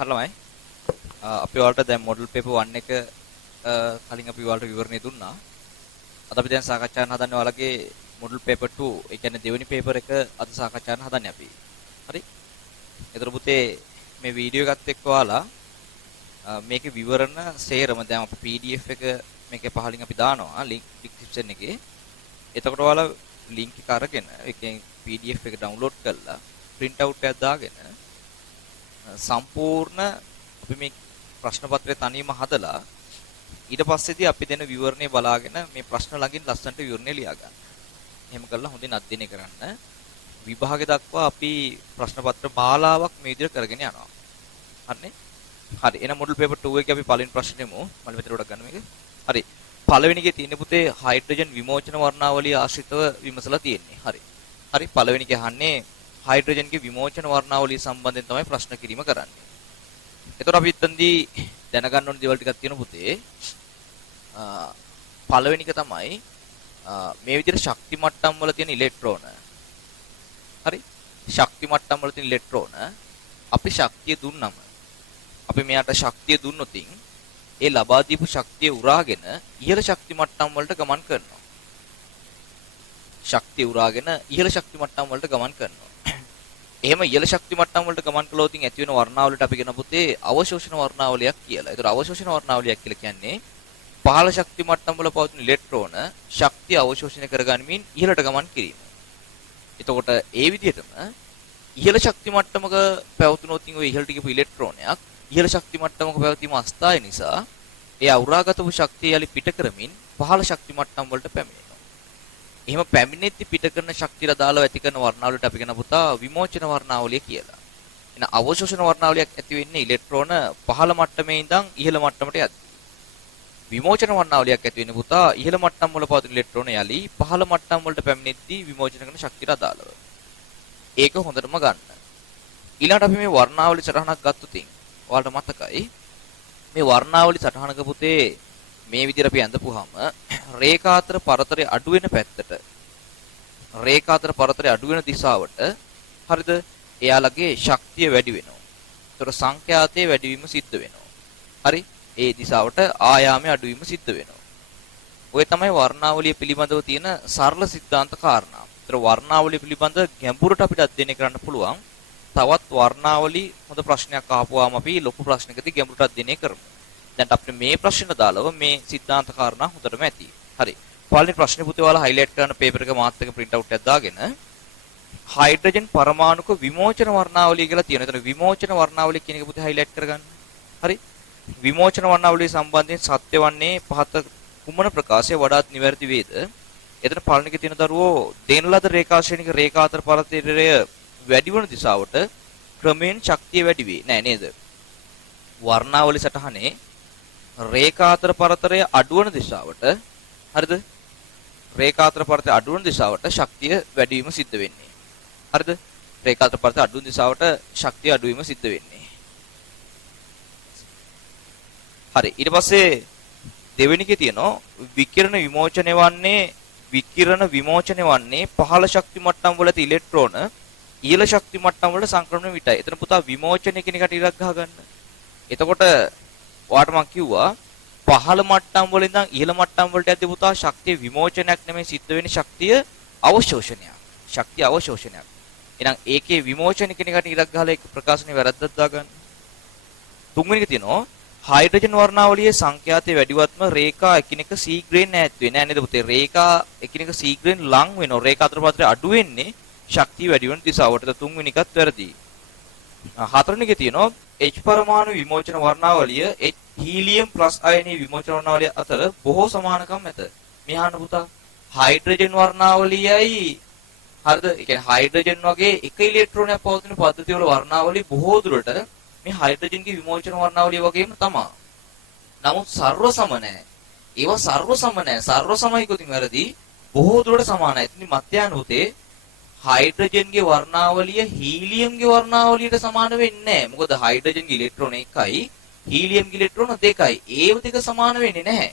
හරලමයි අපි ඔයාලට දැන් මොඩල් පේපර් 1 එක කලින් අපි ඔයාලට විවරණය දුන්නා. අද අපි දැන් සාකච්ඡා කරන්න හදන්නේ ඔයාලගේ මොඩල් පේපර් 2. ඒ කියන්නේ දෙවෙනි පේපර් එක අද සාකච්ඡා කරන්න හදන්නේ අපි. හරි? ඒතර පුතේ මේ වීඩියෝ එකත් එක්ක ඔයාලා මේකේ විවරණ සේරම දැන් අපි PDF එක මේකේ පහලින් අපි දානවා link description එකේ. එතකොට ඔයාලා link එක අරගෙන ඒකෙන් PDF එක download කරලා print out එකක් දාගෙන සම්පූර්ණ අපි මේ ප්‍රශ්න පත්‍රය තනියම හදලා ඊට පස්සේදී අපි දෙන විවරණය බලාගෙන මේ ප්‍රශ්න ළඟින් ලස්සනට විවරණය ලියා ගන්න. එහෙම කරලා හොඳින් අධ්‍යයනය කරන්න. විභාගය දක්වා අපි ප්‍රශ්න පත්‍ර මාලාවක් මේ විදිහට කරගෙන යනවා. හරිනේ? හරි. එහෙනම් මොඩල් පේපර් 2 එකේ අපි පළවෙනි ප්‍රශ්නෙමු. මම මෙතන උඩ ගන්න මේක. හරි. පළවෙනි එකේ තියෙන පුතේ හයිඩ්‍රජන් විමෝචන වර්ණාවලිය ආශ්‍රිතව විමසලා තියෙන්නේ. හරි. හරි. පළවෙනි එක අහන්නේ හයිඩ්‍රජන්ගේ විමෝචන වර්ණාවලිය සම්බන්ධයෙන් තමයි ප්‍රශ්න කිරීම කරන්නේ. එතකොට අපි එතනදී දැනගන්න ඕන දේවල් ටිකක් තියෙනවා පුතේ. පළවෙනි එක තමයි මේ විදිහට ශක්ති මට්ටම් වල තියෙන ඉලෙක්ට්‍රෝන. හරි? ශක්ති මට්ටම් වල තියෙන ඉලෙක්ට්‍රෝන අපි ශක්තිය දුන්නම අපි මෙයාට ශක්තිය දුන්නොතින් ඒ ලබා දීපු ශක්තිය උරාගෙන ඉහළ ශක්ති මට්ටම් වලට ගමන් කරනවා. ශක්තිය උරාගෙන ඉහළ ශක්ති මට්ටම් වලට ගමන් කරනවා. එහෙම ඉහළ ශක්ති මට්ටම් වලට ගමන් කළොත් ඇති වෙන වර්ණාවලියට අපි කියන පුතේ අවශෝෂණ වර්ණාවලියක් කියලා. ඒතර අවශෝෂණ වර්ණාවලියක් කියලා කියන්නේ පහළ ශක්ති මට්ටම් වල පවතින ඉලෙක්ට්‍රෝන ශක්තිය අවශෝෂණය කරගනිමින් ඉහළට ගමන් කිරීම. එතකොට ඒ විදිහටම ඉහළ ශක්ති මට්ටමක පැවතුනොත් ඔය ඉහළට ගිහපු ඉලෙක්ට්‍රෝනයක් ඉහළ ශක්ති මට්ටමක පැවතීම අස්ථාය නිසා ඒ අවුරාගත වූ ශක්තිය යලි පිට කරමින් පහළ ශක්ති මට්ටම් වලට පැමිණෙනවා. එහෙම පැමිණෙද්දි පිට කරන ශක්තියට අදාළව ඇති කරන වර්ණාවලියට අපි කියන පුතා විමෝචන වර්ණාවලිය කියලා. එන අවශෝෂණ වර්ණාවලියක් ඇති වෙන්නේ ඉලෙක්ට්‍රෝන පහළ මට්ටමේ ඉඳන් ඉහළ මට්ටමට යද්දී. විමෝචන වර්ණාවලියක් ඇති වෙන්නේ පුතා ඉහළ මට්ටම් වල පවතින ඉලෙක්ට්‍රෝන යලි පහළ මට්ටම් වලට පැමිණෙද්දී විමෝචන කරන ශක්තියට අදාළව. ඒක හොඳටම ගන්න. ඊළඟට අපි මේ වර්ණාවලි සටහනක් ගත්තොත් ඔයාලට මතකයි මේ වර්ණාවලි සටහනක පුතේ මේ විදිහට අපි ඇඳපුවාම රේඛාතර පරතරය අඩු වෙන පැත්තට රේඛාතර පරතරය අඩු වෙන දිශාවට හරිද එයාලගේ ශක්තිය වැඩි වෙනවා. ඒතර සංඛ්‍යාතයේ වැඩිවීම සිද්ධ වෙනවා. හරි? ඒ දිශාවට ආයාමයේ අඩුවීම සිද්ධ වෙනවා. ඔය තමයි වර්ණාවලිය පිළිබඳව තියෙන සරල સિદ્ધාන්ත කාරණා. ඒතර වර්ණාවලිය පිළිබඳ ගැඹුරට අපිට අධ්‍යයනය කරන්න පුළුවන්. තවත් වර්ණාවලි හොඳ ප්‍රශ්නයක් අහපුවාම අපි ලොකු ප්‍රශ්නයකදී ගැඹුරට අධ්‍යයනය කරමු. දැන් අපිට මේ ප්‍රශ්න දාලව මේ સિદ્ધාන්ත කාරණා හොඳටම ඇති. හරි. පළවෙනි ප්‍රශ්නේ පුතේ ඔයාලා highlight කරන paper එක මාත් එක print out එකක් දාගෙන හයිඩ්‍රජන් පරමාණුක විමෝචන වර්ණාවලිය කියලා තියෙනවා. එතන විමෝචන වර්ණාවලිය කියන එක පුතේ highlight කරගන්න. හරි. විමෝචන වර්ණාවලිය සම්බන්ධයෙන් සත්‍ය වන්නේ පහත කුමන ප්‍රකාශය වඩාත් නිවැරදි වේද? එතන පළවෙනි එකේ තියෙන දරුවෝ දෙන ලද රේඛාශ්‍රේණික රේඛාතර පරතරය වැඩි වන දිශාවට ක්‍රමයෙන් ශක්තිය වැඩි වේ. නෑ නේද? වර්ණාවලි සටහනේ රේඛාතර පරතරය අඩුවන දිශාවට හරිද? රේඛාතර පරතරය අඩුවන දිශාවට ශක්තිය වැඩි වීම සිද්ධ වෙන්නේ. හරිද? රේඛාතර පරතරය අඩුවන දිශාවට ශක්තිය අඩු වීම සිද්ධ වෙන්නේ. හරි. ඊට පස්සේ දෙවෙනි එකේ තියෙනවා විකිරණ විමෝචනය වන්නේ පහළ ශක්ති මට්ටම් වල තියෙන ඉලෙක්ට්‍රෝන ඉහළ ශක්ති මට්ටම් වල සංක්‍රමණය විටයි. එතන පුතා විමෝචනය කියන එකට ඉරක් ගහ ගන්න. එතකොට ඔයාට මම කිව්වා පහළ මට්ටම් වල ඉඳන් ඉහළ මට්ටම් වලට යද්දී පුතා ශක්තිය විමෝචනයක් නෙමෙයි සිද්ධ වෙන්නේ ශක්තිය අවශෝෂණයක්. ශක්තිය අවශෝෂණයක්. එහෙනම් ඒකේ විමෝචන කියන එකට ඉරක් ගහලා ඒක ප්‍රකාශනේ වැරද්දක් දාගන්න. තුන්වෙනි එක තියෙනවා හයිඩ්‍රජන් වර්ණාවලියේ සංඛ්‍යාතයේ වැඩිවත්ම රේඛා එකිනෙක ශීඝ්‍රයෙන් ඈත් වෙන්නේ නැහැ නේද පුතේ? රේඛා එකිනෙක ශීඝ්‍රයෙන් ලං වෙනවා. රේඛා අතර පතරය අඩු වෙන්නේ ශක්තිය වැඩි වෙන දිශාවට. තුන්වෙනි එකත් වැරදි. හතරවෙනි එකේ තියෙනවා H පරමාණු විමෝචන වර්ණාවලිය H හීලියම් ප්ලස් අයනීය විමෝචන වර්ණාවලිය අතර බොහෝ සමානකම් ඇත. මේ අහන්න පුතා හයිඩ්‍රජන් වර්ණාවලියයි හරිද? ඒ කියන්නේ හයිඩ්‍රජන් වගේ එක ඉලෙක්ට්‍රෝනයක් පවතින පද්ධතිය වල වර්ණාවලිය බොහෝ දුරට මේ හයිඩ්‍රජන්ගේ විමෝචන වර්ණාවලිය වගේම තමයි. නමුත් සර්ව සම නැහැ. ඒවා සර්ව සම නැහැ. සර්ව සමයිකොතින් වැරදි. බොහෝ දුරට සමානයි. ඉතින් මත්යාන උතේ හයිඩ්‍රජන්ගේ වර්ණාවලිය හීලියම්ගේ වර්ණාවලියට සමාන වෙන්නේ නැහැ. මොකද හයිඩ්‍රජන්ගේ ඉලෙක්ට්‍රෝන 1යි හීලියම්ගේ ඉලෙක්ට්‍රෝන 2යි. ඒව දෙක සමාන වෙන්නේ නැහැ.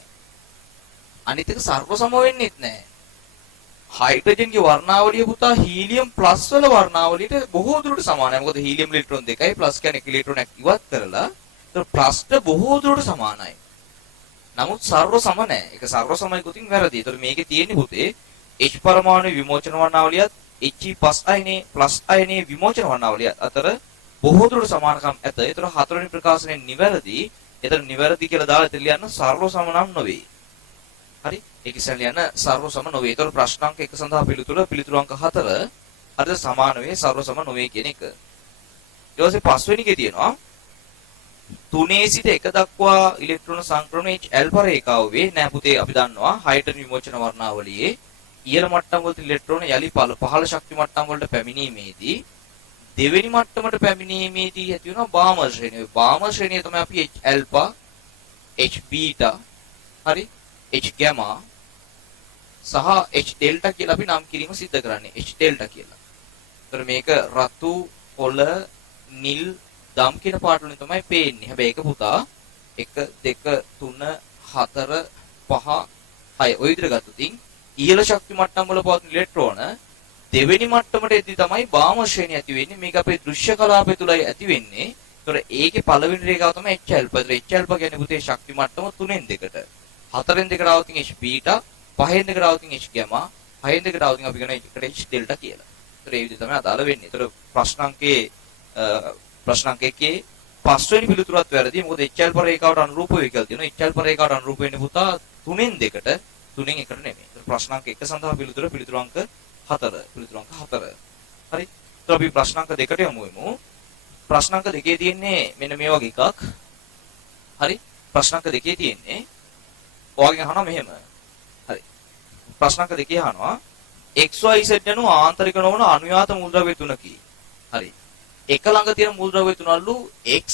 අනිත් එක සර්ව සම වෙන්නේත් නැහැ. හයිඩ්‍රජන්ගේ වර්ණාවලිය පුතා හීලියම් ප්ලස් වල වර්ණාවලියට බොහෝ දුරට සමානයි. මොකද හීලියම් ඉලෙක්ට්‍රෝන දෙකයි ප්ලස් කියන්නේ එක ඉලෙක්ට්‍රෝනයක් ඉවත් කරලා ඒතර ප්ලස්ට බොහෝ දුරට සමානයි. නමුත් සර්ව සම නැහැ. ඒක සර්ව සමයි ගොතින් වැරදි. ඒතර මේකේ තියෙන්නේ පුතේ H පරමාණු විමෝචන වර්ණාවලියත් He++ අයනයේ විමෝචන වර්ණාවලිය අතර බොහෝ දුරට සමානකම් ඇත. ඒතර හතරවෙනි ප්‍රකාශනයේ නිවැරදි. ඒතර නිවැරදි කියලා දාලා ඉතින් ලියන්න සර්ව සම නම් නොවේ. හරි? ඒක ඉස්සෙල්ලා ලියන්න සර්ව සම නොවේ. ඒතර ප්‍රශ්නාංක 1 සඳහා පිළිතුරු අංක 4 හරිද සමාන වේ සර්ව සම නොවේ කියන එක. ඊට පස්සේ පස්වෙනි එකේ තියෙනවා 3 සිට 1 දක්වා ඉලෙක්ට්‍රෝන සංක්‍රමණය H රේඛාව වේ. නෑ පුතේ අපි දන්නවා හයිඩ්‍රජන් විමෝචන වර්ණාවලියේ ඉහළ මට්ටම් වලට ඉලෙක්ට්‍රෝන යලි පහළ ශක්ති මට්ටම් වලට පැමිණීමේදී දෙවෙනි මට්ටමට පැමිණීමේදී ඇති වෙනවා බාමර් ශ්‍රේණිය. බාමර් ශ්‍රේණිය තමයි අපි H ඇල්ෆා, H බීටා, හරි? H ගැමා සහ H ඩෙල්ටා කියලා අපි නම් කිරීම සිද්ධ කරන්නේ. H ඩෙල්ටා කියලා. ඒතර මේක රතු, කොළ, නිල්, දම් කියන පාට වලින් තමයි පේන්නේ. හැබැයි ඒක පුතා 1 2 3 4 5 6 ඔය විදිහට ගත්තොත් ඉහළ ශක්ති මට්ටම් වල පවතින ඉලෙක්ට්‍රෝන දෙවෙනි මට්ටමට එද්දී තමයි බාම ශ්‍රේණිය ඇති වෙන්නේ. මේක අපේ දෘශ්‍ය කලාපය තුලයි ඇති වෙන්නේ. ඒතර ඒකේ පළවෙනි රේඛාව තමයි H ඇල්ෆා. ඒතර H ඇල්ෆා කියන්නේ පුතේ ශක්ති මට්ටම 3න් 2ට. 4න් 2ට આવතින් H බීටා, 5න් 2ට આવතින් H ගැමා, 6න් 2ට આવතින් අපි කියන එකට H ඩෙල්ටා කියලා. ඒතර ඒ විදිහ තමයි අදාළ වෙන්නේ. ඒතර ප්‍රශ්නාංක එකේ පස්වෙනි පිළිතුරත් වැරදි. මොකද H ඇල්ෆා රේඛාවට අනුරූප වේ කියලා තියෙනවා. H ඇල්ෆා රේඛාවට අනුරූප වෙන්නේ පුතා 3න් 2ට, 3න් 1ට නෙමෙයි. ඒතර ප්‍රශ්නාංක 1 සඳහා පිළිතුරු අංක 4. හරි. ඒත් අපි ප්‍රශ්නාංක 2ට යමු. ප්‍රශ්නාංක 2 තියෙන්නේ මෙන්න මේ වගේ එකක්. හරි. ප්‍රශ්නාංක 2 තියෙන්නේ ඔයගෙන් අහනවා මෙහෙම. හරි. ප්‍රශ්නාංක 2 අහනවා XYZ යනු ආන්තරික නොවන අනුයාත මූලද්‍රව්‍ය තුනකි. හරි. එක ළඟ තියෙන මූලද්‍රව්‍ය තුනල්ලු X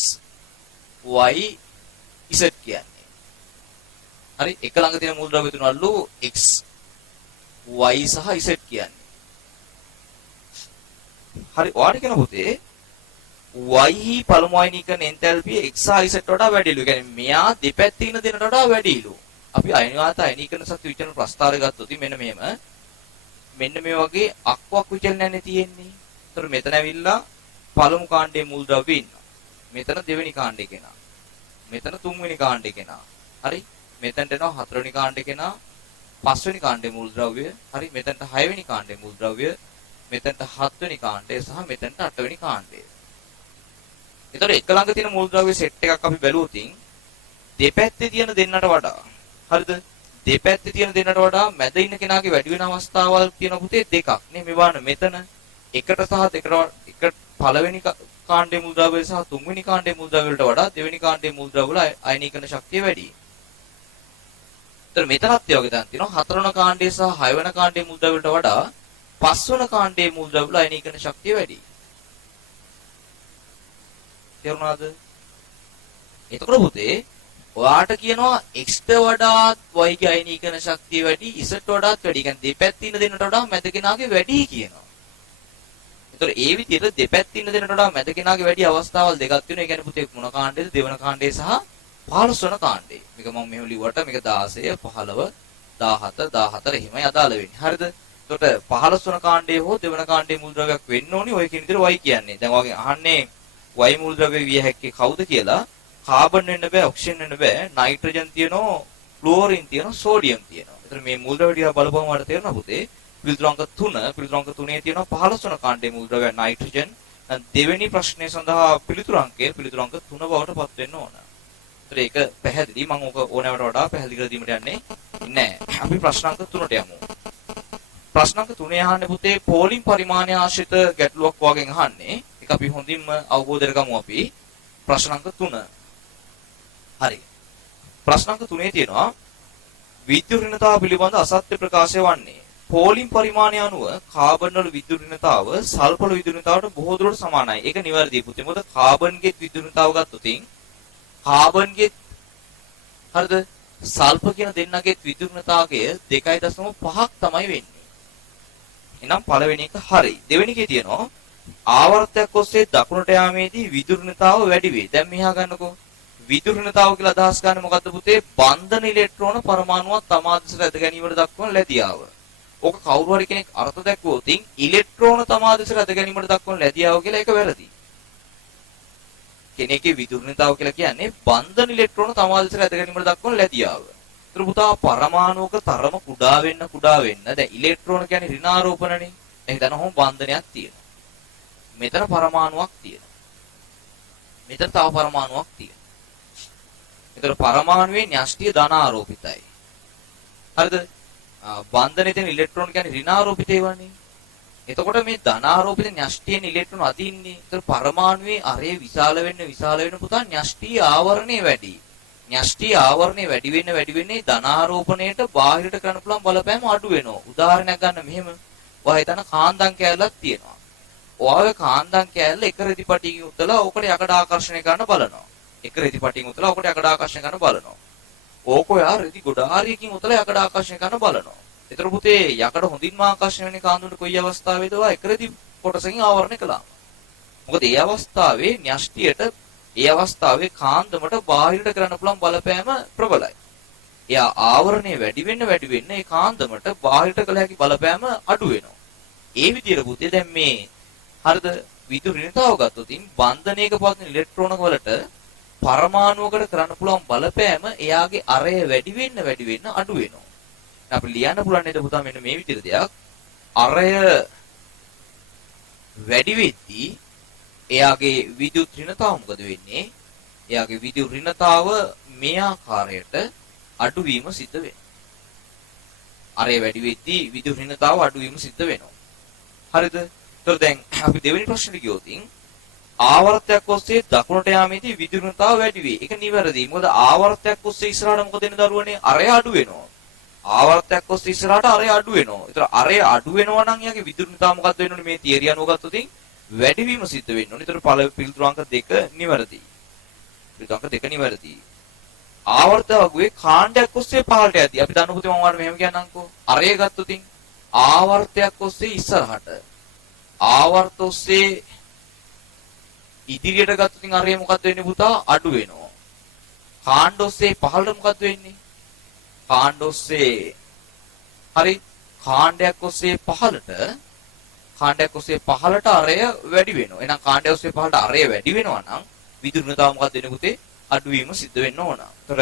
Y Z කියන්නේ. හරි. එක ළඟ තියෙන මූලද්‍රව්‍ය තුනල්ලු X Y සහ Z කියන්නේ. හරි ඔයාලට කියන පුතේ y පළමු අයනීකරණ එන්තැල්පිය x සහ z වඩා වැඩිලු. ඒ කියන්නේ මෙයා දෙපැත්තේ ඉන්න දෙනට වඩා වැඩිලු. අපි අයනාත අයනීකරණ සත්‍ය විචලන ප්‍රස්තාරය ගත්තොත් මෙන්න මේ වගේ අක්වක් විචලනයන්නේ තියෙන්නේ. ඒතර මෙතන ඇවිල්ලා පළමු කාණ්ඩයේ මූලද්‍රව්‍ය ඉන්නවා. මෙතන දෙවෙනි කාණ්ඩේ කෙනා. මෙතන තුන්වෙනි කාණ්ඩේ කෙනා. හරි. මෙතනට එනවා හතරවෙනි කාණ්ඩේ කෙනා. පස්වෙනි කාණ්ඩේ මූලද්‍රව්‍ය. හරි. මෙතනට හයවෙනි කාණ්ඩේ මූලද්‍රව්‍ය. මෙතනට 7 වෙනි කාණ්ඩය සහ මෙතනට 8 වෙනි කාණ්ඩය. ඒතර එක ළඟ තියෙන මූලද්‍රව්‍ය සෙට් එකක් අපි බැලුවොත් දෙපැත්තේ තියෙන දෙන්නට වඩා හරිද? දෙපැත්තේ තියෙන දෙන්නට වඩා මැද ඉන්න කෙනාගේ වැඩි වෙන අවස්ථාවල් තියෙන පුතේ දෙකක්. නේ මේ බලන්න මෙතන එකට සහ දෙකට එක පළවෙනි කාණ්ඩයේ මූලද්‍රව්‍ය සහ තුන්වෙනි කාණ්ඩයේ මූලද්‍රව්‍ය වලට වඩා දෙවෙනි කාණ්ඩයේ මූලද්‍රව්‍ය වල අයනීකරණ ශක්තිය වැඩි. ඒතර මෙතනත් ඒ වගේ දැන් තියෙනවා හතරවන කාණ්ඩයේ සහ හයවන කාණ්ඩයේ මූලද්‍රව්‍ය වලට වඩා පස්වන කාණ්ඩයේ මූලද්‍රව්‍ය වල අයනීකරණ ශක්තිය වැඩි. තේරුණාද? එතකොට පුතේ ඔයාට කියනවා x ට වඩා y ගේ අයනීකරණ ශක්තිය වැඩි, z ට වඩාත් වැඩි. කියන්නේ දෙපැත්තේ ඉන්න දෙන්නට වඩා මැද කෙනාගේ වැඩි කියනවා. ඒතකොට ඒ විදිහට දෙපැත්තේ ඉන්න දෙන්නට වඩා මැද කෙනාගේ වැඩි අවස්ථාවල් දෙකක් තියෙනවා. ඒ කියන්නේ පුතේ මොන කාණ්ඩයේද? දෙවන කාණ්ඩයේ සහ 15 වන කාණ්ඩේ. මේක මම මෙහෙම ලිව්වට මේක 16, 15, 17, 14 එහෙමයි අදාළ වෙන්නේ. හරිද? එතකොට 15 වන කාණ්ඩයේ හෝ දෙවන කාණ්ඩයේ මූලද්‍රව්‍යයක් වෙන්න ඕනි. ඔය කියන විදිහට y කියන්නේ. දැන් ඔයගෙන් අහන්නේ y මූලද්‍රව්‍ය විය හැක්කේ කවුද කියලා. කාබන් වෙන්න බෑ, ඔක්සිජන් වෙන්න බෑ. නයිට්‍රජන් තියෙනවා, ක්ලෝරින් තියෙනවා, සෝඩියම් තියෙනවා. එතන මේ මූලද්‍රව්‍ය ටික බලපුවම මට තේරෙනවා පුතේ. පිළිතුරු අංක 3 තියෙනවා 15 වන කාණ්ඩයේ මූලද්‍රව්‍ය නයිට්‍රජන්. දෙවෙනි ප්‍රශ්නය සඳහා පිළිතුරු අංක 3 බවට පත් වෙන්න ඕන. ඒතර ඒක පැහැදිලි. මම ඕක ඕනෑමට වඩා පැහැදිලි කර දීමට යන්නේ නැහැ. අපි ප්‍රශ්නාංක 3ට යමු. ප්‍රශ්නාංක 3 අහන්නේ පුතේ පෝලින් පරිමාණය ආශ්‍රිත ගැටලුවක් වගේ අහන්නේ. ඒක අපි හොඳින්ම අවබෝධයට ගමු අපි. ප්‍රශ්නාංක 3. හරි. ප්‍රශ්නාංක 3 තියෙනවා විද්‍යුත් ඍණතාව පිළිබඳ අසත්‍ය ප්‍රකාශය වන්නේ. පෝලින් පරිමාණය අනුව කාබන් වල විද්‍යුත් ඍණතාව සල්ෆර් විද්‍යුත් ඍණතාවට බොහෝ දුරට සමානයි. ඒක නිවැරදි පුතේ. මොකද කාබන්ගේ විද්‍යුත් ඍණතාව ගත්තොත් කාබන්ගේ හරිද? සල්ෆර් කියන දෙන්නගේ විද්‍යුත් ඍණතාවය 2.5ක් තමයි වෙන්නේ. එහෙනම් පළවෙනි එක හරි. දෙවෙනි එකේ තියෙනවා ආවර්තයක් ඔස්සේ දකුණට යාමේදී විද්‍යුත් ඍණතාව වැඩි වේ. දැන් මෙහා ගන්නකෝ. විද්‍යුත් ඍණතාව කියලා අදහස් ගන්න මොකද්ද පුතේ? බන්ධන ඉලෙක්ට්‍රෝන පරමාණුවක් තමා දෙසට ඇද ගැනීමට දක්වන ලැබියාව. ඕක කවුරු හරි කෙනෙක් අර්ථ දැක්වුවොත් ඉලෙක්ට්‍රෝන තමා දෙස රැඳ ගැනීමට දක්වන ලැබියාව කියලා ඒක වැරදි. කෙනෙක්ගේ විදුර්ණතාව කියලා කියන්නේ බන්ධන ඉලෙක්ට්‍රෝන තමා දෙස රැඳ ගැනීමට දක්වන ලැබියාව. ඒතර පුතා පරමාණුක තරම කුඩා වෙන්න දැන් ඉලෙක්ට්‍රෝන කියන්නේ ඍණාරෝපණනේ. දැන් හිතන්න ඔහොම බන්ධනයක් තියෙනවා. මෙතන පරමාණුවක් තියෙනවා. මෙතන තව පරමාණුවක් තියෙනවා. ඒතර පරමාණුවේ න්‍යෂ්ටිය ධනාරෝපිතයි. හරිද? බන්ධනයේ තියෙන ඉලෙක්ට්‍රෝන කියන්නේ ඍණාරෝපිත ඒවානේ. එතකොට මේ ධනාරෝපිත න්‍යෂ්ටියෙන් ඉලෙක්ට්‍රෝන අදින්නේ. ඒතර පරමාණුවේ අරය විශාල වෙන්න පුතා න්‍යෂ්ටි ආවරණය වැඩි. න්‍යෂ්ටි ආවරණය වැඩි වෙන්නේ ධනාරෝපණයට බාහිරට කරන්න පුළුවන් බලපෑම අඩු වෙනවා. උදාහරණයක් ගන්න මෙහෙම. ඔයා හිතන කාන්දම් කෑල්ලක් තියෙනවා. ඔයාගේ කාන්දම් කෑල්ල එක රෙදිපටියකින් උතලා ඕකට යකඩ ආකර්ෂණය කරන්න බලනවා. එක රෙදිපටියකින් උතලා ඕකට යකඩ ආකර්ෂණය කරන්න බලනවා. ඕක ඔයා රෙදි ගොඩාරියකින් උතලා යකඩ ආකර්ෂණය කරන්න බලනවා. ඒතර පුතේ යකඩ හොඳින්ම ආකර්ෂණය වෙන්නේ කාන්දුන්ට කොයි අවස්ථාවේද ඔයා එක රෙදි කොටසකින් ආවරණය කළාම. මොකද ඒ අවස්ථාවේ න්‍යෂ්ටියට ඒ අවස්ථාවේ කාන්දමට බාහිරට කරන්න පුළුවන් බලපෑම ප්‍රබලයි. එයා ආවරණය වැඩි වෙන්න ඒ කාන්දමට බාහිරට කළ හැකි බලපෑම අඩු වෙනවා. ඒ විදිහට පුතේ දැන් මේ හරිද විදුලි ඍණතාව ගත්තොත් බන්ධනයක පවතින ඉලෙක්ට්‍රෝන වලට පරමාණුවකට කරන්න පුළුවන් බලපෑම එයාගේ අරය වැඩි වෙන්න අඩු වෙනවා. අපි ලියන්න පුළුවන් නේද පුතා මෙන්න මේ විදිහට දෙයක්. අරය වැඩි වෙද්දී එයාගේ විදුලි ඍණතාව මොකද වෙන්නේ? එයාගේ විදුලි ඍණතාව මේ ආකාරයට අඩුවීම සිද්ධ වෙනවා. අරය වැඩි වෙද්දී විදුලි ඍණතාව අඩුවීම සිද්ධ වෙනවා. හරිද? ඒතර දැන් අපි දෙවෙනි ප්‍රශ්නෙට ගියොත් ආවර්තයක් ඔස්සේ දකුණට යාමේදී විදුලි ඍණතාව වැඩි වේ. ඒක නිවැරදි. මොකද ආවර්තයක් ඔස්සේ ඉස්සරහට මොකද වෙන්නේ දරුවනේ? අරය අඩු වෙනවා. ආවර්තයක් ඔස්සේ ඉස්සරහට අරය අඩු වෙනවා. ඒතර අරය අඩු වෙනවා නම් යාගේ විදුලි ඍණතාව මොකක්ද වෙන්න ඕනේ? මේ තියරි අනුව ගත්තොත් වැඩිවීම සිද්ධ වෙන්න ඕනේ. ඒතර පිළිතුරු අංක 2 නිවැරදි. පිළිතුරු අංක 2 නිවැරදි. ආවර්තකයේ කාණ්ඩයක් ඔස්සේ පහළට යති. අපි දන්න පුතේ මම ඔයාලට මෙහෙම කියන්නම්කෝ. අරය ගත්තොත් ආවර්තයක් ඔස්සේ ඉස්සරහට. ආවර්ත ඔස්සේ ඉදිරියට ගත්තොත් අරය මොකද්ද වෙන්නේ පුතා? අඩු වෙනවා. කාණ්ඩ ඔස්සේ පහළට මොකද්ද වෙන්නේ? කාණ්ඩ ඔස්සේ හරි කාණ්ඩයක් ඔස්සේ පහළට අරය වැඩි වෙනවා. එහෙනම් කාණ්ඩය ඔස්සේ පහළට අරය වැඩි වෙනවා නම් විදුලි ඍණතාව මොකක්ද වෙන්නේ පුතේ? අඩුවීම සිද්ධ වෙන්න ඕන. ඒතර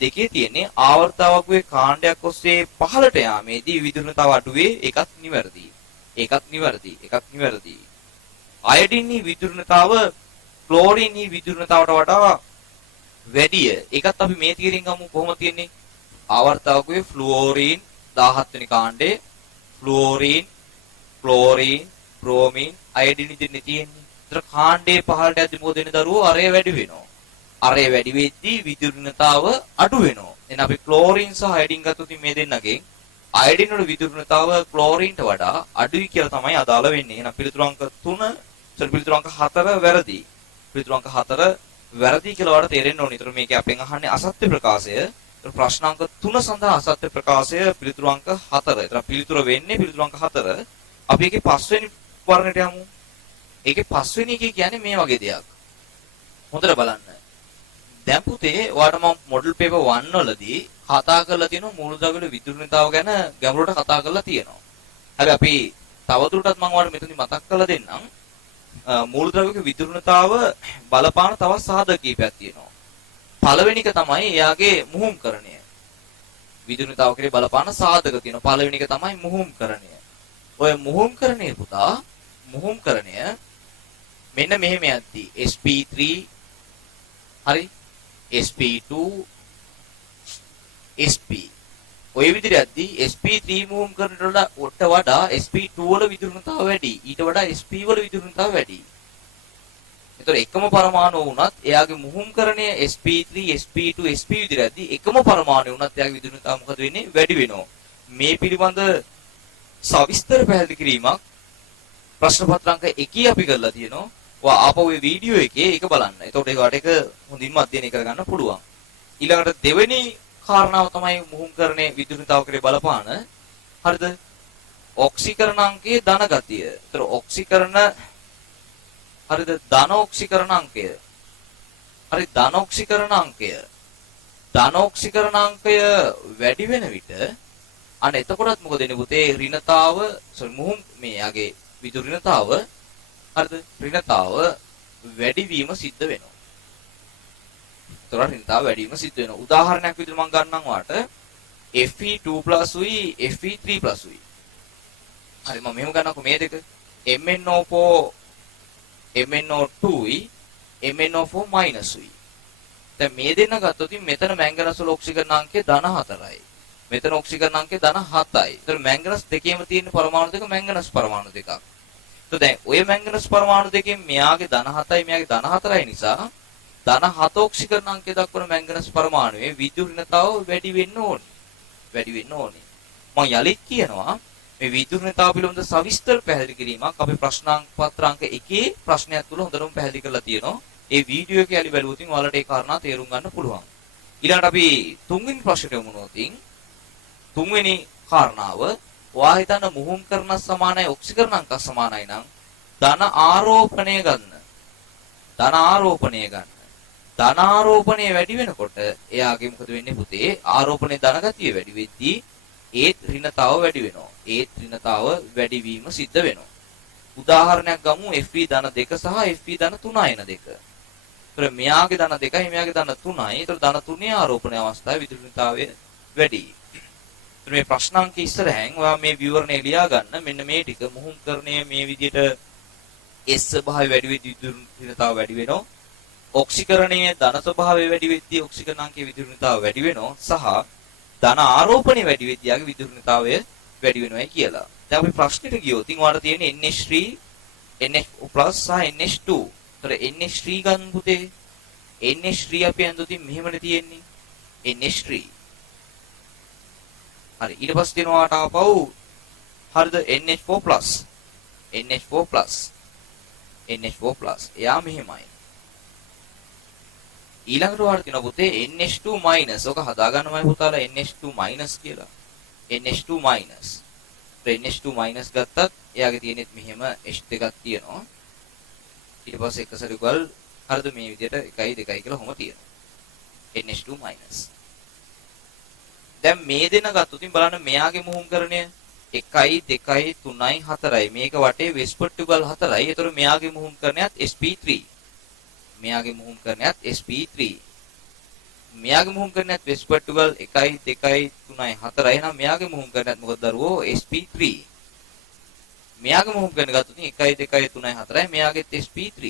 දෙකේ තියෙන්නේ ආවර්තාවකයේ කාණ්ඩයක් ඔස්සේ පහළට යාමේදී විදුලි ඍණතාව අඩුවේ ඒකත් නිවැරදි. අයඩින්නේ විදුලි ඍණතාව ක්ලෝරින්නේ විදුලි ඍණතාවට වඩා වැඩිය. ඒකත් අපි මේ තීරින් ගමු කොහොමද තියෙන්නේ? ආවර්තාවකයේ ෆ්ලුෝරීන් 17 වෙනි කාණ්ඩේ ෆ්ලුෝරීන් ක්ලෝරීන් බ්‍රෝමීන් අයඩින් ඉදිරියේ තියෙන්නේ. ඒතර කාණ්ඩේ පහළට යද්දි මොකද වෙන්නේ දරුවෝ? අරය වැඩි වෙනවා. අරය වැඩි වෙද්දී විදුලි ඍණතාව අඩු වෙනවා. එහෙනම් අපි ක්ලෝරීන් සහ අයඩින් ගත්තොත් මේ දෙන්නගෙන් අයඩින් වල විදුලි ඍණතාව ක්ලෝරීන්ට වඩා අඩුයි කියලා තමයි අදාළ වෙන්නේ. එහෙනම් පිළිතුරු අංක 4 වැරදි. පිළිතුරු අංක 4 වැරදි කියලා වඩා තේරෙන්න ඕනේ. ඒතර මේකේ අපෙන් අහන්නේ අසත්‍ය ප්‍රකාශය. ඒතර ප්‍රශ්න අංක 3 සඳහා අසත්‍ය ප්‍රකාශය පිළිතුරු අංක 4. ඒතර පිළිතුර වෙන්නේ පිළිතුරු අංක 4. අපි ඒකේ 5 වෙනි වර්ණයට යමු. ඒකේ 5 වෙනි එකේ කියන්නේ මේ වගේ දෙයක්. හොඳට බලන්න. දැන් පුතේ ඔයාලට මම මොඩල් පේපර් 1 වලදී කතා කරලා තියෙනවා මූලද්‍රව්‍ය විදුලි ඍණතාව ගැන ගැඹුරට කතා කරලා තියෙනවා. හැබැයි අපි තවදුරටත් මම ඔයාලට මෙතනදි මතක් කරලා දෙන්නම්. මූලද්‍රව්‍යක විදුලි ඍණතාව බලපාන තවත් සාධක කීපයක් තියෙනවා. පළවෙනි එක තමයි එයාගේ මුහුම්කරණය. විදුලි ඍණතාව කෙරේ බලපාන සාධක තියෙනවා. පළවෙනි එක තමයි මුහුම්කරණය. ඔය මුහුම්කරණය පුතා මුහුම්කරණය මෙන්න මෙහෙම යද්දී sp3 හරි sp2 sp ඔය විදිහට යද්දී sp3 මුහුම්කරණයට වඩා sp2 වල විදුලි ඍණතාව වැඩි. ඊට වඩා sp වල විදුලි ඍණතාව වැඩි. ඒතර එකම පරමාණුව වුණත් එයාගේ මුහුම්කරණය sp3 sp2 sp විදිහට යද්දී එකම පරමාණුව වුණත් එයාගේ විදුලි ඍණතාව මොකද වෙන්නේ? වැඩි වෙනවා. මේ පිළිබඳ සවිස්තර පැහැදිලි කිරීමක් ප්‍රශ්න පත්‍රාංක 1 අපි කරලා තියෙනවා. ඔයා ආපහු මේ වීඩියෝ එකේ ඒක බලන්න. එතකොට ඒකට ඒක හොඳින්ම අධ්‍යයනය කරගන්න පුළුවන්. ඊළඟට දෙවෙනි කාරණාව තමයි මුහුම්කරණයේ විදුලි ඍණතාව කරේ බලපාන. හරිද? ඔක්සිකරණාංකයේ ධන ගතිය. ඒතර ඔක්සිකරණ හරිද? ධන ඔක්සිකරණාංකය. හරි ධන ඔක්සිකරණාංකය. ධන ඔක්සිකරණාංකය වැඩි වෙන විට අන්න එතකොටත් මොකද වෙන්නේ පුතේ? ඍණතාව මුහුම් මේ යාගේ විදුලි ඍණතාව හරිද? ඍණතාව වැඩි වීම සිද්ධ වෙනවා. ඒතර ඍණතාව වැඩි වීම සිද්ධ වෙනවා. උදාහරණයක් විදිහට මම ගන්නම් වාට Fe2+ උයි Fe3+ උයි. හරි මම මෙහෙම ගන්නකො මේ දෙක. MnO4 MnO2 උයි MnO4- උයි. දැන් මේ දෙන්න ගත්තොත් මෙතන මැංගනස් වල ඔක්සිජන් අංකය ධන 4යි. මෙතන ඔක්සිජන් අංකය ධන 7යි. ඒතර මැංගනස් දෙකේම තියෙන පරමාණු දෙක මැංගනස් පරමාණු දෙකක්. તો දැන් ඔය මැංගනස් පරමාණු දෙකෙන් මෙයාගේ ධන 7යි මෙයාගේ ධන 4යි නිසා ධන 7 ඔක්සිජන් අංකය දක්වන මැංගනස් පරමාණුවේ විද්‍යුත් ඍණතාව වැඩි වෙන්න ඕනේ. වැඩි වෙන්න ඕනේ. මම යලිත් කියනවා මේ විද්‍යුත් ඍණතාව පිළිබඳ සවිස්තර පැහැදිලි කිරීමක් අපි ප්‍රශ්නාංක පත්‍රාංක 1 ප්‍රශ්නයක් තුල හොඳටම පැහැදිලි කරලා තියෙනවා. ඒ වීඩියෝ එක යලි බැලුවොත් ඔයාලට ඒ කාරණා තේරුම් ගන්න පුළුවන්. ඊළඟට අපි තුන්වෙනි ප්‍රශ්නයට යමු නෝතින්. තුන්වෙනි කාරණාව ඔයා හිතන මුහුම් කරන සමානයි ඔක්සිකරණ අංක සමානයි නම් ධන ආරෝපණය ගන්න. ධන ආරෝපණය ගන්න. ධන ආරෝපණය වැඩි වෙනකොට එයාගේ මොකද වෙන්නේ පුතේ? ආරෝපණයේ ධන ගතිය වැඩි වෙද්දී ඒත් ඍණතාව වැඩි වෙනවා. ඒත් ඍණතාව වැඩි වීම සිද්ධ වෙනවා. උදාහරණයක් ගමු Fe ධන 2 සහ Fe ධන 3 එන දෙක. ඒතර මෙයාගේ ධන 2යි මෙයාගේ ධන 3යි. ඒතර ධන 3 ආරෝපණය අවස්ථාවේ විදුලි ඍණතාවය වැඩි. ඒතර මේ ප්‍රශ්නාංක ඉස්සරහෙන් ඔයා මේ විවරණය ලියා ගන්න. මෙන්න මේ ටික මුහුම්කරණය මේ විදිහට S ස්වභාවය වැඩි වෙද්දී විදුලි ඍණතාව වැඩි වෙනවා. ඔක්සිකරණයේ ධන ස්වභාවය වැඩි වෙද්දී ඔක්සිකරණාංකයේ විදුලි ර්ණතාව වැඩි වෙනවා සහ ධන ආරෝපණය වැඩි වෙද්දී යාගේ විදුලි ර්ණතාවය වැඩි වෙනවායි කියලා. දැන් අපි ප්‍රශ්නෙට ගියොත් ඔයාලට තියෙන්නේ NH3 NH+ සහ NH2. ඒතර NH3 ගන්න පුතේ. NH3 අපි අඳුතින් මෙහෙමනේ තියෙන්නේ. NH3. හරි ඊට පස්සේ දෙනවාට ආපහු හරිද NH4+. NH4+. NH4+. එයා මෙහෙමයි. ඊළඟට ඔයාලට තියෙනවා පුතේ NH2-. ඔක හදාගන්නමයි පුතාලා NH2- කියලා. NH2-. NH2- ගත්තත් එයාගේ තියෙනෙත් මෙහෙම H දෙකක් තියෙනවා. ඊට පස්සේ එක සැරේකල් හරිද මේ විදිහට 1 2 කියලා කොහොම තියෙනවා. NH2-. දැන් මේ දෙන ගත්තොත් බලන්න මෙයාගේ මුහුම්කරණය 1 2 3 4යි. මේක වටේ වෙස්පර්ටිගල් 4යි. ඒතර මෙයාගේ මුහුම්කරණයත් sp3. මෙයාගේ මුහුම්කරණයත් sp3. මෙයාගේ මුහුම්කරණයත් වෙස්පර්ටිගල් 1 2 3 4යි. එහෙනම් මෙයාගේ මුහුම්කරණයත් මොකද දරුවෝ sp3. මෙයාගේ මුහුම්කරණ ගත්තොත් 1 2 3 4යි. මෙයාගේත් sp3.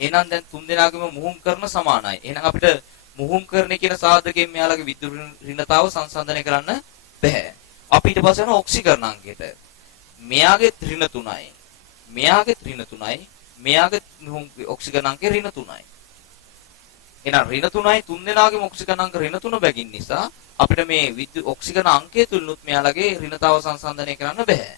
එහෙනම් දැන් තුන් දෙනාගේම මුහුම්කරණ සමානයි. එහෙනම් අපිට මුහුම්කරණ කියන සාධකයෙන් මෙයාලගේ විදුලි ඍණතාව සංසන්දනය කරන්න බෑ. අපි ඊට පස්සේ යන ඔක්සිකරණාංකයට. මෙයාගේ ඍණ 3යි. මෙයාගේ ඍණ 3යි. මෙයාගේ ඔක්සිකරණාංකය ඍණ 3යි. එහෙනම් ඍණ 3යි තුන් දෙනාගේම ඔක්සිකරණාංක ඍණ 3 බැගින් නිසා අපිට මේ ඔක්සිකරණ අංකය තුලනුත් මෙයාලගේ ඍණතාව සංසන්දනය කරන්න බෑ.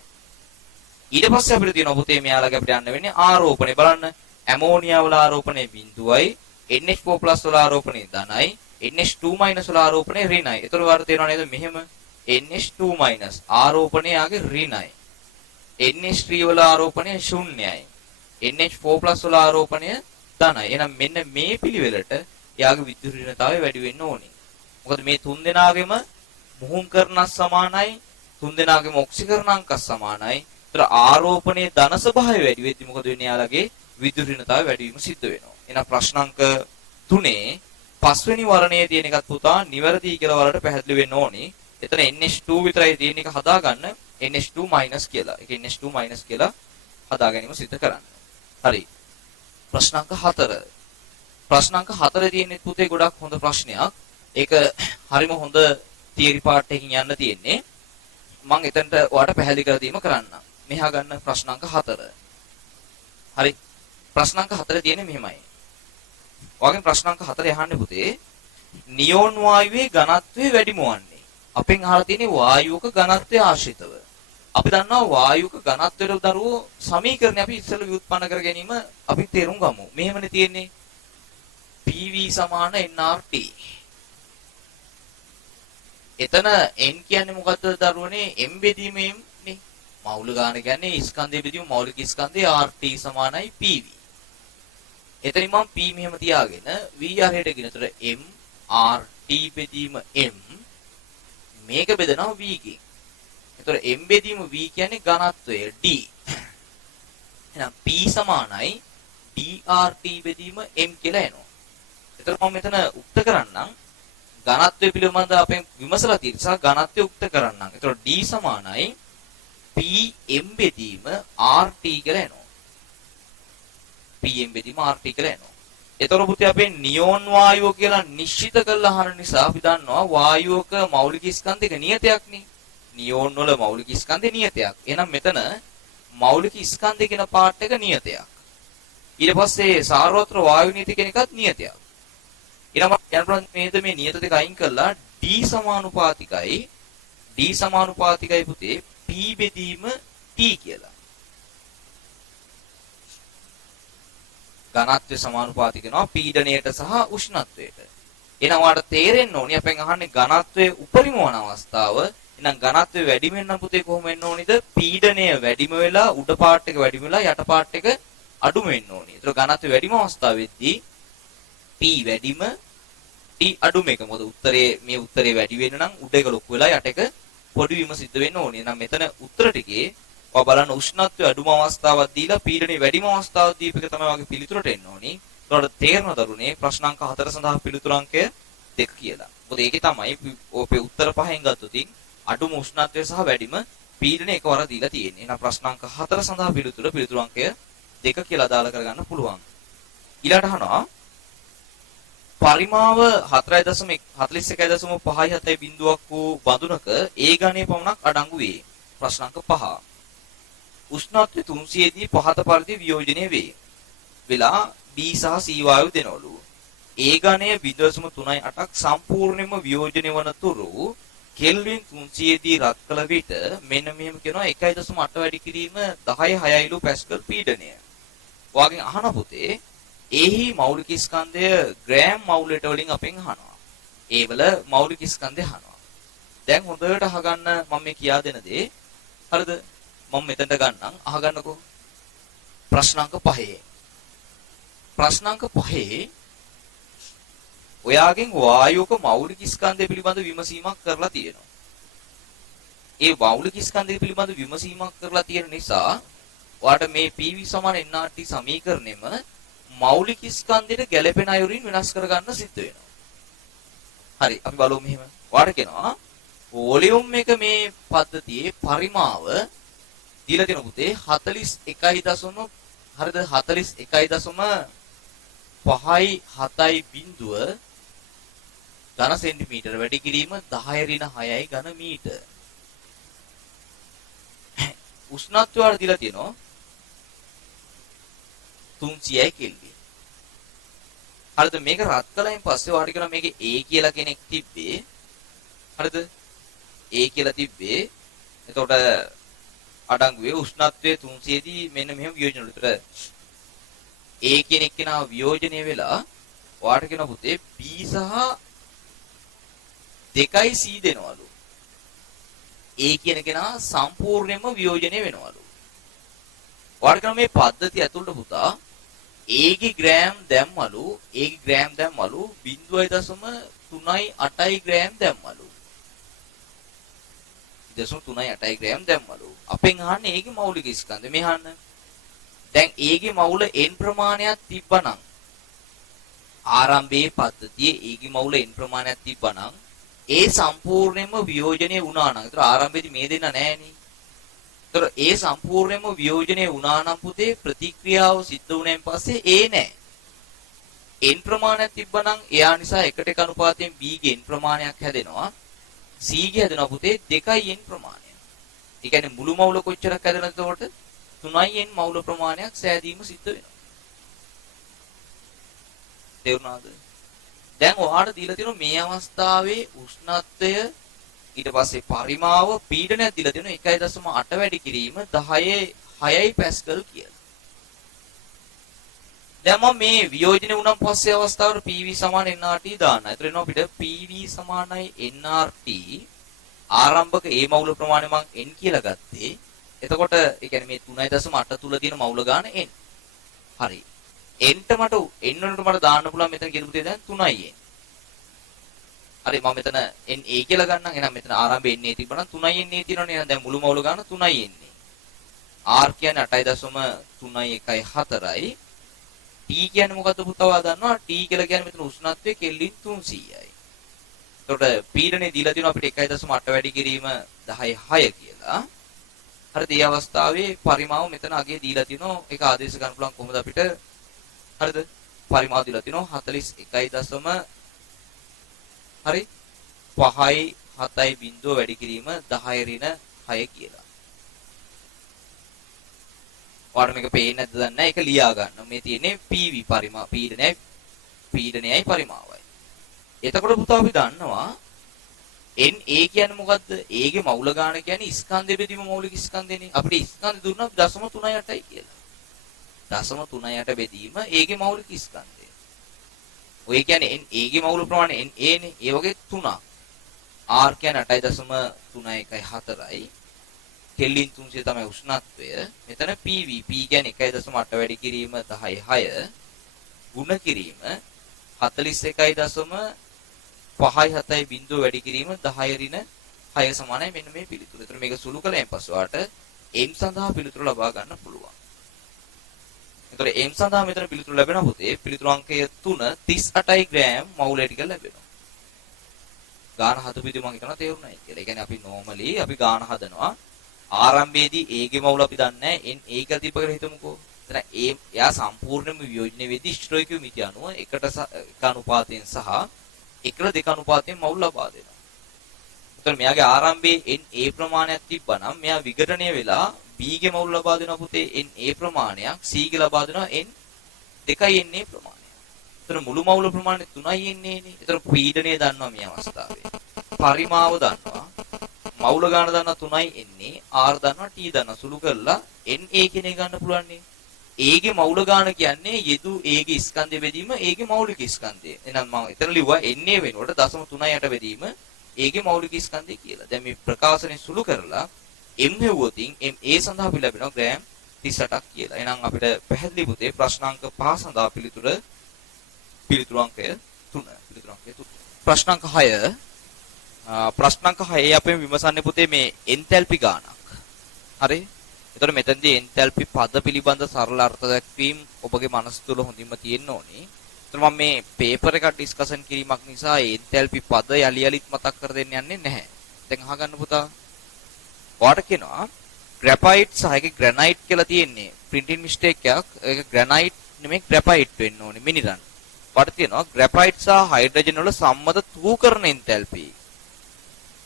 ඊට පස්සේ අපිට තියෙනවා පුතේ මෙයාලගේ අපිට යන්න වෙන්නේ ආරෝපණය බලන්න. ඇමෝනියා වල ආරෝපණය 0යි. NH4+ වල ආරෝපණය ධනයි. NH2- වල ආරෝපණය ඍණයි. ඒතර වාර තේරෙනව නේද මෙහෙම NH2- ආරෝපණය යාගේ ඍණයි. NH3 වල ආරෝපණය ශුන්‍යයි. NH4+ වල ආරෝපණය ධනයි. එහෙනම් මෙන්න මේ පිළිවෙලට යාගේ විද්‍යුත් ඍණතාවය වැඩි වෙන්න ඕනේ. මොකද මේ තුන් දෙනාගේම මුහුම්කරණ සමානයි. තුන් දෙනාගේම ඔක්සිකරණාංක සමානයි. ඒතර ආරෝපණයේ ධන ස්වභාවය වැඩි වෙද්දි මොකද වෙන්නේ යාලගේ විද්‍යුත් ඍණතාවය වැඩි වීම සිද්ධ වෙනවා. එහෙනම් ප්‍රශ්නාංක 3 පස්වෙනි වර්ණයේ තියෙන එකත් පුතා නිවැරදි කියලා වලට පැහැදිලි වෙන්න ඕනේ. එතන NH2 විතරයි තියෙන එක හදාගන්න NH2- කියලා. ඒක NH2- කියලා හදා ගැනීම සිද්ධ කරන්න. හරි. ප්‍රශ්නාංක 4. ප්‍රශ්නාංක 4 තියෙන්නේ පුතේ ගොඩක් හොඳ ප්‍රශ්නයක්. ඒක හරිම හොඳ තියරි පාර්ට් එකකින් යන්න තියෙන්නේ. මම එතනට ඔයාලට පැහැදිලි කර දීම කරන්න. මෙහා ගන්න ප්‍රශ්නාංක 4. හරි. ප්‍රශ්නාංක 4 තියෙන්නේ මෙහෙමයි. ඔයගෙන් ප්‍රශ්නාංක 4 අහන්නේ පුතේ නියෝන් වායුවේ ඝනත්වය වැඩිම වන්නේ. අපෙන් අහලා තියෙන්නේ වායුවක ඝනත්වය ආශ්‍රිතව. අපි දන්නවා වායුවක ඝනත්වයට දරුවෝ සමීකරණය අපි ඉස්සෙල්ලා ව්‍යුත්පන්න කර ගැනීම අපි තේරුම් ගමු. මෙහෙමනේ තියෙන්නේ PV = nRT. එතන n කියන්නේ මොකද්ද දරුවනේ? m බෙදීමේ නේ. මෞල ගාන කියන්නේ ස්කන්ධය බෙදීම මෞලික ස්කන්ධය RT = PV. එතනින් මම P මෙහෙම තියාගෙන V හරියට ගෙනතර M R T බෙදීම M මේක බෙදනවා V කින්. එතකොට m බෙදීම v කියන්නේ ඝනත්වය d. එහෙනම් p සමානයි dRt බෙදීම m කියලා එනවා. එතකොට මම මෙතන උක්ත කරන්නම් ඝනත්වය පිළිබඳ අපෙන් විමසලා තියෙන නිසා ඝනත්වය උක්ත කරන්නම්. එතකොට d සමානයි pm බෙදීම RT කියලා එනවා. pm බෙදීම RT කියලා එනවා. එතකොට පුතේ අපේ නියෝන් වායුව කියලා නිශ්චිත කරලා අහන නිසා අපි දන්නවා වායුවක මෞලික ස්කන්ධයක නියතයක් නේ. නියෝන් වල මෞලික ස්කන්ධේ නියතයක්. එහෙනම් මෙතන මෞලික ස්කන්ධය කියන පාර්ට් එක නියතයක්. ඊට පස්සේ සාරවත්‍ර වායු නියති කියන එකත් නියතයක්. ඊළඟට යන මේ නියත දෙක අයින් කරලා D සමානුපාතිකයි පුතේ P බෙදීම T කියලා. ඝනත්වය සමානුපාතික වෙනවා පීඩණයට සහ උෂ්ණත්වයට. එහෙනම් ඔයාලට තේරෙන්න ඕනි අපෙන් අහන්නේ ඝනත්වයේ උපරිම වන අවස්ථාව. එහෙනම් ඝනත්වය වැඩි වෙන්න පුතේ කොහොම වෙන්න ඕනිද? පීඩණය වැඩිම වෙලා උඩ පාර්ට් එක වැඩිම වෙලා යට පාර්ට් එක අඩුම වෙන්න ඕනි. ඒතර ඝනත්වය වැඩිම අවස්ථාවේදී P වැඩිම T අඩුම එක. මොකද මේ උත්තරේ වැඩි වෙන්න නම් උඩ එක ලොකු වෙලා යට එක පොඩි වීම සිද්ධ වෙන්න ඕනේ. එහෙනම් මෙතන උත්තර ටිකේ ඔයා බලන්න උෂ්ණත්වය අඩුම අවස්ථාවක් දීලා පීඩනය වැඩිම අවස්ථාවක් දීපක තමයි වගේ පිළිතුරට එන්න ඕනේ. ඒකට තේරෙන දරුණේ ප්‍රශ්න අංක 4 සඳහා පිළිතුරු අංකය 2 කියලා. මොකද ඒකේ තමයි ඔපේ උත්තර පහෙන් ගත්තොතින් අඩුම උෂ්ණත්වය සහ වැඩිම පීඩනය එකවර දීලා තියෙන්නේ. එහෙනම් ප්‍රශ්න අංක 4 සඳහා පිළිතුරු අංකය 2 කියලා දාලා කරගන්න පුළුවන්. ඊළඟට අහනවා පරිමාව 4.41.57 බිඳුවක් වූ බඳුනක ඒ ගණයේ පමණක් අඩංගු වේ. ප්‍රශ්න අංක 5. උෂ්ණත්වය 300 දී පහත පරිදි වියෝජනය වේ. වෙලා B සහ C වායු දෙනවලු. ඒ ගණය 0.38ක් සම්පූර්ණයෙන්ම වියෝජනය වන තුරු කෙල්වින් 300 දී රත් කළ විට මෙන්න මෙහෙම කියනවා 1.8 වැඩි කිරීම 10.6 පැස්කල් පීඩනය. ඔයාගෙන් අහන පුතේ එහි මෞලික ස්කන්ධය ග්‍රෑම් මවුලට වලින් අපෙන් අහනවා. ඒවල මෞලික ස්කන්ධය අහනවා. දැන් හොඳට අහගන්න මම මේ කියා දෙන දේ. හරිද? මම මෙතනට ගන්නම් අහගන්නකෝ. ප්‍රශ්න අංක 5. ප්‍රශ්න අංක 5 ඔයාගෙන් වායුවක මෞලික ස්කන්ධය පිළිබඳ විමසීමක් කරලා තියෙනවා. ඒ මෞලික ස්කන්ධය පිළිබඳ විමසීමක් කරලා තියෙන නිසා ඔයාට මේ PV = nRT සමීකරණයම මෞලික ස්කන්ධයට ගැළපෙන අයුරින් වෙනස් කරගන්න සිද්ධ වෙනවා. හරි අපි බලමු මෙහෙම. ඔයාට කියනවා වොලියුම් එක මේ පද්ධතියේ පරිමාව දීලා තියෙන පුතේ 41. හරිද 41.5 බිඳුව ඝන සෙන්ටිමීටර වැඩි කිරීම 10⁻6 ඝන මීටර. උෂ්ණත්වය වල දීලා තියෙනවා 300 කෙල්වින්. හරිද මේක රත් කළයින් පස්සේ ඔයාලට කියනවා මේකේ A කියලා කෙනෙක් තිබ්බේ. හරිද? A කියලා තිබ්බේ. එතකොට අඩංගුවේ උෂ්ණත්වය 300 දී මෙන්න මෙහෙම වියෝජන වලට A කියන එක්කෙනා වියෝජනය වෙලා ඔයාලට කියන පුතේ B සහ 2යි C දෙනවලු. A කියන කෙනා සම්පූර්ණයෙන්ම වියෝජනය වෙනවලු. ඔයාලට කියන මේ පද්ධතිය ඇතුළත පුතා A ගේ ග්‍රෑම් දැම්මලු 0.38 ග්‍රෑම් දැම්මලු. 0.38 ග්‍රෑම් දැම්මලු. අපෙන් අහන්නේ ඒකේ මෞලික ස්කන්ධය. මේ අහන්න. දැන් ඒගේ මවුල n ප්‍රමාණයක් තිබ්බනම් ආරම්භයේ පද්ධතියේ ඒගේ මවුල n ප්‍රමාණයක් තිබ්බනම් ඒ සම්පූර්ණයෙන්ම වියෝජනය වුණා නම් ඒතර ආරම්භයේදී මේ දෙන්න නැහැනේ. ඒතර ඒ සම්පූර්ණයෙන්ම වියෝජනය වුණා නම් පුතේ ප්‍රතික්‍රියාව සිද්ධ වුණෙන් පස්සේ ඒ නැහැ. n ප්‍රමාණයක් තිබ්බනම් එයා නිසා 1:1 අනුපාතයෙන් b ගේ n ප්‍රමාණයක් හැදෙනවා. c ගේ හැදෙනවා පුතේ 2n ප්‍රමාණය. ඒ කියන්නේ මුළු මවුල කොච්චරක් හැදෙනවද එතකොට? 3n මවුල ප්‍රමාණයක් සෑදීම සිද්ධ වෙනවා. තේරුණාද? දැන් ඔයාලට දීලා තියෙනවා මේ අවස්ථාවේ උෂ්ණත්වය ඊට පස්සේ පරිමාව පීඩනය දීලා තියෙනවා 1.8 වැඩි කිරීම 10.6 පැස්කල් කියලා. දැන් මම මේ වියෝජනය වුණාන් පස්සේ අවස්ථාවට PV = nRT දාන්න. ඒතර එනවා අපිට PV = nRT ආරම්භක ඒ මවුල ප්‍රමාණය මම n කියලා ගත්තේ. එතකොට ඒ කියන්නේ මේ 3.8 තුල තියෙන මවුල ගාන n. හරි. n ට මට n වලට මට දාන්න පුළුවන් මෙතන කියන පුතේ දැන් 3n. හරි මම මෙතන NA කියලා ගන්නම්. එහෙනම් මෙතන ආරම්භයේ NA තිබ්බනම් 3යි NA තියෙනවනේ. එහෙනම් දැන් මුළු මවුල ගන්න 3යි NA. R කියන්නේ 8.314යි. T කියන්නේ මොකද්ද පුතවා දන්නවා? T කියලා කියන්නේ මෙතන උෂ්ණත්වය කෙල්වින් 300යි. එතකොට පීඩනය දීලා තියෙනවා අපිට 1.8 වැඩි කිරීම 10.6 කියලා. හරිද? මේ අවස්ථාවේ පරිමාව මෙතන අගේ දීලා තිනවා. ඒක ආදේශ ගන්න පුළුවන් කොහොමද අපිට? හරිද? පරිමාව දීලා තිනවා 41. හරි 5යි 7යි බිංදුව වැඩි කිරීම 10 ඍණ 6 කියලා. ඔයාලට මේක පේන්නේ නැද්ද දන්නේ නැහැ. ඒක ලියා ගන්න. මේ තියෙන්නේ PV පරිමා පීඩනයයි පරිමාවයි. එතකොට පුතා අපි දන්නවා NA කියන්නේ මොකද්ද? A ගේ මවුල ගාන කියන්නේ ස්කන්ධෙ බෙදීම මৌলিক ස්කන්ධෙනේ. අපිට ස්කන්ධ දුන්නා 0.38යි කියලා. 0.38 බෙදීම A ගේ මৌলিক ස්කන්ධය. ඔය කියන්නේ A ගේ මවුල ප්‍රමාණය NA නේ. ඒ වගේ 3ක්. R කියන්නේ 8.314යි. කෙල්වින් 300 තමයි උෂ්ණත්වය. මෙතන PV P කියන්නේ 1.8 වැඩි කිරීම 10.6 ගුණ කිරීම 41. 5යි 7යි බිංදුව වැඩි කිරීම 10 ඍණ 6 සමානයි මෙන්න මේ පිළිතුර. ඒතර මේක සුළු කළෙන් පස්සේ වාට m සඳහා පිළිතුර ලබා ගන්න පුළුවන්. ඒතර m සඳහා මෙතන පිළිතුර ලැබෙනවා පුතේ. පිළිතුරු අංකය 3 38 ග්‍රෑම් මවුලය ටික ලැබෙනවා. ගාන හදපිදී මම හිතනවා තේරුණායි කියලා. ඒ කියන්නේ අපි normally අපි ගාන හදනවා. ආරම්භයේදී A ගේ මවුල අපි දන්නේ නැහැ. n A කියලා තියප කියලා හිතමුකෝ. එතන එයා සම්පූර්ණයෙන්ම වියෝජනය වෙද්දී ස්ට්‍රොයිකියු මිති අනුව එකට එක අනුපාතයෙන් සහ එකට දෙක අනුපාතයෙන් මවුල් ලබා දෙනවා. එතකොට මෙයාගේ ආරම්භයේ NA ප්‍රමාණයක් තිබ්බනම් මෙයා විඝටනය වෙලා B ගේ මවුල් ලබා දෙනවා පුතේ NA ප්‍රමාණයක්, C ගේ ලබා දෙනවා N 2යි NA ප්‍රමාණයක්. එතන මුළු මවුල ප්‍රමාණය 3යි NA නේ. එතන පීඩනය දන්නවා මේ අවස්ථාවේ. පරිමාව දන්නවා. මවුල ගාන දන්නවා 3යි NA, R දන්නවා T දන්නවා. සුළු කරලා NA කියන එක ගන්න පුළුවන් නේ. A ගේ මවුල ගාන කියන්නේ යෙදු A ගේ ස්කන්ධය බෙදීම A ගේ මৌলিক ස්කන්ධය. එහෙනම් මම එතන ලිව්වා NA වෙනකොට 0.38 බෙදීම A ගේ මৌলিক ස්කන්ධය කියලා. දැන් මේ ප්‍රකාශනය සුළු කරලා M හෙව්වොතින් MA සඳහා අපි ලැබෙනවා ග්‍රෑම් 38ක් කියලා. එහෙනම් අපිට පැහැදිලි පුතේ ප්‍රශ්නාංක 5 සඳහා පිළිතුරු අංකය 3. ප්‍රශ්නාංක 6 ප්‍රශ්නාංක 6 අපෙන් විමසන්නේ පුතේ මේ එන්තැල්පි ගානක්. හරි? එතකොට මෙතනදී එන්තැල්පි පද පිළිබඳ සරල අර්ථ දැක්වීම ඔබගේ මනස තුල හොඳින්ම තියෙන්න ඕනේ. එතකොට මම මේ පේපර් එකක් ඩිස්කෂන් කිරීමක් නිසා එන්තැල්පි පද යලි යලිත් මතක් කර දෙන්න යන්නේ නැහැ. දැන් අහගන්න පුතා. ඔයාලට කියනවා ග්‍රැෆයිට් සහ ඒකේ ග්‍රැනයිට් කියලා තියෙන්නේ. ප්‍රින්ටින් මිස්ටේක් එකක්. ඒක ග්‍රැනයිට් නෙමෙයි ග්‍රැෆයිට් වෙන්න ඕනේ මිනිරන්. ඔයාලට තියෙනවා ග්‍රැෆයිට් සහ හයිඩ්‍රජන් වල සම්මත තූකරණ එන්තැල්පි.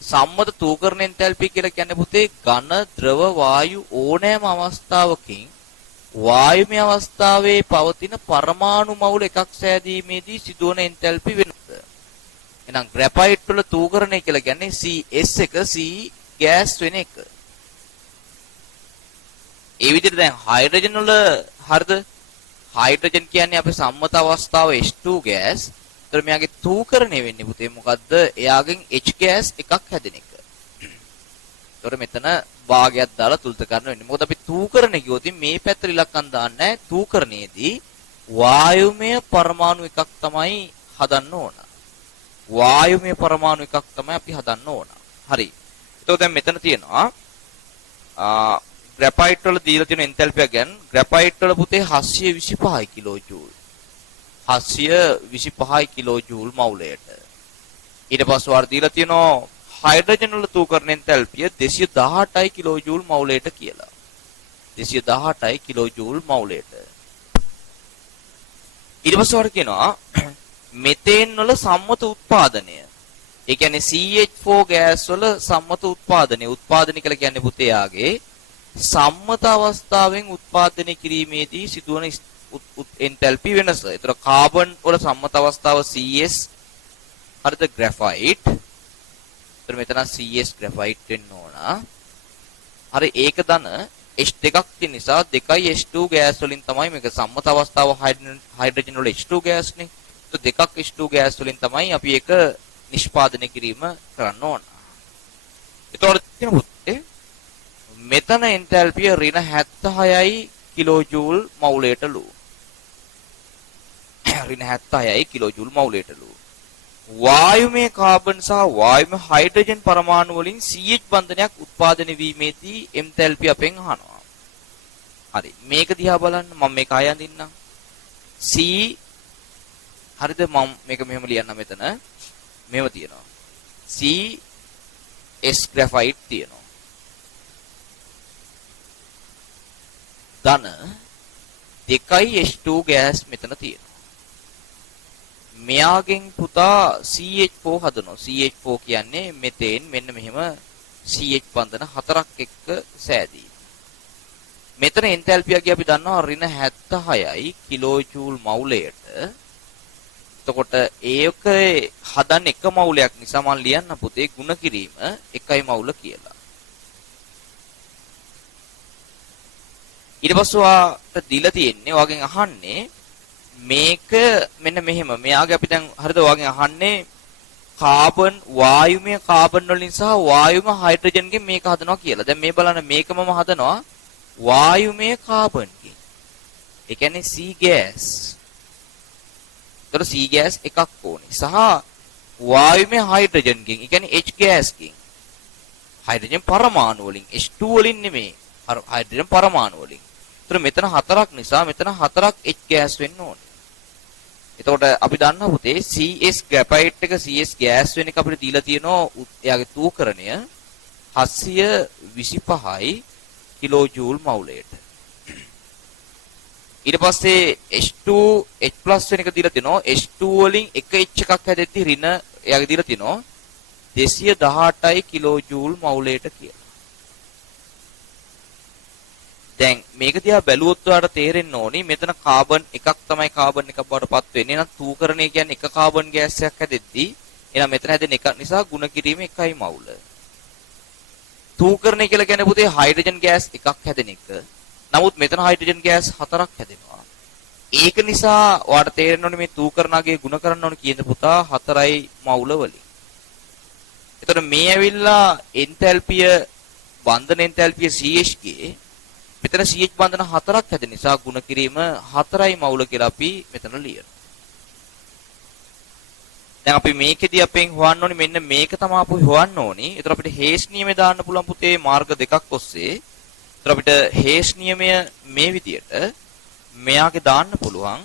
සම්මත තූකරණ එන්තැල්පි කියලා කියන්නේ පුතේ ඝන ද්‍රව වායු ඕනෑම අවස්ථාවකින් වායුමය අවස්ථාවේ පවතින පරමාණු මවුල එකක් සෑදීමේදී සිදුවන එන්තැල්පි වෙනස. එහෙනම් ග්‍රැෆයිට් වල තූකරණය කියලා කියන්නේ CS එක C ගෑස් වෙන එක. ඒ විදිහට දැන් හයිඩ්‍රජන් වල හරිද? හයිඩ්‍රජන් කියන්නේ අපේ සම්මත අවස්ථාව H2 ගෑස්. ඒතර මෙයාගේ තූකරණය වෙන්නේ පුතේ මොකද්ද? එයාගෙන් H ගෑස් එකක් හැදෙන එක. ඒතර මෙතන භාගයක් දාලා තුල්තකරණ වෙන්නේ. මොකද අපි තූකරණය කිව්වොත් මේ පැත්තට ඉලක්කම් දාන්නේ තූකරණයේදී වායුමය පරමාණු එකක් තමයි හදන්න ඕන. වායුමය පරමාණු එකක් තමයි අපි හදන්න ඕන. හරි. එතකොට දැන් මෙතන තියෙනවා ග්‍රැෆයිට් වල දීලා තියෙන එන්තැල්පිය ගැන ග්‍රැෆයිට් වල පුතේ 725 කිලෝ ජූල්. 725 කිලෝ ජූල් මවුලයට. ඊට පස්සේ වර දීලා තියෙනවා හයිඩ්‍රජන් වල තූකරණ එන්තැල්පිය 218 කිලෝ ජූල් මවුලයට කියලා. 218 කිලෝ ජූල් මවුලයට. ඊට පස්සේ වර කියනවා මෙතේන් වල සම්මත උත්පාදනය. ඒ කියන්නේ CH4 ගෑස් වල සම්මත උත්පාදනය. උත්පාදනය කියලා කියන්නේ පුතේ යාගේ සම්මත අවස්ථාවෙන් උත්පාදනය කිරීමේදී සිදුවන එන්තැල්පි වෙනස. ඒතර කාබන් වල සම්මත අවස්ථාව CS හරිද ග්‍රැෆයිට්. ඒතර මෙතන CS ග්‍රැෆයිට් වෙන්න ඕන. හරි ඒක දන H දෙකක් තියෙන නිසා 2යි H2 ගෑස් වලින් තමයි මේක සම්මත අවස්ථාව හයිඩ්‍රජන් වල H2 ගෑස් නේ. ඒත් 2ක් H2 ගෑස් වලින් තමයි අපි ඒක නිෂ්පාදනය කිරීම කරන්න ඕන. ඒතකොට තියෙන මෙතන එන්තැල්පිය ඍණ 76යි කිලෝ ජූල් මවුලයටලු. ඍණ 76යි කිලෝ ජූල් මවුලයටලු. වායුමය කාබන් සහ වායුමය හයිඩ්‍රජන් පරමාණු වලින් CH බන්ධනයක් උත්පාදනය වීමේදී එන්තැල්පි අපෙන් අහනවා. හරි. මේක දිහා බලන්න මම මේක ආය අඳින්නම්. C හරිද මම මේක මෙහෙම ලියන්න මෙතන. මෙහෙම තියෙනවා. C S graphite තියෙනවා. ධන 2යි H2 gas මෙතන තියෙනවා. මෙයාගෙන් පුතා CH4 හදනවා. CH4 කියන්නේ මෙතෙන් මෙන්න මෙහෙම CH බන්ධන හතරක් එක්ක සෑදීම. මෙතන එන්තැල්පියගේ අපි දන්නවා ඍණ 76යි කිලෝජූල් මවුලයට. එතකොට ඒක හදන්න එක මවුලයක් නිසා මම ලියන්න පුතේ ගුණ කිරීම එකයි මවුල කියලා. ඊට පස්සේ ඔයාට දීලා තියෙන්නේ ඔයගෙන් අහන්නේ මේක මෙන්න මෙහෙම. මෙයාගේ අපි දැන් හරිද ඔයගෙන් අහන්නේ කාබන් වායුමය කාබන් වලින් සහ වායුමය හයිඩ්‍රජන්ගෙන් මේක හදනවා කියලා. දැන් මේ බලන්න මේක මම හදනවා වායුමය කාබන්ගෙන්. ඒ කියන්නේ C gas. ඒතර C gas එකක් ඕනේ. සහ වායුමය හයිඩ්‍රජන්ගෙන්. ඒ කියන්නේ H gas ගෙන්. හයිඩ්‍රජන් පරමාණු වලින් H2 වලින් නෙමෙයි. හයිඩ්‍රජන් පරමාණු වලින්. ඒතර මෙතන හතරක් නිසා මෙතන හතරක් H gas වෙන්න ඕනේ. එතකොට අපි දන්නවා පුතේ CS graphite එක CS gas වෙන එක අපිට දීලා තියෙනවා එයාගේ තූකරණය 725යි කිලෝජූල් මවුලයට. ඊට පස්සේ H2H+ වෙන එක දීලා තිනවා H2 වලින් එක H එකක් හැදෙද්දි ඍණ එයාගේ දීලා තිනවා 218යි කිලෝජූල් මවුලයට කියලා. දැන් මේක දිහා බැලුවොත් ඔයාලට තේරෙන්න ඕනි මෙතන කාබන් එකක් තමයි කාබන් එකක් බවට පත් වෙන්නේ. එහෙනම් තූකරණය කියන්නේ එක කාබන් ගෑස් එකක් හැදෙද්දි එහෙනම් මෙතන හැදෙන එක නිසා ගුණ කිරීම එකයි මවුල. තූකරණය කියලා කියන්නේ පුතේ හයිඩ්‍රජන් ගෑස් එකක් හැදෙන එක. නමුත් මෙතන හයිඩ්‍රජන් ගෑස් හතරක් හැදෙනවා. ඒක නිසා ඔයාලට තේරෙන්න ඕනේ මේ තූකරණගේ ගුණ කරන්න ඕනේ කියන පුතා හතරයි මවුල වලින්. එතකොට මේ ඇවිල්ලා එන්තැල්පිය බන්ධන එන්තැල්පිය CH ගේ මෙතන CH බන්ධන හතරක් හැදෙන නිසා ගුණ කිරීම හතරයි මවුල කියලා අපි මෙතන ලියනවා. දැන් අපි මේකෙදී අපෙන් හොයන්න ඕනේ මෙන්න මේක තමයි අපි හොයන්න ඕනේ. ඒතර අපිට හේස් නියමය දාන්න පුළුවන් පුතේ මාර්ග දෙකක් ඔස්සේ. ඒතර අපිට හේස් නියමය මේ විදියට මෙයාගේ දාන්න පුළුවන්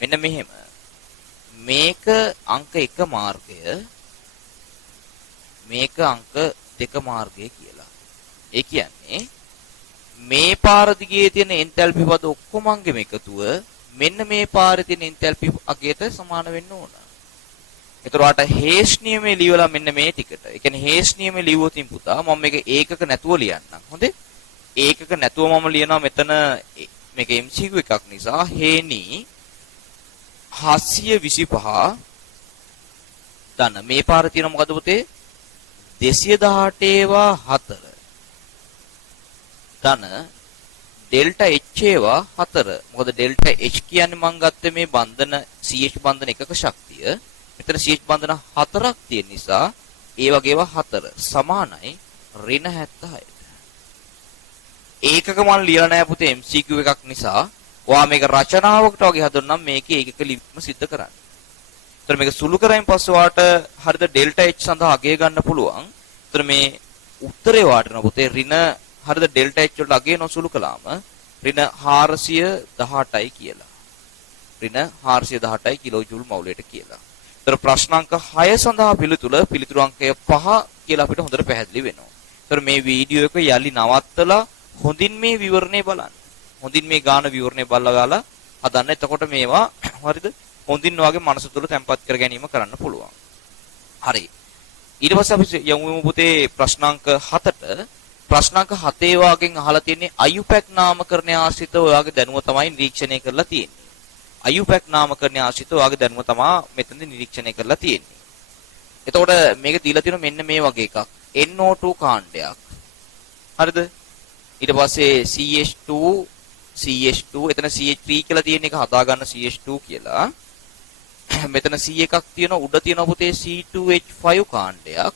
මෙන්න මෙහෙම. මේක අංක 1 මාර්ගය මේක අංක 2 මාර්ගය කියලා. ඒ කියන්නේ මේ පාර දිගේ තියෙන එන්තැල්පි පද ඔක්කොම අංගෙම එකතුව මෙන්න මේ පාරේ තියෙන එන්තැල්පි අගයට සමාන වෙන්න ඕන. ඒතර ඔයාට හේස් නියමයේ ලියවලා මෙන්න මේ ටිකට. ඒ කියන්නේ හේස් නියමයේ ලියුවොතින් පුතා මම මේක ඒකක නැතුව ලියන්නම්. හොඳේ? ඒකක නැතුව මම ලියනවා මෙතන මේක MCQ එකක් නිසා හේනි 725 දන්න මේ පාරේ තියෙන මොකද පුතේ 218 ඒවා 4 ධන ඩෙල්ටා H ඒවා 4. මොකද ඩෙල්ටා H කියන්නේ මම ගත්තේ මේ බන්ධන CH බන්ධන එකක ශක්තිය. මෙතන CH බන්ධන 4ක් තියෙන නිසා ඒ වගේ ඒවා 4 සමානයි ඍණ 76ට. ඒකක මම ලියලා නැහැ පුතේ MCQ එකක් නිසා. ඔයා මේක රචනාවකට වගේ හදුන්නම් මේකේ ඒකක ලිවීම සිද්ධ කරන්න. ඒතර මේක සුළු කරයින් පස්සේ ඔයාට හරිද ඩෙල්ටා H සඳහා අගය ගන්න පුළුවන්. ඒතර මේ උත්තරේ ඔයාට නෝ පුතේ ඍණ හරිද ඩෙල්ටා H වලට අගය නොසුළු කළාම ඍණ 418යි කියලා. ඍණ 418යි කිලෝජූල් මවුලයට කියලා. ඒතර ප්‍රශ්නාංක 6 සඳහා පිළිතුරු අංකය 5 කියලා අපිට හොඳට පැහැදිලි වෙනවා. ඒතර මේ වීඩියෝ එක යලි නවත්තලා හොඳින් මේ විවරණය බලන්න. හොඳින් මේ ගාන විවරණය බලලා හදන්න. එතකොට මේවා හරිද හොඳින් ඔයාගේ මනස තුළ තැම්පත් කර ගැනීම කරන්න පුළුවන්. හරි. ඊට පස්සේ අපි යමු පුතේ ප්‍රශ්නාංක 7ට. ප්‍රශ්නාංක 7 වාගෙන් අහලා තියෙන්නේ අයුපැක් නාමකරණය ආශ්‍රිතව ඔයාගේ දැනුම තමයි නිරීක්ෂණය කරලා තියෙන්නේ. අයුපැක් නාමකරණය ආශ්‍රිතව ඔයාගේ දැනුම තමයි මෙතනදී නිරීක්ෂණය කරලා තියෙන්නේ. එතකොට මේක දීලා තියෙන මෙන්න මේ වගේ එකක්. NO2 කාණ්ඩයක්. හරිද? ඊට පස්සේ CH2 එතන CH3 කියලා තියෙන එක හදාගන්න CH2 කියලා. මෙතන C එකක් තියෙනවා උඩ තියෙනවා පුතේ C2H5 කාණ්ඩයක්.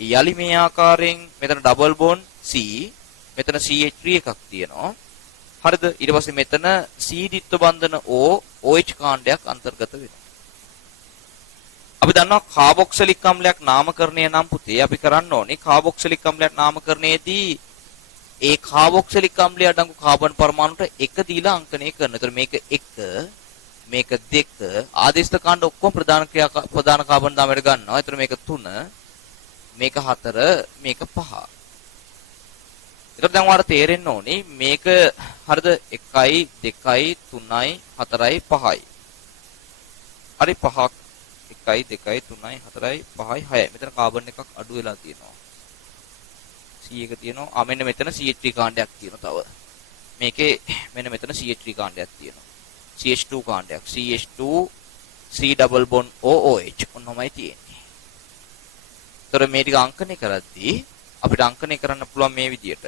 යලි මේ ආකාරයෙන් මෙතන ඩබල් බොන්ඩ් C මෙතන CH3 එකක් තියෙනවා. හරිද? ඊට පස්සේ මෙතන C ද්විත්ව බන්ධන O OH කාණ්ඩයක් අන්තර්ගත වෙනවා. අපි දන්නවා කාබොක්සිලික් අම්ලයක් නාමකරණය නම් පුතේ අපි කරන්න ඕනේ කාබොක්සිලික් අම්ලයක් නාමකරණයේදී ඒ කාබොක්සිලික් අම්ලය අඩංගු කාබන් පරමාණුට 1 දීලා අංකණය කරනවා. ඒතර මේක 1 මේක 2 ආදේශ කාණ්ඩ ඔක්කොම ප්‍රධාන කාබන් දාමයට ගන්නවා. ඒතර මේක 3 මේක 4 මේක 5. ඒතර දැන් ඔයාලට තේරෙන්න ඕනේ මේක හරිද 1යි 2යි 3යි 4යි 5යි. හරි 5ක් 1යි 2යි 3යි 4යි 5යි 6යි. මෙතන කාබන් එකක් අඩු වෙලා තියෙනවා. C1 තියෙනවා. මෙන්න මෙතන CH3 කාණ්ඩයක් තියෙනවා තව. මේකේ මෙන්න මෙතන CH3 කාණ්ඩයක් තියෙනවා. CH2 කාණ්ඩයක්. CH2 C double bond OOH ඔන්නමයි තියෙන්නේ. ඒතර මේ ටික අංකණය කරද්දී අපිට අංකණය කරන්න පුළුවන් මේ විදිහට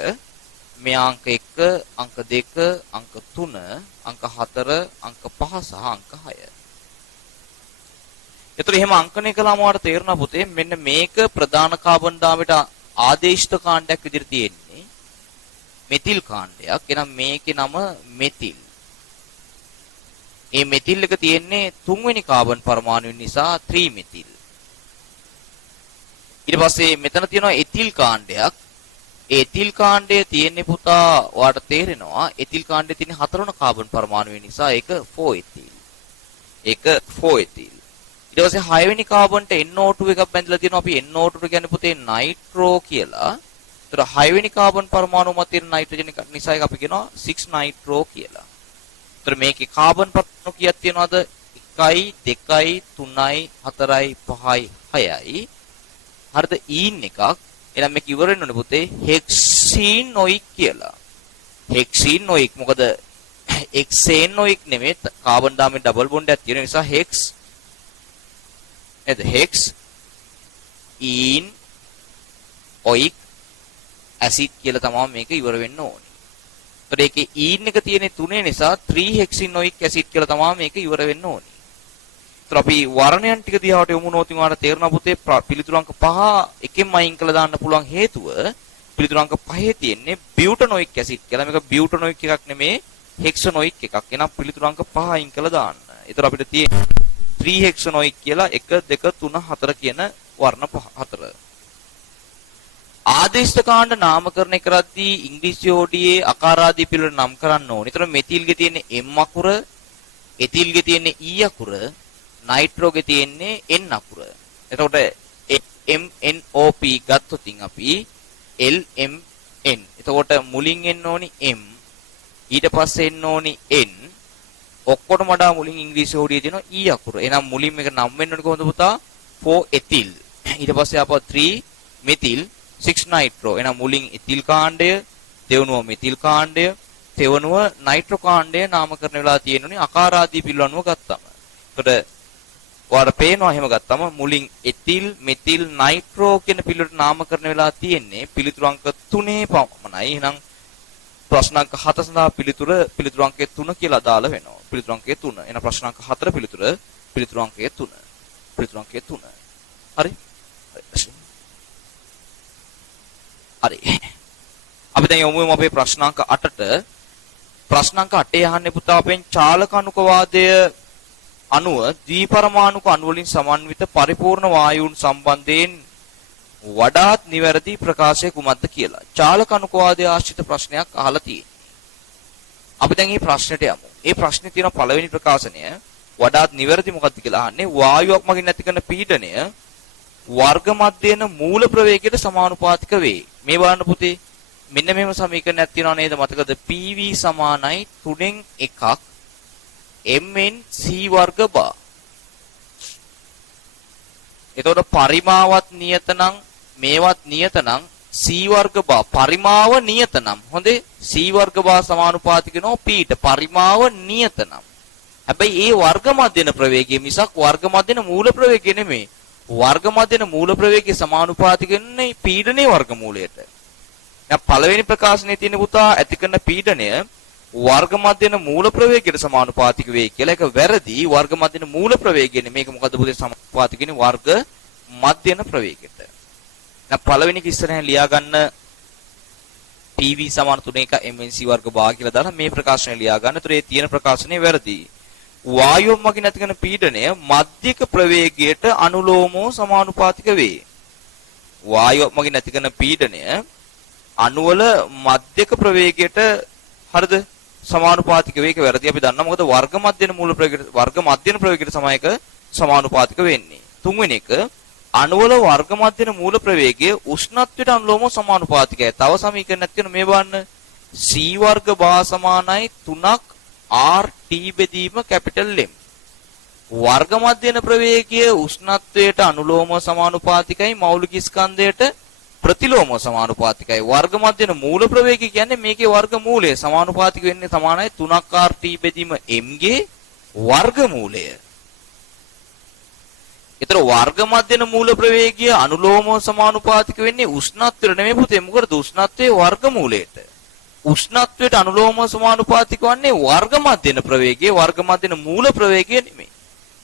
මේ අංක 1, අංක 2, අංක 3, අංක 4, අංක 5 සහ අංක 6. ඒතර එහෙම අංකණය කළාම ඔයාලට තේරෙනවා පුතේ මෙන්න මේක ප්‍රධාන කාබන් දාමයට ආදේශිත කාණ්ඩයක් විදිහට තියෙන්නේ මෙතිල් කාණ්ඩයක්. එහෙනම් මේකේ නම මෙතිල්. මේ මෙතිල් එක තියෙන්නේ තුන්වෙනි කාබන් පරමාණුව නිසා 3 මෙතිල්. ඊට පස්සේ මෙතන තියෙනවා එතිල් කාණ්ඩයක්. ඒ එතිල් කාණ්ඩය තියෙන්නේ පුතා ඔයාලට තේරෙනවා එතිල් කාණ්ඩයේ තියෙන 4 වෙනි කාබන් පරමාණුව නිසා ඒක 4 එතිල්. ඒක 4 එතිල්. ඊට පස්සේ 6 වෙනි කාබන්ට NO2 එකක් බැඳලා තියෙනවා. අපි NO2 කියන්නේ පුතේ නයිට්‍රෝ කියලා. ඒතර 6 වෙනි කාබන් පරමාණුව මත තියෙන නයිට්‍රජන් එක නිසා ඒක අපි කියනවා 6 නයිට්‍රෝ කියලා. ඒතර මේකේ කාබන් පරමාණු කීයක් තියෙනවද? 1යි 2යි 3යි 4යි 5යි 6යි. හරිද? ඊන් එකක්. එහෙනම් මේක ඉවර වෙන්න ඕනේ පුතේ හෙක්සීනොයික් කියලා. හෙක්සීනොයික් මොකද එක්සේනොයික් නෙමෙයි කාබන් දාමේ ඩබල් බොන්ඩ් එකක් තියෙන නිසා හෙක්ස් නේද? හෙක්ස් ඊන් ඔයික් ඇසිඩ් කියලා තමයි මේක ඉවර වෙන්න ඕනේ. ඒතර ඒකේ ඊන් එක තියෙන 3 නිසා 3 හෙක්සිනොයික් ඇසිඩ් කියලා තමයි මේක ඉවර වෙන්න ඕනේ. ඒතර අපි වර්ණයන් ටික දිහාට යමු නොතින් ඔයාලට තේරෙනවා පුතේ පිළිතුරු අංක 5 එකෙන් අයින් කළා දාන්න පුළුවන් හේතුව පිළිතුරු අංක 5 තියෙන්නේ බියුටනොයික් ඇසිඩ් කියලා. මේක බියුටනොයික් එකක් නෙමේ හෙක්සනොයික් එකක්. එහෙනම් පිළිතුරු අංක 5 අයින් කළා දාන්න. ඒතර අපිට තියෙන්නේ 3 හෙක්සනොයික් කියලා 1 2 3 4 කියන වර්ණ 4. ආදේශ කාණ්ඩ නාමකරණය කරද්දී ඉංග්‍රීසි හෝඩියේ අකාරාදී පිළිවෙල නම් කරන්න ඕනේ. ඒතර මෙතිල්ගේ තියෙන්නේ M අකුර, එතිල්ගේ තියෙන්නේ E අකුර, නයිට්‍රෝගේ තියෙන්නේ N අකුර. එතකොට MNOP ගත්තොත් අපි LMN. එතකොට මුලින් එන්න ඕනි M, ඊට පස්සේ එන්න ඕනි N. ඔක්කොටම වඩා මුලින් ඉංග්‍රීසි හෝඩියේ තියෙනවා E අකුර. එහෙනම් මුලින් මේක නම් වෙන්න ඕනේ කොහොමද පුතා? 4 එතිල්. ඊට පස්සේ ආපහු 3 මෙතිල් 6 නයිට්‍රෝ. එහෙනම් මුලින් එතිල් කාණ්ඩය, දෙවනුව මෙතිල් කාණ්ඩය, තෙවනුව නයිට්‍රෝ කාණ්ඩය නාමකරණය වෙලා තියෙනුනේ අකාරාදී පිළිවෙල අනුව ගත්තම. එතකොට ඔයාලට පේනවා එහෙම ගත්තම මුලින් එතිල් මෙතිල් නයිට්‍රෝ කියන පිළිවෙලට නාමකරණය වෙලා තියෙන්නේ පිළිතුරු අංක 3 පමණයි. එහෙනම් ප්‍රශ්න අංක 7 සඳහා පිළිතුරු අංකය 3 කියලා දාලා වෙනවා. පිළිතුරු අංකය 3. එහෙනම් ප්‍රශ්න අංක 4 පිළිතුරු අංකය 3. පිළිතුරු අංකය 3. හරි? හරි. අපි දැන් යමු අපේ ප්‍රශ්න අංක 8ට. ප්‍රශ්න අංක 8 අහන්නේ පුතා අපෙන් චාලක අණුකවාදය අණුව ද්විපරමාණුක අණු වලින් සමන්විත පරිපූර්ණ වායුන් සම්බන්ධයෙන් වඩාත් නිවැරදි ප්‍රකාශය කුමක්ද කියලා. චාලක අණුකවාදයේ ආශ්‍රිත ප්‍රශ්නයක් අහලා තියෙනවා. අපි දැන් මේ ප්‍රශ්නෙට යමු. මේ ප්‍රශ්නේ තියෙන පළවෙනි ප්‍රකාශනය වඩාත් නිවැරදි මොකක්ද කියලා අහන්නේ වායුවක් මගින් ඇති කරන පීඩනය වර්ග මධ්‍යන මූල ප්‍රවේගයට සමානුපාතික වේ. මේ බලන්න පුතේ මෙන්න මෙහෙම සමීකරණයක් තියෙනවා නේද මතකද? PV සමානයි 3න් 1ක් MN C වර්ග බා. එතකොට පරිමාවත් නියත නම් මේවත් නියත නම් C වර්ග බා පරිමාව නියත නම් හොඳේ C වර්ග බා සමානුපාතික නෝ P ට පරිමාව නියත නම්. හැබැයි ඒ වර්ග මධ්‍යන ප්‍රවේගය මිසක් වර්ග මධ්‍යන මූල ප්‍රවේගය නෙමෙයි. වර්ග මධ්‍යන මූල ප්‍රවේගයේ සමානුපාතික වෙන්නේ පීඩනයේ වර්ගමූලයට. දැන් පළවෙනි ප්‍රකාශනයේ තියෙන පුතා ඇති කරන පීඩනය වර්ග මධ්‍යන මූල ප්‍රවේගයට සමානුපාතික වෙයි කියලා. ඒක වැරදි. වර්ග මධ්‍යන මූල ප්‍රවේගය නෙමෙයි. මේක මොකද්ද පුතේ සමානුපාතික වෙන්නේ වර්ග මධ්‍යන ප්‍රවේගයට. දැන් පළවෙනි ඉස්සරහින් ලියා ගන්න PV සමාන 3 1 MNC වර්ග භාග කියලා දාලා මේ ප්‍රකාශනය ලියා ගන්න. ඒතර ඒ තියෙන ප්‍රකාශනය වැරදි. වායුව මගින් ඇති කරන පීඩනය මධ්‍යක ප්‍රවේගයට අනුලෝමව සමානුපාතික වේ. වායුව මගින් ඇති කරන පීඩනය අණුවල මධ්‍යක ප්‍රවේගයට හරිද සමානුපාතික වේ. ඒක වැරදි අපි දන්නවා. මොකද වර්ග මධ්‍යන මූල ප්‍රවේගයට වර්ග මධ්‍යන ප්‍රවේගයට සමායක සමානුපාතික වෙන්නේ. තුන්වෙනි එක අණුවල වර්ග මධ්‍යන මූල ප්‍රවේගය උෂ්ණත්වයට අනුලෝමව සමානුපාතිකයි. තව සමීකරණයක් තියෙන මේ බලන්න. c වර්ග බා සමානයි 3ක් RT බෙදීම කැපිටල් M. වර්ග මධ්‍යන ප්‍රවේගය උෂ්ණත්වයට අනුලෝමව සමානුපාතිකයි මෞලික ස්කන්ධයට ප්‍රතිලෝමව සමානුපාතිකයි. වර්ග මධ්‍යන මූල ප්‍රවේගය කියන්නේ මේකේ වර්ග මූලය සමානුපාතික වෙන්නේ සමානයි 3ක් RT බෙදීම M ගේ වර්ගමූලය. ඒතර වර්ග මධ්‍යන මූල ප්‍රවේගය අනුලෝමව සමානුපාතික වෙන්නේ උෂ්ණත්වයට නෙමෙයි පුතේ. මොකද උෂ්ණත්වයේ වර්ගමූලයට. උෂ්ණත්වයට අනුලෝමව සමානුපාතික වන්නේ වර්ග මධ්‍යන ප්‍රවේගය වර්ග මධ්‍යන මූල ප්‍රවේගය නෙමෙයි.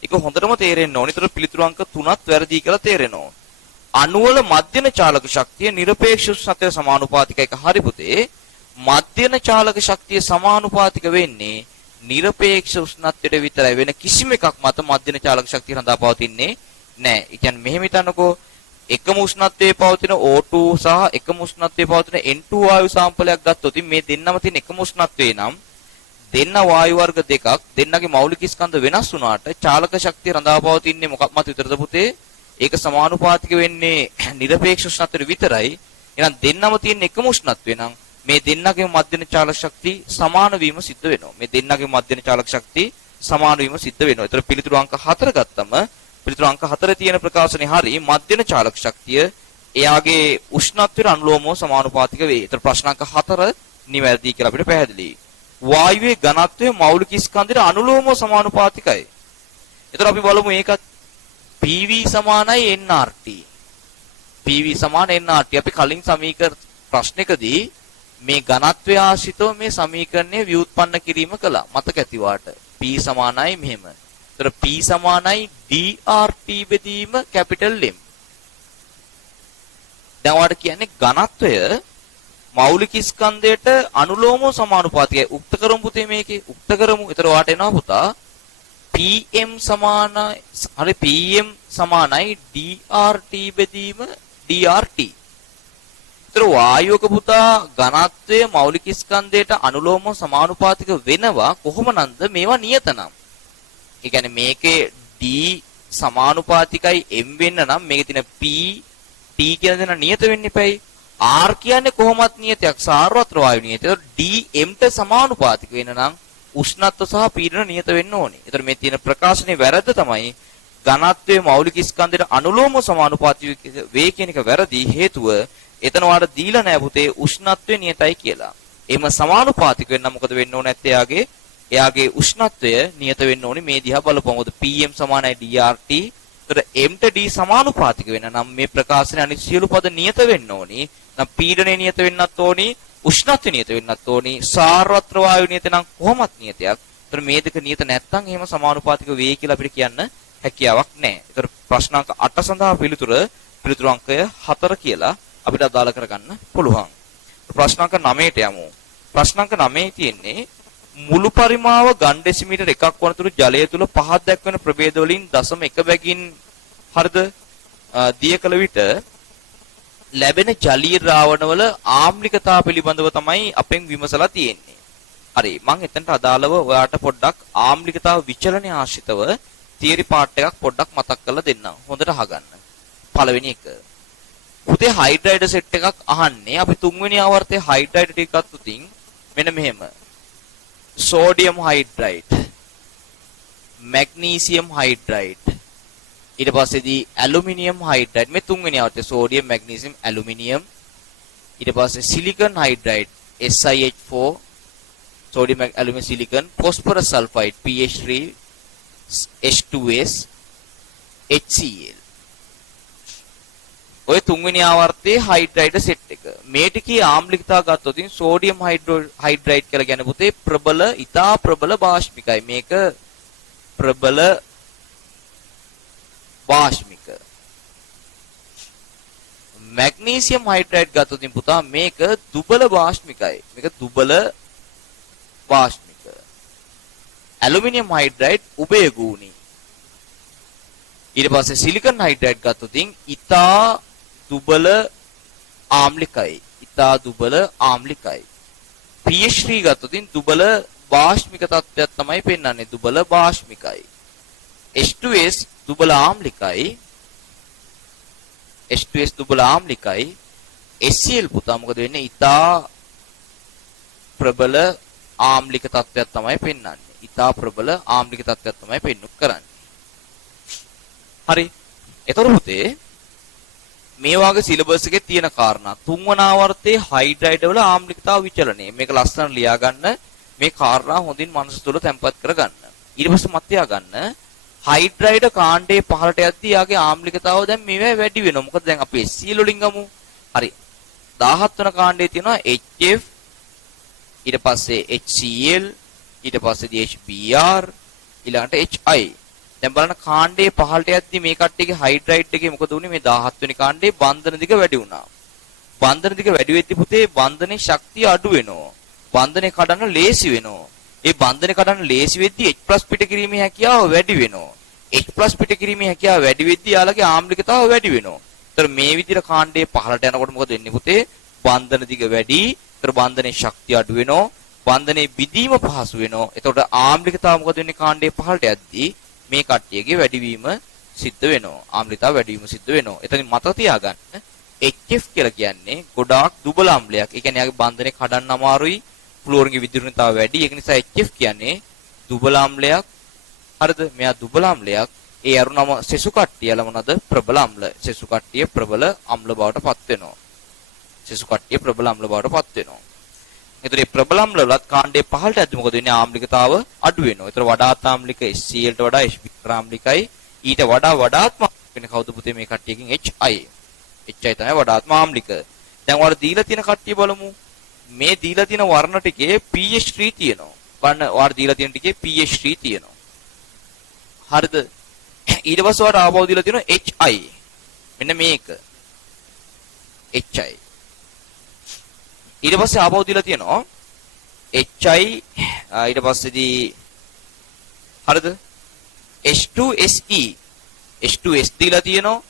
ඒක හොඳටම තේරෙන්න ඕනේ. ඒතර පිළිතුරු අංක 3ත් වැරදි කියලා තේරෙනවා. අණුවල මධ්‍යන චාලක ශක්තිය නිරපේක්ෂ උෂ්ණත්වයට සමානුපාතිකයි. ඒක හරි පුතේ. මධ්‍යන චාලක ශක්තිය සමානුපාතික වෙන්නේ නිරපේක්ෂ උෂ්ණත්වයට විතරයි. වෙන කිසිම එකක් මත මධ්‍යන චාලක ශක්තිය රඳා පවතින්නේ නැහැ. ඒ කියන්නේ මෙහෙම හිතන්නකෝ. එකම උෂ්ණත්වයේ පවතින O2 සහ එකම උෂ්ණත්වයේ පවතින N2 වායු සාම්පලයක් ගත්තොත් මේ දෙන්නම තියෙන එකම උෂ්ණත්වයේ නම් දෙන්න වායු වර්ග දෙකක් දෙන්නගේ මෞලික ස්කන්ධ වෙනස් වුණාට චාලක ශක්තිය රඳා පවතින්නේ මොකක් මත විතරද පුතේ? ඒක සමානුපාතික වෙන්නේ නිරපේක්ෂ උෂ්ණත්වයට විතරයි. එහෙනම් දෙන්නම තියෙන එකම උෂ්ණත්වය නම් මේ දෙන්නගේ මධ්‍යන චාලක ශක්තිය සමාන වීම සිද්ධ වෙනවා. මේ දෙන්නගේ මධ්‍යන චාලක ශක්තිය සමාන වීම සිද්ධ වෙනවා. ඒතර පිළිතුරු අංක 4 ගත්තම පිළිතුරු අංක 4 තියෙන ප්‍රකාශනේ හරි. මධ්‍යන චාලක ශක්තිය එයාගේ උෂ්ණත්වයට අනුලෝමව සමානුපාතික වේ. ඒතර ප්‍රශ්න අංක 4 නිවැරදි කියලා අපිට පැහැදිලියි. වායුවේ ඝනත්වය මෞලික ස්කන්ධයට අනුලෝමව සමානුපාතිකයි. ඒතර අපි බලමු ඒකත් PV සමානයි nRT. PV සමාන nRT. අපි කලින් සමීකරණ ප්‍රශ්නකදී මේ ඝනත්වය ආශ්‍රිතව මේ සමීකරණය ව්‍යුත්පන්න කිරීම කළා. මතක ඇතිවාට. P සමානයි මෙහෙම. ඒතර P සමානයි DRT බෙදීම කැපිටල් M. දැන් ඔයාලට කියන්නේ ඝනත්වය මෞලික ස්කන්ධයට අනුලෝමව සමානුපාතිකයි. උක්ත කරමු පුතේ මේකේ. උක්ත කරමු. ඒතර ඔයාලට එනවා පුතා PM සමානයි හරි PM සමානයි DRT බෙදීම DRT. ඒතර වායුවක පුතා ඝනත්වය මෞලික ස්කන්ධයට අනුලෝමව සමානුපාතික වෙනවා කොහොමනන්ද මේවා නියත නම්. ඒ කියන්නේ මේකේ D සමානුපාතිකයි M වෙන්න නම් මේකේ තියෙන P T කියන දේ නියත වෙන්න එපයි. R කියන්නේ කොහොමත් නියතයක් සාරවත්‍ර වායු නියතය. D M ට සමානුපාතික වෙන්න නම් උෂ්ණත්ව සහ පීඩන නියත වෙන්න ඕනේ. ඒතර මේ තියෙන ප්‍රකාශනයේ වැරද්ද තමයි ඝනත්වයේ මෞලික ස්කන්ධයට අනුලෝමව සමානුපාතික වේ කියන එක වැරදි. හේතුව එතන වාට දීලා නැහැ පුතේ උෂ්ණත්වය නියතයි කියලා. එහෙම සමානුපාතික වෙන්න මොකද වෙන්න ඕනේ නැත්තේ එයාගේ උෂ්ණත්වය නියත වෙන්න ඕනේ. මේ දිහා බලපුවම මොකද PM සමානයි DRT. ඒතර M ට D සමානුපාතික වෙන්න නම් මේ ප්‍රකාශනයේ අනිත් සියලු පද නියත වෙන්න ඕනේ. නම් පීඩනය නියත වෙන්නත් ඕනේ. උෂ්ණත්වය නියත වෙන්නත් ඕනේ. සාරවත්‍ර වායු නියත නම් කොහොමත් නියතයක්. ඒතර මේ දෙක නියත නැත්නම් එහෙම සමානුපාතික වේ කියලා අපිට කියන්න හැකියාවක් නැහැ. ඒතර ප්‍රශ්න අංක 8 සඳහා පිළිතුරු අංකය 4 කියලා අපිට අදාළ කරගන්න පුළුවන්. ප්‍රශ්න අංක 9ට යමු. ප්‍රශ්න අංක 9 තියෙන්නේ මුළු පරිමාව ඝන ඩෙසිමීටර් 1ක් වනතුරු ජලය තුල පහත් දක්වන ප්‍රභේද වලින් 0.1 බැගින් හරිද දිය කළ විට ලැබෙන ජලීය ද්‍රාවණවල ආම්ලිකතාව පිළිබඳව තමයි අපෙන් විමසලා තියෙන්නේ. හරි මම එතනට අදාළව ඔයාට පොඩ්ඩක් ආම්ලිකතාව විචලනය ආශ්‍රිතව තියරි පාර්ට් එකක් පොඩ්ඩක් මතක් කරලා දෙන්නම්. හොඳට අහගන්න. පළවෙනි එක. පුතේ හයිඩ්‍රයිඩ් සෙට් එකක් අහන්නේ. අපි තුන්වෙනි ආවර්තයේ හයිඩ්‍රයිඩ් ටික ගත්තොතින් මෙන්න මෙහෙම. සෝඩියම් හයිඩ්‍රයිඩ්, මැග්නීසියම් හයිඩ්‍රයිඩ්, ඊට පස්සේදී ඇලුමිනියම් හයිඩ්‍රයිඩ්. මේ තුන්වෙනි ආවර්තයේ සෝඩියම්, මැග්නීසියම්, ඇලුමිනියම්. ඊට පස්සේ silicon hydride SiH4, sodium, aluminium, silicon, phosphorus sulphide PH3, H2S, HCl. ඔය තුන්වෙනි ආවර්තයේ හයිඩ්‍රයිඩ් සෙට් එක. මේ ටිකේ ආම්ලිකතාව ගත්තොත් සෝඩියම් හයිඩ්‍රයිඩ් කියලා කියන්නේ පුතේ ප්‍රබල, ඉතා ප්‍රබල බාෂ්මිකයි. මේක ප්‍රබල බාෂ්මික. මැග්නීසියම් හයිඩ්‍රයිඩ් ගත්තොත් පුතා මේක දුබල බාෂ්මිකයි. මේක දුබල බාෂ්මික. ඇලුමිනියම් හයිඩ්‍රයිඩ් උභය ගුණී. ඊට පස්සේ සිලිකන් හයිඩ්‍රයිඩ් ගත්තොත් ඉතා දුබල ආම්ලිකයි. ඉතා දුබල ආම්ලිකයි. pH 3 ගත්තොත් දුබල බාෂ්මික තත්ත්වයක් තමයි පෙන්වන්නේ. දුබල බාෂ්මිකයි. H2S දුබල ආම්ලිකයි. H2S දුබල ආම්ලිකයි. HCl පුතා මොකද වෙන්නේ? ඉතා ප්‍රබල ආම්ලික තත්ත්වයක් තමයි පෙන්වන්නේ. ඉතා ප්‍රබල ආම්ලික තත්ත්වයක් තමයි පෙන්වු කරන්නේ. හරි. එතකොට පුතේ මේ වාගේ සිලබස් එකේ තියෙන කාරණා තුන්වන ආවර්තයේ හයිඩ්‍රයිඩ් වල ආම්ලිකතාව විචලනය. මේක ලස්සන ලියා ගන්න. මේ කාරණා හොඳින් මනස තුළ තැම්පත් කරගන්න. ඊට පස්සේ මත් තියාගන්න හයිඩ්‍රයිඩ් කාණ්ඩේ පහළට යද්දී යාගේ ආම්ලිකතාව දැන් මේවා වැඩි වෙනවා. මොකද දැන් අපි HCl වලින් ගමු. හරි. 17 වෙනි කාණ්ඩේ තියෙනවා HF ඊට පස්සේ HCl ඊට පස්සේ HBr ඊළඟට HI. දැන් බලන්න කාණ්ඩේ පහළට යද්දී මේ කට්ටියගේ හයිඩ්‍රයිඩ් එකේ මොකද වුනේ? මේ 17 වෙනි කාණ්ඩේ බන්ධන දිග වැඩි වුණා. බන්ධන දිග වැඩි වෙද්දී පුතේ බන්ධනේ ශක්තිය අඩු වෙනවා. බන්ධනේ කඩන්න ලේසි වෙනවා. ඒ බන්ධනේ කඩන්න ලේසි වෙද්දී H+ පිට කිරීමේ හැකියාව වැඩි වෙනවා. H+ පිට කිරීමේ හැකියාව වැඩි වෙද්දී යාළගේ ආම්ලිකතාව වැඩි වෙනවා. ඒතර මේ විදිහට කාණ්ඩේ පහළට යනකොට මොකද වෙන්නේ පුතේ? බන්ධන දිග වැඩි. ඒතර බන්ධනේ ශක්තිය අඩු වෙනවා. බන්ධනේ බිඳීම පහසු වෙනවා. එතකොට ආම්ලිකතාව මොකද වෙන්නේ? කාණ්ඩේ පහළට යද්දී මේ කට්ටියගේ වැඩිවීම සිද්ධ වෙනවා. ආම්ලිකතාව වැඩිවීම සිද්ධ වෙනවා. එතනින් මතක තියාගන්න HF කියලා කියන්නේ ගොඩාක් දුබල අම්ලයක්. ඒ කියන්නේ යාගේ බන්ධනේ කඩන්න අමාරුයි. ෆ්ලෝරින්ගේ විද්‍යුත්තාව වැඩි. ඒක නිසා HF කියන්නේ දුබල අම්ලයක්. හරිද? මෙයා දුබල අම්ලයක්. ඒ අරුණම සෙසු කට්ටියල මොනවද? ප්‍රබල අම්ල. සෙසු කට්ටිය ප්‍රබල අම්ල බවට පත් වෙනවා. සෙසු කට්ටිය ප්‍රබල අම්ල බවට පත් වෙනවා. ඒතර මේ ප්‍රබල අම්ල වලත් කාණ්ඩේ පහළට යද්දි මොකද වෙන්නේ? ආම්ලිකතාව අඩු වෙනවා. ඒතර වඩාත් ආම්ලික HCl ට වඩා HB ආම්ලිකයි. ඊට වඩා වඩාත්ම වෙන කවුද පුතේ මේ කට්ටියකින් HI. HI තමයි වඩාත්ම ආම්ලික. දැන් වල දීලා තියෙන කට්ටිය බලමු. මේ දීලා තියෙන වර්ණ ටිකේ pH 3 තියෙනවා. බලන්න වල දීලා තියෙන ටිකේ pH 3 තියෙනවා. හරිද? ඊට පස්සේ වල ආපහු දීලා තියෙනවා HI. මෙන්න මේක. HI. ඊට පස්සේ ආපහු දීලා තියෙනවා HI ඊට පස්සේදී හරිද? H2SE. H2S දීලා තියෙනවා.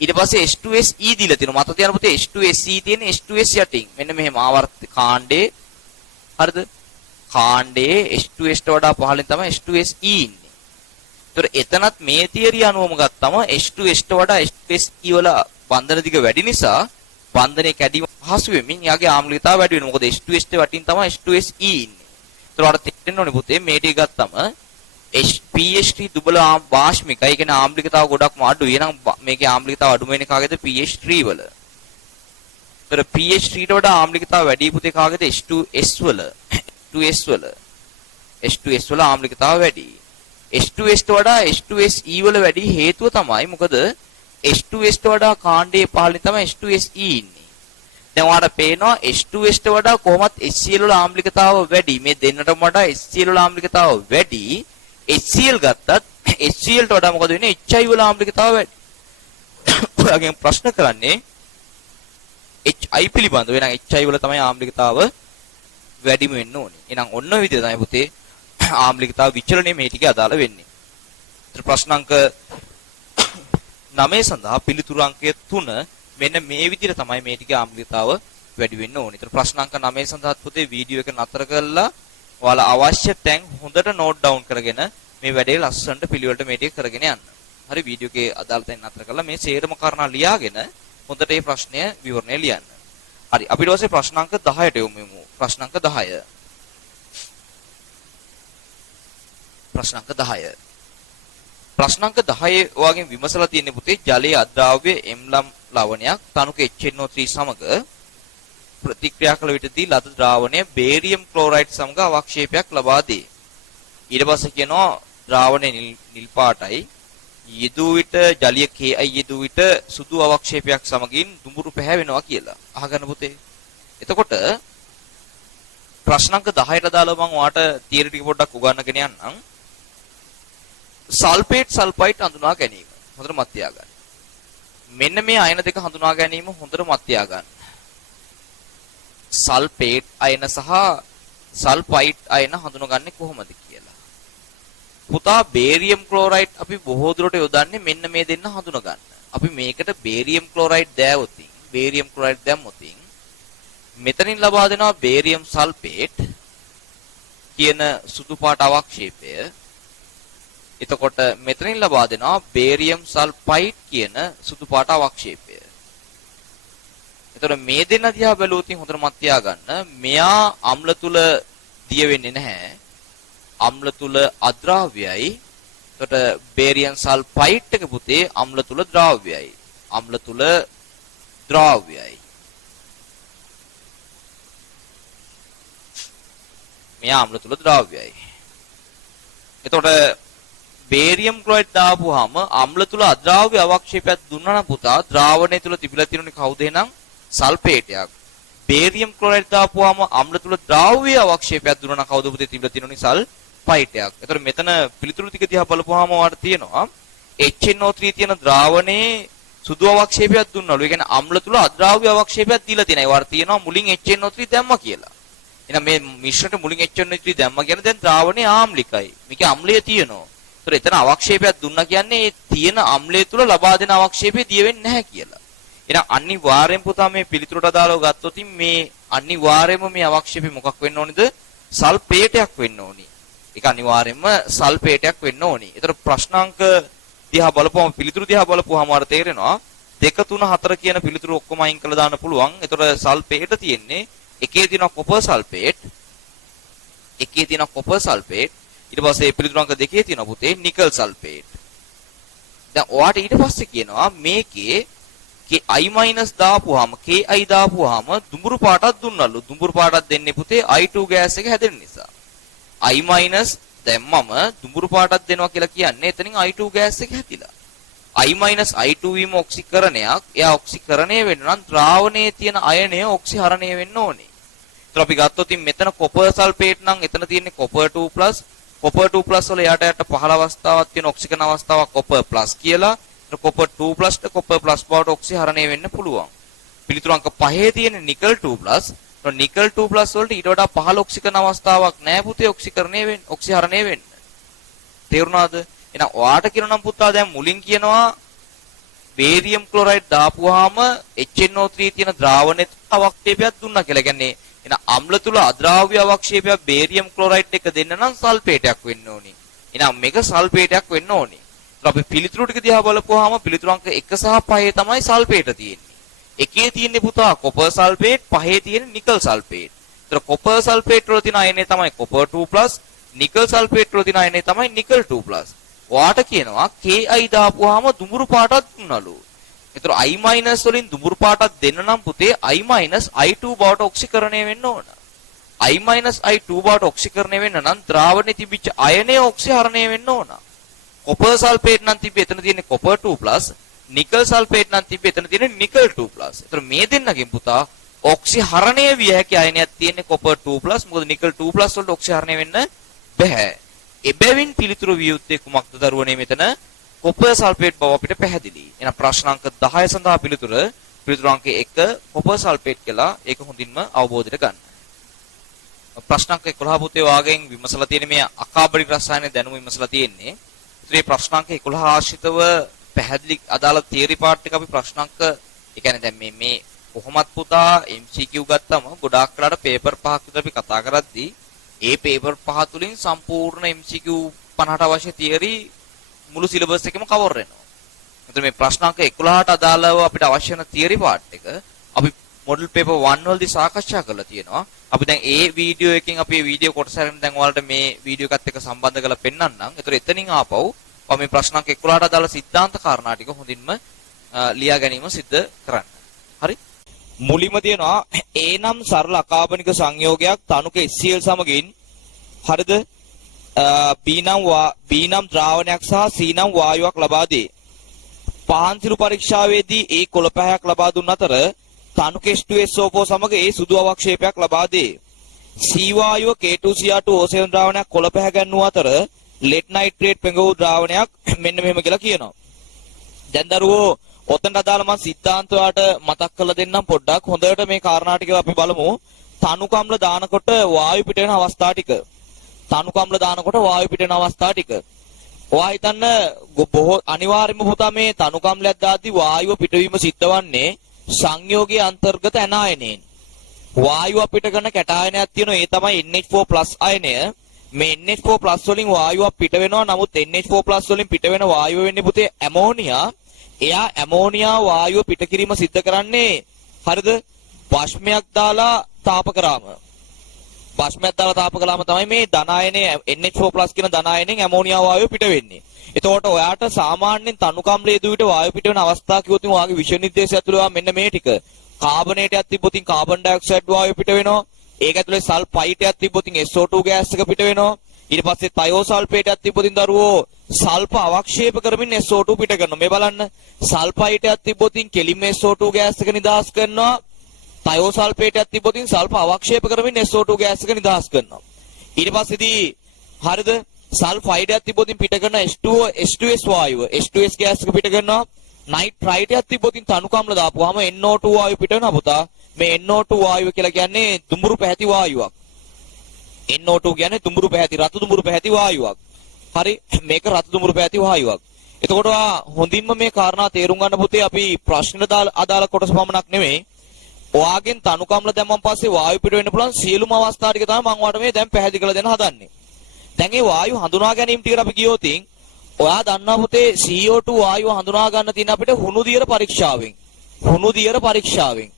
ඊට පස්සේ H2SE දීලා තියෙනවා. මත තියන පුතේ H2SE තියෙන H2S යටින්. මෙන්න මෙහෙම ආවර්ත කාණ්ඩේ හරිද? කාණ්ඩේ H2S ට වඩා පහළින් තමයි H2SE ඉන්නේ. ඒතර එතනත් මේ තියරිය අනුවම ගත්තම H2S ට වඩා H2SE වල බන්ධන දිග වැඩි නිසා බන්ධනයේ කැඩීම පහසු වෙමින් යාගේ ආම්ලිකතාව වැඩි වෙනවා. මොකද H2S ට වටින් තමයි H2SE ඉන්නේ. ඒතර වල තේරෙන්න ඕනේ පුතේ මේ ටික ගත්තම pH 3 දුබල බාෂ්මිකයි. ඒ කියන්නේ ආම්ලිකතාව ගොඩක්ම අඩුයි. එහෙනම් මේකේ ආම්ලිකතාව අඩු වෙන්නේ කාගේද? pH 3 වල. ඒතර pH 3 ට වඩා ආම්ලිකතාව වැඩි පුතේ කාගේද? H2S වල. H2S වල. H2S වල ආම්ලිකතාව වැඩි. H2S ට වඩා H2SE වල වැඩි හේතුව තමයි මොකද? H2S ට වඩා කාණ්ඩයේ පහළින් තමයි H2SE ඉන්නේ. දැන් ඔයාලට පේනවා H2S ට වඩා කොහොමත් HCl වල ආම්ලිකතාව වැඩි. මේ දෙන්නටම වඩා HCl වල ආම්ලිකතාව වැඩි. HCl ගත්තත් HCl ට වඩා මොකද වෙන්නේ? HI වල ආම්ලිකතාව වැඩි. ඔයාගෙන් ප්‍රශ්න කරන්නේ HI පිළිබඳව. එහෙනම් HI වල තමයි ආම්ලිකතාව වැඩිම වෙන්න ඕනේ. එහෙනම් ඔන්න ඔය විදිහට තමයි පුතේ ආම්ලිකතාව විචලනයේ මේ ටික අදාළ වෙන්නේ. ඊට ප්‍රශ්න අංක 9 සඳහා පිළිතුරු අංකය 3 මෙන්න මේ විදිහට තමයි මේ ටික ආම්ලිකතාව වැඩි වෙන්න ඕනේ. ඊට ප්‍රශ්න අංක 9 සඳහා පුතේ වීඩියෝ එක නතර කරලා ඔයාලා අවශ්‍ය තැන් හොඳට නෝට් ඩවුන් කරගෙන මේ වැඩේ ලස්සනට පිළිවෙලට මේ ටික කරගෙන යන්න. හරි වීඩියෝ එකේ අදාළ තැන් නතර කරලා මේ සේරම කාරණා ලියාගෙන හොඳට මේ ප්‍රශ්නය විවරණය ලියන්න. හරි අපි ඊට පස්සේ ප්‍රශ්න අංක 10ට යමු. ප්‍රශ්න අංක 10. ප්‍රශ්න අංක 10. ප්‍රශ්න අංක 10 ඔයගෙන් විමසලා තියෙන්නේ පුතේ ජලයේ අද්‍රාව්‍ය එම්ලම් ලවණයක් තනුක HNO3 සමග ප්‍රතික්‍රියා කළ විටදී ලද ද්‍රාවණය බේරියම් ක්ලෝරයිඩ් සමග අවක්ෂේපයක් ලබා දේ. ඊට පස්සේ කියනවා ද්‍රාවණය නිල් පාටයි යෙදූ විට ජලීය KI යෙදූ විට සුදු අවක්ෂේපයක් සමගින් දුඹුරු පැහැවෙනවා කියලා. අහගන්න පුතේ. එතකොට ප්‍රශ්න අංක 10ට දාලා මම ඔයාට තියරි ටික පොඩ්ඩක් උගන්වගෙන යන්නම්. සල්ෆේට් සල්ෆයිඩ් හඳුනා ගැනීම. හොඳට මත් තියාගන්න. මෙන්න මේ අයන දෙක හඳුනා ගැනීම හොඳට මත් තියාගන්න. සල්ෆේට් අයන සහ සල්ෆයිඩ් අයන හඳුනගන්නේ කොහොමද කියලා. පුතා බේරියම් ක්ලෝරයිඩ් අපි බොහෝ දුරට යොදන්නේ මෙන්න මේ දෙන්න හඳුනා ගන්න. අපි මේකට බේරියම් ක්ලෝරයිඩ් දැවුවොතින් බේරියම් ක්ලෝරයිඩ් දැම්මොතින් මෙතනින් ලබා දෙනවා බේරියම් සල්ෆේට් කියන සුදු පාට අවක්ෂේපය. එතකොට මෙතනින් ලබා දෙනවා බේරියම් සල්ෆයිඩ් කියන සුදු පාට අවක්ෂේපය. එතකොට මේ දෙන්න දිහා බැලුවොත් හොඳට මත් තියාගන්න මෙයා අම්ල තුල දිය වෙන්නේ නැහැ. අම්ල තුල අද්‍රාව්‍යයි. එතකොට බේරියම් සල්ෆයිඩ් එක පුතේ අම්ල තුල ද්‍රාව්‍යයි. අම්ල තුල ද්‍රාව්‍යයි. මෙයා අම්ල තුල ද්‍රාව්‍යයි. එතකොට බේරියම් ක්ලෝරයිඩ් දාපුවාම අම්ල තුල අද්‍රාව්‍ය අවක්ෂේපයක් දුන්නා නම් පුතා ද්‍රාවණය තුල තිබිලා තියෙනුනේ කවුද එහෙනම් සල්ෆේටයක්. බේරියම් ක්ලෝරයිඩ් දාපුවාම අම්ල තුල ද්‍රාව්‍ය අවක්ෂේපයක් දුන්නා නම් කවුද පුතේ තිබිලා තියෙනුනේ සල්ෆයිටයක්. එතකොට මෙතන පිළිතුරු ටික දිහා බලපුවාම ඔයාලට තියෙනවා HNO3 තියෙන ද්‍රාවණේ සුදු අවක්ෂේපයක් දුන්නලු. ඒ කියන්නේ අම්ල තුල අද්‍රාව්‍ය අවක්ෂේපයක් දීලා තියෙනවා. ඒවට තියෙනවා මුලින් HNO3 දැම්මා කියලා. එහෙනම් මේ මිශ්‍රණයට මුලින් HNO3 දැම්මා කියන්නේ දැන් ද්‍රාවණේ ආම්ලිකයි. මේකේ අම්ලය තියෙනවා. ඒතර එතන අවක්ෂේපයක් දුන්නා කියන්නේ ඒ තියෙන අම්ලය තුල ලබා දෙන අවක්ෂේපය දිය වෙන්නේ නැහැ කියලා. එහෙනම් අනිවාර්යෙන් පුතා මේ පිළිතුරට අදාළව ගත්තොත් මේ අනිවාර්යයෙන්ම මේ අවක්ෂේපය මොකක් වෙන්න ඕනේද? සල්ෆේටයක් වෙන්න ඕනි. ඒක අනිවාර්යයෙන්ම සල්ෆේටයක් වෙන්න ඕනි. ඒතර ප්‍රශ්නාංක දිහා බලපුවම පිළිතුරු දිහා බලපුවම ආර තේරෙනවා 2 3 4 කියන පිළිතුරු ඔක්කොම අයින් කරලා දාන්න පුළුවන්. ඒතර සල්ෆේට තියෙන්නේ එකේ තියෙනවා කොපර් සල්ෆේට්, එකේ තියෙනවා කොපර් සල්ෆේට්, ඊට පස්සේ පිළිතුරු අංක දෙකේ තියෙනවා පුතේ නිකල් සල්ෆේට්. දැන් ඔයාට ඊට පස්සේ කියනවා මේකේ Ki- දාපුවාම Ki දාපුවාම දුඹුරු පාටක් දුන්නලු. දුඹුරු පාටක් දෙන්නේ පුතේ I2 ගෑස් එක හැදෙන නිසා. I- දැම්මම දුඹුරු පාටක් දෙනවා කියලා කියන්නේ එතනින් I2 ගෑස් එක හැදිලා. I- I2 වීම ඔක්සිකරණයක්. එයා ඔක්සිකරණය වෙන්න නම් ද්‍රාවණයේ තියෙන අයනය ඔක්සිහරණය වෙන්න ඕනේ. ඒතර අපි ගත්තොත් මෙතන කොපර් සල්ෆේට් නම් එතන තියෙන්නේ කොපර් 2+. කොපර් 2+ වල යට 15 අවස්ථාවක් තියෙන ඔක්සිකරණ අවස්ථාවක් කොපර් ප්ලස් කියලා. ඒතර කොපර් 2+ ට කොපර් ප්ලස් බවට ඔක්සිහරණය වෙන්න පුළුවන්. පිළිතුරු අංක 5 තියෙන නිකල් 2+. ඒතර නිකල් 2+ වලට ඊට වඩා 15 ඔක්සිකරණ අවස්ථාවක් නැහැ පුතේ ඔක්සිහරණය වෙන්න. තේරුණාද? එහෙනම් ඔයාට කියනවා නම් පුතා දැන් මුලින් කියනවා බේරියම් ක්ලෝරයිඩ් දාපුවාම HNO3 තියෙන ද්‍රාවණයට අවක්ෂේපයක් දුන්නා කියලා. කියන්නේ එහෙනම් අම්ල තුල අද්‍රාව්‍ය අවක්ෂේපයක් බේරියම් ක්ලෝරයිඩ් එක දෙන්න නම් සල්ෆේටයක් වෙන්න ඕනි. එහෙනම් මේක සල්ෆේටයක් වෙන්න ඕනි. ඒත් අපි පිළිතුරු ටික දිහා බලපුවාම පිළිතුරු අංක 1 සහ 5 තමයි සල්ෆේට තියෙන්නේ. එකේ තියෙන්නේ පුතා කොපර් සල්ෆේට්, 5 තියෙන්නේ නිකල් සල්ෆේට්. ඒතර කොපර් සල්ෆේට් වල තියෙන අයනේ තමයි කොපර් 2+, නිකල් සල්ෆේට් වල තියෙන අයනේ තමයි නිකල් 2+. ඔයාට කියනවා Ki දාපුවාම දුඹුරු පාටක් දුන්නලු. ඒතර I- වලින් දුඹුරු පාටක් දෙන්න නම් පුතේ I- I2 බවට ඔක්සිකරණය වෙන්න ඕන. I- I2 බවට ඔක්සිකරණය වෙන්න නම් ද්‍රාවණයේ තිබිච්ච අයනය ඔක්සිහරණය වෙන්න ඕන. කොපර් සල්ෆේට් නම් තිබ්බේ එතන තියෙන්නේ කොපර් 2+, නිකල් සල්ෆේට් නම් තිබ්බේ එතන තියෙන්නේ නිකල් 2+. ඒතර මේ දෙන්නගෙන් පුතා ඔක්සිහරණය විය හැකි අයනයක් තියෙන්නේ කොපර් 2+. මොකද නිකල් 2+ වලට ඔක්සිහරණය වෙන්න බෑ. එබැවින් පිළිතුරු විය යුත්තේ කුමක්ද දරුවනේ මෙතන කොපර් සල්ෆේට් බව අපිට පැහැදිලි. එහෙනම් ප්‍රශ්නාංක 10 සඳහා පිළිතුරු අංක 1 කොපර් සල්ෆේට් කියලා ඒක හොඳින්ම අවබෝධයට ගන්න. ප්‍රශ්නාංක 11 පුතේ වාගෙන් විමසලා තියෙන මේ අකාබනික රසායන දැනුම විමසලා තියෙන්නේ. ඒ ප්‍රශ්නාංක 11 ආශ්‍රිතව පැහැදිලි අදාළ තියරි පාර්ට් එක අපි ප්‍රශ්නාංක ඒ කියන්නේ දැන් මේ කොහොමත් පුතා MCQ ගත්තම ගොඩාක් වෙලාට පේපර් 5ක් විතර අපි කතා කරද්දී ඒ පේපර් 5 තුලින් සම්පූර්ණ MCQ 50ට අවශ්‍ය තියරි මුළු සිලබස් එකම කවර් වෙනවා. එතකොට මේ ප්‍රශ්නාංක 11ට අදාළව අපිට අවශ්‍ය වෙන තියරි පාර්ට් එක අපි මොඩල් පේපර් 1 වලදී සාකච්ඡා කරලා තියෙනවා. අපි දැන් ඒ වීඩියෝ එකෙන් අපි මේ වීඩියෝ කොටස අරගෙන දැන් ඔයාලට මේ වීඩියෝ එකත් එක්ක සම්බන්ධ කරලා පෙන්නන්නම්. එතකොට එතනින් ආපහු මම මේ ප්‍රශ්නාංක 11ට අදාළ සිද්ධාන්ත කාරණා ටික හොඳින්ම ලියා ගැනීම සිද්ධ කරන්න. හරි? මුලින්ම තියෙනවා A නම් සරල අකාබනික සංයෝගයක් තනුක HCl සමගින් හරිද? B නම් ද්‍රාවණයක් සහ C නම් වායුවක් ලබා දේ. පහන්සිරු පරීක්ෂාවේදී A කොළපැහැයක් ලබා දුන් අතර තනුක H2SO4 සමග A සුදු අවක්ෂේපයක් ලබා දේ. C වායුව K2Cr2O7 ද්‍රාවණයක් කොළපැහැ ගන්නු අතර ලෙඩ් නයිට්‍රේට් පෙඟ වූ ද්‍රාවණයක් මෙන්න මෙහෙම කියලා කියනවා. දැන් දරුවෝ ඔතනට අදාළ මම සිද්ධාන්ත වලට මතක් කරලා දෙන්නම් පොඩ්ඩක්. හොඳට මේ කාරණා ටික අපි බලමු. තනුක අම්ල දානකොට වායු පිට වෙන අවස්ථා ටික. තනුක අම්ල දානකොට වායු පිට වෙන අවස්ථා ටික. ඔයා හිතන්න බොහෝ අනිවාර්යයෙන්ම පුතා මේ තනුකම්ලයක් දාද්දි වායුව පිටවීම සිද්ධවන්නේ සංයෝගයේ අන්තර්ගත ඇනායනයෙන්. වායුව පිට කරන කැටායනයක් තියෙනවා ඒ තමයි NH4+ අයනය. මේ NH4+ වලින් වායුවක් පිට වෙනවා. නමුත් NH4+ වලින් පිට වෙන වායුව වෙන්නේ පුතේ ඇමෝනියා. එයා ඇමෝනියා වායුව පිට කිරීම සිද්ධ කරන්නේ හරිද? භස්මයක් දාලා තාප කරාම. භස්මයක් දාලා තාප කළාම තමයි මේ ධන අයනය NH4+ කියන ධන අයනෙන් ඇමෝනියා වායුව පිට වෙන්නේ. එතකොට ඔයාට සාමාන්‍යයෙන් තනුකම්ලයේ දුවිට වායුව පිට වෙන අවස්ථා කිව්වොත් ඔයාගේ විෂය නිර්දේශය ඇතුළේ මෙන්න මේ ටික. කාබනේටයක් තිබ්බොත් කාබන් ඩයොක්සයිඩ් වායුව පිට වෙනවා. ඒක ඇතුලේ සල්ෆයිටයක් තිබ්බොත් SO2 ගෑස් එක පිට වෙනවා. ඊට පස්සේ තයෝසල්ෆේටයක් තිබ්බොත් දරුවෝ සල්ෆ අවක්ෂේප කරමින් SO2 පිට කරනවා. මේ බලන්න සල්ෆයිටයක් තිබ්බොත් කෙලින්ම SO2 ගෑස් එක නිදහස් කරනවා. තයෝසල්ෆේටයක් තිබ්බොත් සල්ෆ අවක්ෂේප කරමින් SO2 ගෑස් එක නිදහස් කරනවා. ඊට පස්සේදී හරිද සල්ෆයිඩයක් තිබ්බොත් පිට කරන H2S වායුව H2S ගෑස් එක පිට කරනවා. නයිට්‍රයිටයක් තිබ්බොත් තනුකම්ල දාපුවාම NO2 වායුව පිට වෙනවා පුතා. මේ NO2 වායුව කියලා කියන්නේ දුඹුරු පැහැති වායුවක්. NO2 කියන්නේ දුඹුරු පැහැති රතු දුඹුරු පැහැති වායුවක්. හරි මේක රතු දුඹුරු පැහැති වායුවක්. එතකොට හොඳින්ම මේ කාරණා තේරුම් ගන්න පුතේ අපි ප්‍රශ්න අදාළ කොටස පමණක් නෙමෙයි. ඔයාගෙන් තනුකම්ල දැම්මන් පස්සේ වායු පිට වෙන්න පුළුවන් සියලුම අවස්ථා ටික තමයි මම ඔයාලට මේ දැන් පැහැදිලි කරලා දෙන්න හදන්නේ. දැන් මේ වායු හඳුනා ගැනීම ටිකට අපි ගියොත් ඔයා දන්නා පුතේ CO2 වායුව හඳුනා ගන්න තියෙන අපිට හුණු දියර පරීක්ෂාවෙන්. හුණු දියර පරීක්ෂාවෙන්.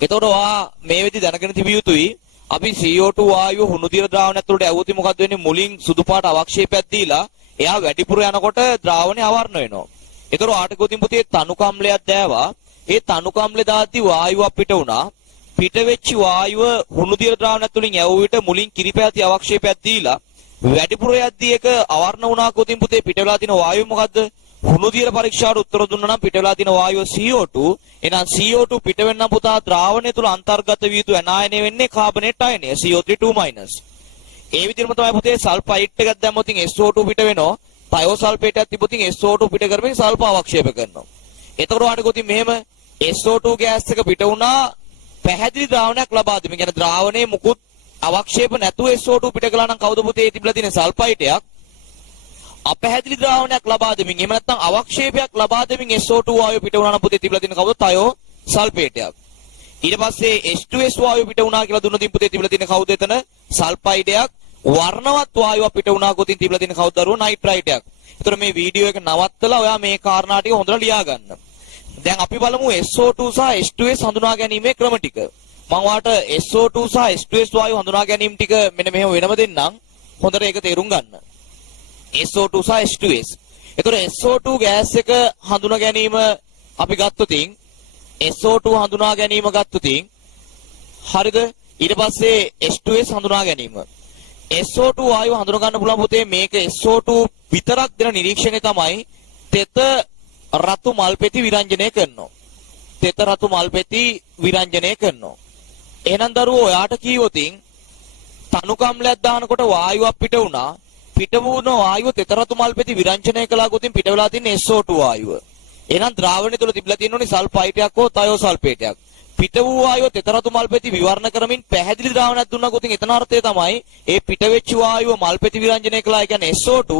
එතකොට ඔයා මේ වෙදි දැනගෙන තිබිය යුතුයි අපි CO2 වායුව හුණු දියර ද්‍රාවණය ඇතුළට ඇවුවොත් මොකද වෙන්නේ? මුලින් සුදු පාට අවක්ෂේපයක් දීලා එයා වැඩිපුර යනකොට ද්‍රාවණය අවර්ණ වෙනවා. එතකොට ආටකෝතින් පුතේ තනුකම්ලයක් දෑවා. ඒ තනුකම්ලේ දාද්දි වායුවක් පිට වුණා. පිට වෙච්ච වායුව හුණු දියර ද්‍රාවණය ඇතුළින් ඇවුව විට මුලින් කිරිපැහැති අවක්ෂේපයක් දීලා වැඩිපුර යද්දී ඒක අවර්ණ වුණා කොතින් පුතේ පිට වෙලා තියෙන වායුව මොකද්ද? හුණු දියර පරීක්ෂාවට උත්තර දුන්නා නම් පිට වෙලා තියෙන වායුව CO2. එහෙනම් CO2 පිට වෙන්න පුතා ද්‍රාවණය තුල අන්තර්ගත වී යුතු ඇනායනය වෙන්නේ කාබනේට් අයනය CO3 2-. ඒ විදිහටම තමයි පුතේ සල්ෆයිට් එකක් දැම්මොත් SO2 පිට වෙනවා. තයෝසල්ෆේටයක් තිබ්බොත් SO2 පිට කරමින් සල්ෆ අවක්ෂේප කරනවා. එතකොට ඔයාලට කොතින් මෙහෙම SO2 ගෑස් එක පිට වුණා පැහැදිලි ද්‍රාවණයක් ලබා දෙමින්. කියන ද්‍රාවණයේ මුකුත් අවක්ෂේප නැතුව SO2 පිට කළා නම් කවුද පුතේ තිබිලා තියෙන සල්ෆයිටයක් අපැහැදිලි ද්‍රාවණයක් ලබා දෙමින්. එහෙම නැත්නම් අවක්ෂේපයක් ලබා දෙමින් SO2 වායුව පිට වුණා නම් පුතේ තිබිලා තියෙන කවුද? තයෝසල්ෆේටයක්. ඊට පස්සේ H2S වායුව පිට වුණා කියලා දුන්නොත් පුතේ තිබිලා තියෙන කවුද එතන? සල්ෆයිඩයක්. වර්ණවත් වායුවක් පිට වුණා කොටින් තිබිලා තියෙන කවුද දරුවෝ? නයිට්‍රයිටයක්. ඒතර මේ වීඩියෝ එක නවත්තලා ඔයා මේ කාරණා ටික හොඳට ලියා ගන්න. දැන් අපි බලමු SO2 සහ H2S හඳුනා ගැනීමේ ක්‍රම ටික. මම ඔයාලට SO2 සහ H2S වායුව හඳුනා ගැනීම ටික මෙන්න මෙහෙම වෙනම දෙන්නම්. හොඳට ඒක තේරුම් ගන්න. SO2 සහ H2S. ඒතර SO2 ගෑස් එක හඳුනා ගැනීම අපි ගත්තොත් SO2 හඳුනා ගැනීම ගත්තොත් හරිද? ඊට පස්සේ H2S හඳුනා ගැනීම. SO2 වායුව හඳුනා ගන්න පුළුවන් පුතේ මේක SO2 විතරක් දෙන නිරීක්ෂණය තමයි තෙත රතු මල්පෙති විරංජනය කරනවා. තෙත රතු මල්පෙති විරංජනය කරනවා. එහෙනම් දරුවෝ ඔයාට කීවොත් තනුකම්ලයක් දානකොට වායුවක් පිට වුණා. පිට වුණ වායුව තෙත රතු මල්පෙති විරංජනය කළා ගොතින් පිට වෙලා තියෙන SO2 වායුව. එහෙනම් ද්‍රාවණය තුල තිබිලා තියෙන්නේ සල්ෆයිටයක් හෝ තයෝසල්ෆේටයක්. පිට වූ වායුව තෙත රතු මල්පෙති විවරණ කරමින් පැහැදිලි ද්‍රාවණයක් දුන්නා ගොතින් එතන අර්ථය තමයි ඒ පිට වෙච්ච වායුව මල්පෙති විරංජනය කළා. ඒ කියන්නේ SO2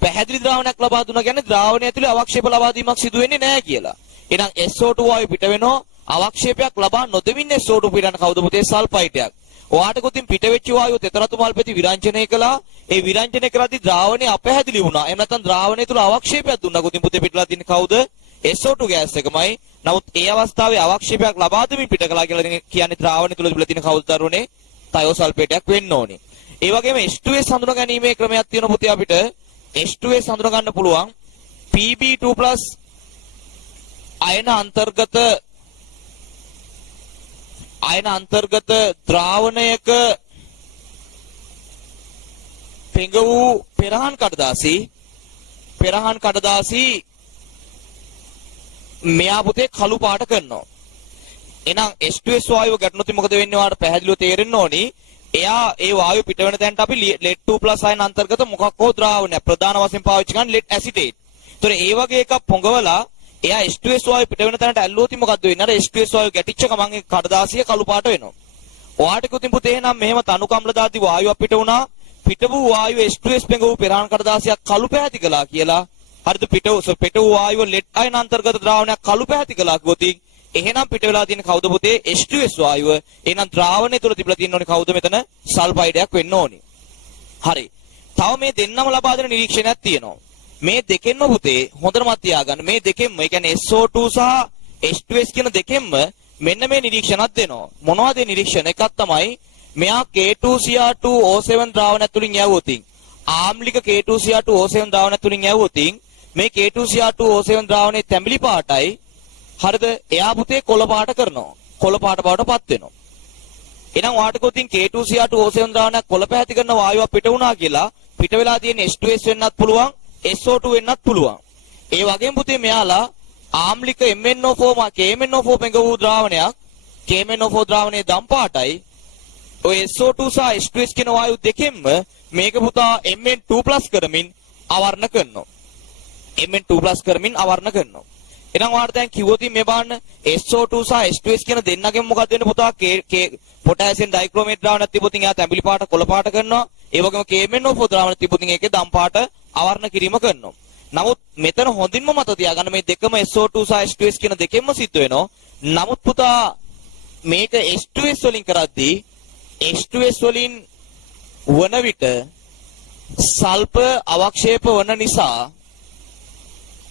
පැහැදිලි ද්‍රාවණයක් ලබා දුන්නා කියන්නේ ද්‍රාවණය ඇතුලේ අවක්ෂේප ලබා දීමක් සිදු වෙන්නේ නැහැ කියලා. එහෙනම් SO2 වායුව පිට වෙනවා අවක්ෂේපයක් ලබා නොදෙමින් SO2 පිටන කවුද පුතේ? සල්ෆයිටයක්. ඔයාට කොතින් පිට වෙච්ච වායුව තෙත රතු මල්පෙති විරංජනය කළා. ඒ විරංජනය කරද්දී ද්‍රාවණය අපැහැදිලි වුණා. එහෙම නැත්නම් ද්‍රාවණය තුල අවක්ෂේපයක් දුන්නා ගොතින් පුතේ පිටලා තියෙන්නේ කවුද? SO2 ගෑස් එකමයි. නමුත් ඒ අවස්ථාවේ අවක්ෂේපයක් ලබා දෙමින් පිට කළා කියලා කියන්නේ ද්‍රාවණය තුල තිබිලා තියෙන කවුද දරුවනේ? තයෝසල්ෆේටයක් වෙන්න ඕනේ. ඒ වගේම H2S හඳුනා ගැනීමේ ක්‍රමයක් තියෙන පුතේ අපිට. H2S හඳුනා ගන්න පුළුවන් Pb2+ අයන අන්තර්ගත ද්‍රාවණයක පෙඟ වූ පෙරහන් කඩදාසි මෙයා පුතේ කළු පාට කරනවා. එහෙනම් H2S වායුව ගැටුණොත් මොකද වෙන්නේ? ඔයාලට පැහැදිලිව තේරෙන්න ඕනි. එයා ඒ වායුව පිට වෙන තැනට අපි lead2+ අයන අන්තර්ගත මොකක් හෝ ද්‍රාවණයක් ප්‍රධාන වශයෙන් පාවිච්චි කරන lead acetate. ඒතර ඒ වගේ එකක් පොඟවලා එයා H2S වායුව පිට වෙන තැනට ඇල්ලුවොත් මොකද්ද වෙන්නේ? අර H2S වායුව ගැටිච්ච ගමන් ඒ කඩදාසිය කළු පාට වෙනවා. ඔයාට කිව්වොත් පුතේ එහෙනම් මෙහෙම තනුකම්ල දාද්දි වායුවක් පිට වුණා. පිට වූ වායුව H2S පෙඟ වූ පෙරහන් කඩදාසියක් කළු පැහැති කළා කියලා. හරිද? පිට වූ වායුව ලෙඩ් අයන අන්තර්ගත ද්‍රාවණයක් කළු පැහැති කළා කිව්වොත් එහෙනම් පිට වෙලා තියෙන කවුද පුතේ? H2S වායුව. එහෙනම් ද්‍රාවණය තුල තිබිලා තියෙන ඕනේ කවුද මෙතන? සල්ෆයිඩයක් වෙන්න ඕනේ. හරි. තව මේ දෙන්නම ලබා දෙන නිරීක්ෂණයක් තියෙනවා. මේ දෙකෙන්ම පුතේ හොඳට මත තියාගන්න. මේ දෙකෙන්ම ඒ කියන්නේ SO2 සහ H2S කියන දෙකෙන්ම මෙන්න මේ නිරීක්ෂණයක් දෙනවා. මොනවද මේ නිරීක්ෂණ? එකක් තමයි මෙයා K2Cr2O7 ද්‍රාවණය තුලින් යවුවොත් ආම්ලික K2Cr2O7 ද්‍රාවණය තුලින් යවුවොත් මේ K2Cr2O7 ද්‍රාවණයේ තැඹිලි පාටයි හරිද? එයා පුතේ කොළ පාට කරනවා. කොළ පාට බවට පත් වෙනවා. එහෙනම් වාට කොටින් K2Cr2O7 ද්‍රාවණයක් කොළ පැහැති කරන වායුවක් පිට වුණා කියලා පිට වෙලා තියෙන H2S වෙන්නත් පුළුවන්, SO2 වෙන්නත් පුළුවන්. ඒ වගේම පුතේ මෙයාලා ආම්ලික MnO4 KMnO4 පෙඟ වූ ද්‍රාවණයක් KMnO4 ද්‍රාවණයේ දම් පාටයි ඔය SO2 සහ H2S කියන වායු දෙකෙන්ම මේක පුතා Mn2+ කරමින් අවර්ණ කරනවා. Mn2+ කරමින් අවර්ණ කරනවා. එහෙනම් වාට දැන් කිව්වොත් මේ බලන්න SO2 සහ H2S කියන දෙන්නගෙන් මොකක්ද වෙන්නේ පුතා? පොටෑසියම් ඩයික්‍රෝමේට් ද්‍රාවණයක් තිබ්බොත් එයා තැඹිලි පාට කොළ පාට කරනවා. ඒ වගේම KMnO4 ද්‍රාවණයක් තිබ්බොත් ඒකේ දම් පාට අවර්ණ කිරීම කරනවා. නමුත් මෙතන හොඳින්ම මත තියාගන්න මේ දෙකම SO2 සහ H2S කියන දෙකෙන්ම සිද්ධ වෙනවා. නමුත් පුතා මේක H2S වලින් කරද්දී H2S වලින් වන විට සල්ප අවක්ෂේප වන නිසා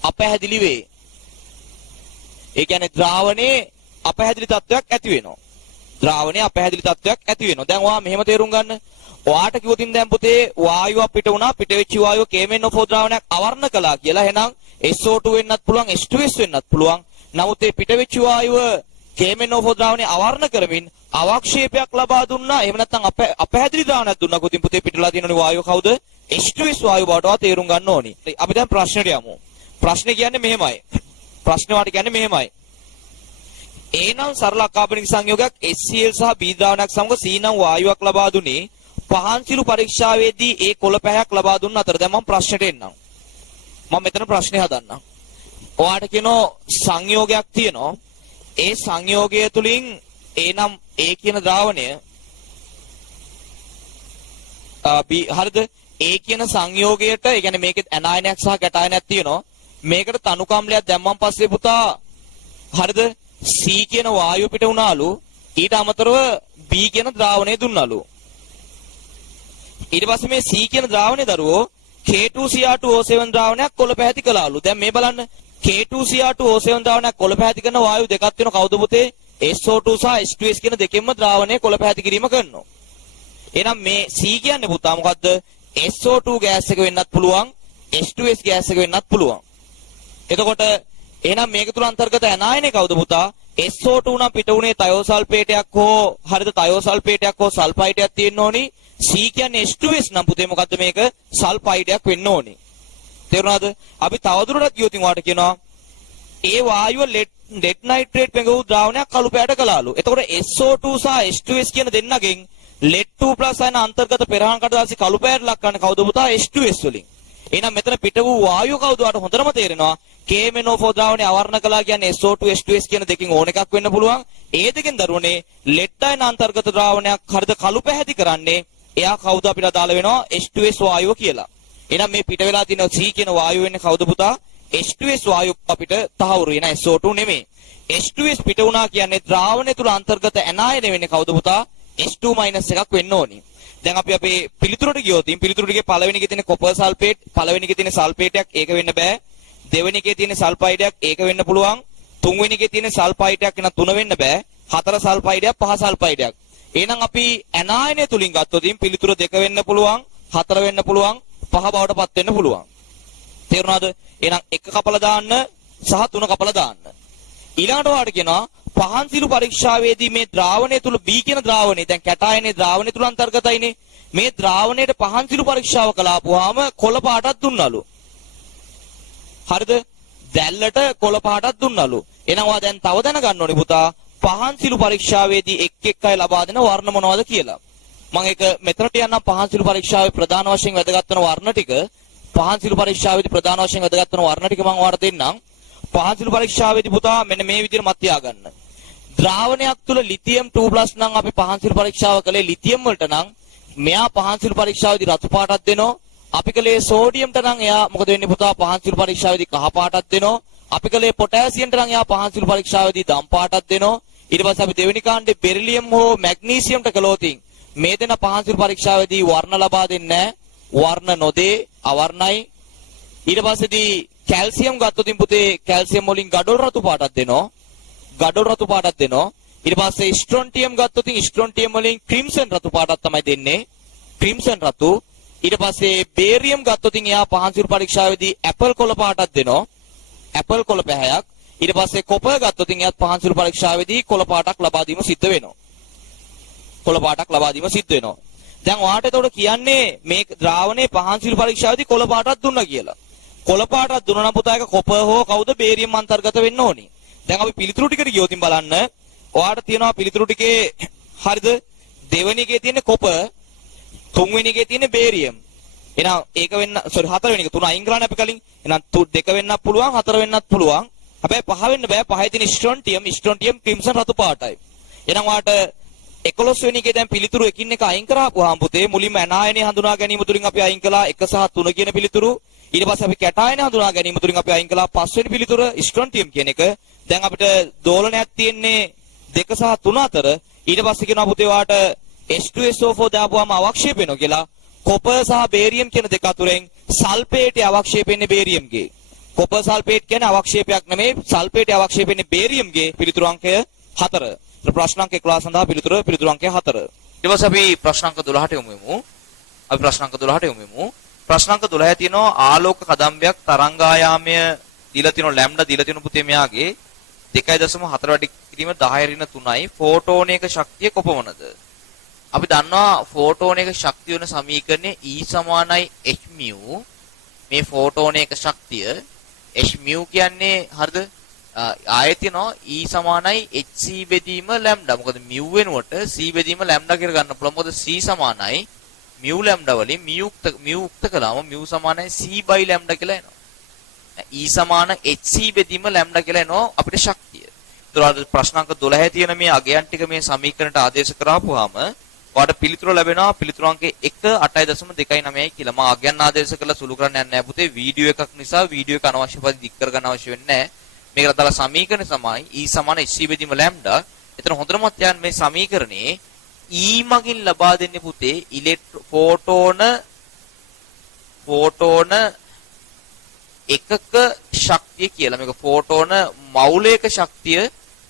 අපැහැදිලි වේ. ඒ කියන්නේ ද්‍රාවණයේ අපැහැදිලි තත්වයක් ඇති වෙනවා. ද්‍රාවණයේ අපැහැදිලි තත්වයක් ඇති වෙනවා. දැන් ඔයා මෙහෙම තේරුම් ගන්න. ඔයාට කිව්වොතින් දැන් පුතේ වායුවක් පිට වුණා, පිට වෙච්ච වායුව KMnO4 ද්‍රාවණයක් අවර්ණ කළා කියලා. එහෙනම් SO2 වෙන්නත් පුළුවන්, H2S වෙන්නත් පුළුවන්. නමුත් මේ පිට වෙච්ච වායුව KMnO4 ද්‍රාවණය අවර්ණ කරමින් අවක්ෂේපයක් ලබා දුන්නා. එහෙම නැත්නම් අපැහැදිලි ද්‍රාවණයක් දුන්නා. කොටින් පුතේ පිටලා තියෙන වායුව කවුද? H2S වායුව බවට තේරුම් ගන්න ඕනි. අපි දැන් ප්‍රශ්නෙට යමු. ප්‍රශ්නේ කියන්නේ මෙහෙමයි. ප්‍රශ්නේ වාට කියන්නේ මෙහෙමයි. A නම් සරල අකාබනික සංයෝගයක් HCl සහ B ද්‍රාවණයක් සමග C නම් වායුවක් ලබා දුන්නේ පහන්සිරු පරීක්ෂාවේදී ඒ කොළ පැහැයක් ලබා දුන්න අතර. දැන් මම ප්‍රශ්නෙට එන්නම්. මම මෙතන ප්‍රශ්නේ හදන්නම්. ඔයාට කියනවා සංයෝගයක් තියෙනවා. ඒ සංයෝගය තුලින් A නම් A කියන ද්‍රාවණය B හරිද? A කියන සංයෝගයට ඒ කියන්නේ මේකෙත් ඇනායනයක් සහ කැටායනයක් තියෙනවා. මේකට තනුකම්ලයක් දැම්මන් පස්සේ පුතා හරිද? C කියන වායුව පිට වුණාලු. ඊට අමතරව B කියන ද්‍රාවණය දුන්නලු. ඊට පස්සේ මේ C කියන ද්‍රාවණය දරුවෝ K2Cr2O7 ද්‍රාවණයක් කොළ පැහැති කළාලු. දැන් මේ බලන්න K2Cr2O7 ද්‍රාවණයක් කොළ පැහැති කරන වායු දෙකක් තියෙනවා. කවුද පුතේ? SO2 සහ H2S කියන දෙකෙන්ම ද්‍රාවණය කොළ පැහැති කිරීම කරනවා. එහෙනම් මේ C කියන්නේ පුතා මොකද්ද? SO2 ගෑස් එක වෙන්නත් පුළුවන්, H2S ගෑස් එක වෙන්නත් පුළුවන්. එතකොට එහෙනම් මේක තුල අන්තර්ගත ඇනායනේ කවුද පුතා? SO2 නම් පිට උනේ තයෝසල්ෆේටයක් හෝ හරිද? තයෝසල්ෆේටයක් හෝ සල්ෆයිඩයක් තියෙන්න ඕනි. C කියන්නේ H2S නම් පුතේ මොකද්ද මේක? සල්ෆයිඩයක් වෙන්න ඕනි. තේරුණාද? අපි තවදුරටත් කියොතින් වාට කියනවා ඒ වායුව ලෙඩ් නයිට්‍රේට් පෙඟ වූ ද්‍රාවණයක් කළු පැහැට කළාලු. එතකොට SO2 සහ H2S කියන දෙන්නගෙන් lead2+ අයන අන්තර්ගත පෙරහන් කඩදාසි කළු පැහැට ලක් කරන කවුද පුතා? H2S වලින්. එහෙනම් මෙතන පිට වූ වායුව කවුද? වාට හොඳටම තේරෙනවා. KMnO4 ද්‍රාවණය අවර්ණ කළා කියන්නේ SO2 H2S කියන දෙකෙන් ඕන එකක් වෙන්න පුළුවන්. ඒ දෙකෙන් දරුවනේ ලෙඩ් අයන අන්තර්ගත ද්‍රාවණයක් හරිද කළු පැහැති කරන්නේ එයා කවුද අපිට අදාළ වෙනවා? H2S වායුව කියලා. එහෙනම් මේ පිට වෙලා තියෙන C කියන වායුව වෙන්නේ කවුද පුතා? H2S වායුව අපිට තහවුරු වෙන SO2 නෙමෙයි. H2S පිට වුණා කියන්නේ ද්‍රාවණය තුල අන්තර්ගත ඇනායනය වෙන්නේ කවුද පුතා? H2- එකක් වෙන්න ඕනි. දැන් අපි අපේ පිළිතුරට ගියොත් පිළිතුර ටිකේ පළවෙනි එකේ තියෙන කොපර් සල්ෆේට්, පළවෙනි එකේ තියෙන සල්ෆේටයක් ඒක වෙන්න බෑ. දෙවෙනි එකේ තියෙන සල්ෆයිඩයක් ඒක වෙන්න පුළුවන්. තුන්වෙනි එකේ තියෙන සල්ෆයිඩයක් වෙන 3 වෙන්න බෑ. 4 සල්ෆයිඩයක් 5 සල්ෆයිඩයක්. එහෙනම් අපි ඇනායනය තුලින් ගත්තොත් පිළිතුර 2 වෙන්න පුළුවන්, 4 වෙන්න පුළුවන්, 5 බවට පත් වෙන්න පුළුවන්. තේරුණාද? එහෙනම් 1 කපලා දාන්න සහ 3 කපලා දාන්න. ඊළඟට වාට කියනවා පහන්සිරු පරීක්ෂාවේදී මේ ද්‍රාවණය තුල B කියන ද්‍රාවණය දැන් කැටායනේ ද්‍රාවණය තුල අන්තර්ගතයිනේ. මේ ද්‍රාවණයට පහන්සිරු පරීක්ෂාව කළාපුවාම කොළ පාටක් දුන්නලු. හරිද? දැල්ලට කොළ පාටක් දුන්නලු. එහෙනම් ඔයා දැන් තව දැනගන්න ඕනේ පුතා පහන්සිරු පරීක්ෂාවේදී එක් එක් අය ලබා දෙන වර්ණ මොනවද කියලා. මම ඒක මෙතනට යන්නම් පහන්සිරු පරීක්ෂාවේ ප්‍රධාන වශයෙන් වැදගත් වෙන වර්ණ ටික. පහන්සිරු පරීක්ෂාවේදී ප්‍රධාන වශයෙන් වැදගත් වෙන වර්ණ ටික මම ඔයාලට දෙන්නම්. පහන්සිරු පරීක්ෂාවේදී පුතා මෙන්න මේ විදිහට මත තියාගන්න. ද්‍රාවණයක් තුල ලිතියම් 2+ නම් අපි පහන්සිරු පරීක්ෂාව කළේ ලිතියම් වලට නම් මෙයා පහන්සිල් පරීක්ෂාවේදී රතු පාටක් දෙනවා. අපි කලේ සෝඩියම්ට නම් එයා මොකද වෙන්නේ පුතා පහන්සිල් පරීක්ෂාවේදී කහ පාටක් දෙනවා. අපි කලේ පොටෑසියම්ට නම් එයා පහන්සිල් පරීක්ෂාවේදී දම් පාටක් දෙනවා. ඊට පස්සේ අපි දෙවෙනි කාණ්ඩේ බෙරිලියම් හෝ මැග්නීසියම්ට කළොතින් මේ දෙන පහන්සිල් පරීක්ෂාවේදී වර්ණ ලබා දෙන්නේ නැහැ. වර්ණ නොදේ අවර්ණයි. ඊට පස්සේදී කැල්සියම් ගත්තොතින් පුතේ කැල්සියම් වලින් ගඩොල් රතු පාටක් දෙනවා. ගඩොල් රතු පාටක් දෙනවා. ඊට පස්සේ ස්ට්‍රොන්ටියම් ගත්තොතින් ස්ට්‍රොන්ටියම් වලින් ක්‍රිම්සන් රතු පාටක් තමයි දෙන්නේ. ක්‍රිම්සන් රතු. ඊට පස්සේ බේරියම් ගත්තොතින් එයා පහන්සිල් පරීක්ෂාවේදී ඇපල් කොළ පාටක් දෙනවා. ඇපල් කොළ පැහැයක්. ඊට පස්සේ කොපර් ගත්තොතින් එයාත් පහන්සිල් පරීක්ෂාවේදී කොළ පාටක් ලබා දීම සිද්ධ වෙනවා. කොළ පාටක් ලබා දීම සිද්ධ වෙනවා. දැන් ඔයාට එතකොට කියන්නේ මේ ද්‍රාවණේ පහන්සිල් පරීක්ෂාවේදී කොළ පාටක් දුන්නා කියලා. කොළ පාටක් දුන්නා නම් පුතා එක කොපර් හෝ කවුද බේරියම් අන්තර්ගත වෙන්න ඕනි. දැන් අපි පිළිතුරු ටිකට ගියොතින් බලන්න. ඔයාට තියෙනවා පිළිතුරු ටිකේ හරිද? දෙවෙනි එකේ තියෙන කොපර්, තුන්වෙනි එකේ තියෙන බේරියම්. එහෙනම් ඒක වෙන්න හතරවෙනි එක තුන අයින් කරන්න අපි කලින්. එහෙනම් දෙක වෙන්නත් පුළුවන්, හතර වෙන්නත් පුළුවන්. හැබැයි පහ වෙන්න බෑ. පහේ තියෙන ස්ට්‍රොන්ටියම් ක්‍රිම්සන් රතු පාටයි. එහෙනම් ඔයාට 11 වෙනි එකේ දැන් පිළිතුරු එකින් එක අයින් කරාපුවාම පුතේ මුලින්ම ඇනායනය හඳුනා ගැනීම තුලින් අපි අයින් කළා 1 සහ 3 කියන පිළිතුරු. ඊට පස්සේ අපි කැටායන හඳුනා ගැනීම තුලින් අපි අයින් කළා 5 වෙනි පිළිතුර ස්ට්‍රොන්ටියම් කියන එක. දැන් අපිට දෝලනයක් තියෙන්නේ 2 සහ 3 අතර. ඊට පස්සේ කියනවා පුතේ ඔයාට H2SO4 දාපුවාම අවක්ෂේප වෙනවා කියලා. කොපර් සහ බේරියම් කියන දෙක අතුරෙන් සල්ෆේටේ අවක්ෂේප වෙන්නේ බේරියම්ගේ. කොපර් සල්ෆේට් කියන්නේ අවක්ෂේපයක් නෙමෙයි. සල්ෆේටේ අවක්ෂේප වෙන්නේ බේරියම්ගේ. පිළිතුරු අංකය 4. ප්‍රශ්න අංක 11 සඳහා පිළිතුරු අංකය 4. ඊට පස්සේ අපි ප්‍රශ්න අංක 12ට යමු. අපි ප්‍රශ්න අංක 12ට යමු. ප්‍රශ්න අංක 12 තියෙනවා ආලෝක කදම්බයක් තරංගායාමය දීලා තියෙනවා ලැම්ඩා දීලා තියෙන පුතේ මෙයාගේ 2.4 වැඩි කිරීම 10 ඍණ 3යි ෆෝටෝනයක ශක්තිය කොපමණද? අපි දන්නවා ෆෝටෝනයක ශක්තිය වෙන සමීකරණය E සමානයි h mu. මේ ෆෝටෝනයක ශක්තිය h mu කියන්නේ හරිද? ආයතනෝ E සමානයි hc බෙදීම ලැම්ඩා. මොකද mu වෙනුවට c බෙදීම ලැම්ඩා කියලා ගන්න පුළුවන්. මොකද c සමානයි mu ලැම්ඩා වලින් mu උක්ත කළාම mu සමානයි c by ලැම්ඩා කියලා එනවා. E සමාන hc බෙදීම ලැම්ඩා කියලා එනවා අපිට ශක්තිය. ඒතර ප්‍රශ්නාංක 12 තියෙන මේ අගයන් ටික මේ සමීකරණයට ආදේශ කරාපුවාම ඔයාලට පිළිතුර ලැබෙනවා පිළිතුරු අංකේ 1 8.29යි කියලා. මම අගයන් ආදේශ කරලා සුළු කරන්න යන්නේ නැහැ පුතේ. වීඩියෝ එකක් නිසා වීඩියෝ එක අනවශ්‍ය පරිදි දික් කරගන්න අවශ්‍ය වෙන්නේ නැහැ. මේකට දාලා සමීකරණය තමයි E සමාන hc බෙදීම ලැම්ඩා. එතන හොඳටම තියන්න මේ සමීකරණේ E මගින් ලබා දෙන්නේ පුතේ ෆෝටෝන එකක ශක්තිය කියලා. මේක ෆෝටෝන මවුලයක ශක්තිය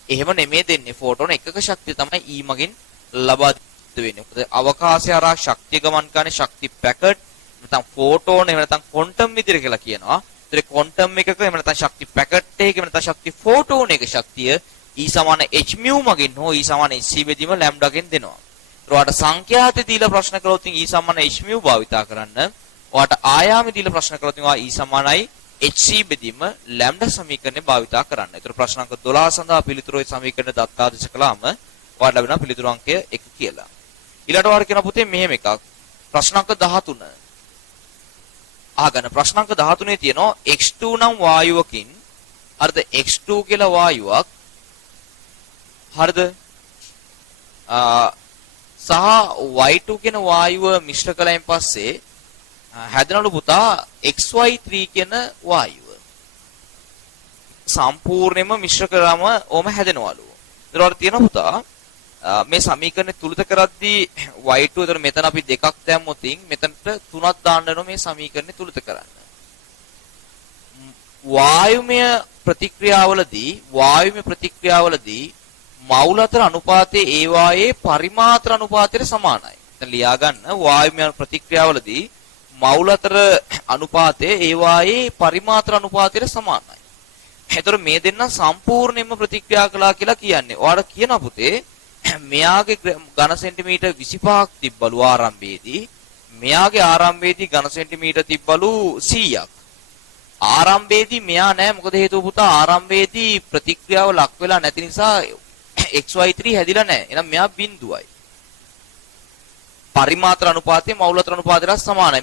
එහෙම නෙමෙයි දෙන්නේ. ෆෝටෝන එකක ශක්තිය තමයි E මගින් ලබා වෙන්නේ. මොකද අවකාශය හරහා ශක්තිය ගමන් කරන ශක්ති පැකට් නැත්නම් ෆෝටෝන එහෙම නැත්නම් ක්වොන්ටම් විදිහට කියලා කියනවා. ඒතර ක්වොන්ටම් එකක එහෙම නැත්නම් ශක්ති පැකට් එකක එහෙම නැත්නම් ශක්ති ෆෝටෝන එක ශක්තිය E සමාන h mu මගින් හෝ E සමාන hc බෙදීම ලැම්ඩාගෙන් දෙනවා. ඔයාට සංඛ්‍යාත දීලා ප්‍රශ්න කළොත් E සමාන h mu භාවිතා කරන්න. ඔයාට ආයාම දීලා ප්‍රශ්න කළොත් E සමානයි hc බෙදීම ලැම්ඩා සමීකරණය භාවිතා කරන්න. ඒතර ප්‍රශ්න අංක 12 සඳහා පිළිතුරු ඒ සමීකරණ දත්තාදේශ කළාම ඔයාලට ලැබෙනවා පිළිතුරු අංකය 1 කියලා. ඊළඟට ඔයාලට කියන පුතේ මෙහෙම එකක්. ප්‍රශ්න අංක 13. ආගන්න ප්‍රශ්න අංක 13 තියෙනවා x2 නම් වායුවකින් හරිද x2 කියලා වායුවක් හරිද සහ y2 කියන වායුව මිශ්‍ර කළයින් පස්සේ හැදෙනලු පුතා xy3 කියන වායුව සම්පූර්ණයෙන්ම මිශ්‍ර කරාම ඕම හැදෙනවලු. ඒතකොට තියෙන පුතා මේ සමීකරණය තුලිත කරද්දී y2 එතන මෙතන අපි දෙකක් දැම්මොතින් මෙතනට තුනක් දාන්න වෙනවා මේ සමීකරණය තුලිත කරන්න. වායුමය ප්‍රතික්‍රියාවලදී මවුල් අතර අනුපාතය ඒ වායේ පරිමාත්‍ර අනුපාතයට සමානයි. දැන් ලියා ගන්න වායුමය ප්‍රතික්‍රියාවලදී මවුල් අතර අනුපාතය ඒ වායේ පරිමාත්‍ර අනුපාතයට සමානයි. ඒතර මේ දෙන්න සම්පූර්ණයෙන්ම ප්‍රතික්‍රියා කළා කියලා කියන්නේ. ඔයාලා කියනවා පුතේ මෙයාගේ ඝන සෙන්ටිමීටර් 25ක් තිබ්බලු ආරම්භයේදී. මෙයාගේ ආරම්භයේදී ඝන සෙන්ටිමීටර් තිබ්බලු 100ක්. ආරම්භයේදී මෙයා නෑ මොකද හේතුව පුතා ආරම්භයේදී ප්‍රතික්‍රියාව ලක් වෙලා නැති නිසා xy3 හැදිලා නෑ. එහෙනම් මෙයා බිඳුවයි. පරිමාත්‍ර අනුපාතය මවුල් අතර අනුපාතයට සමානයි.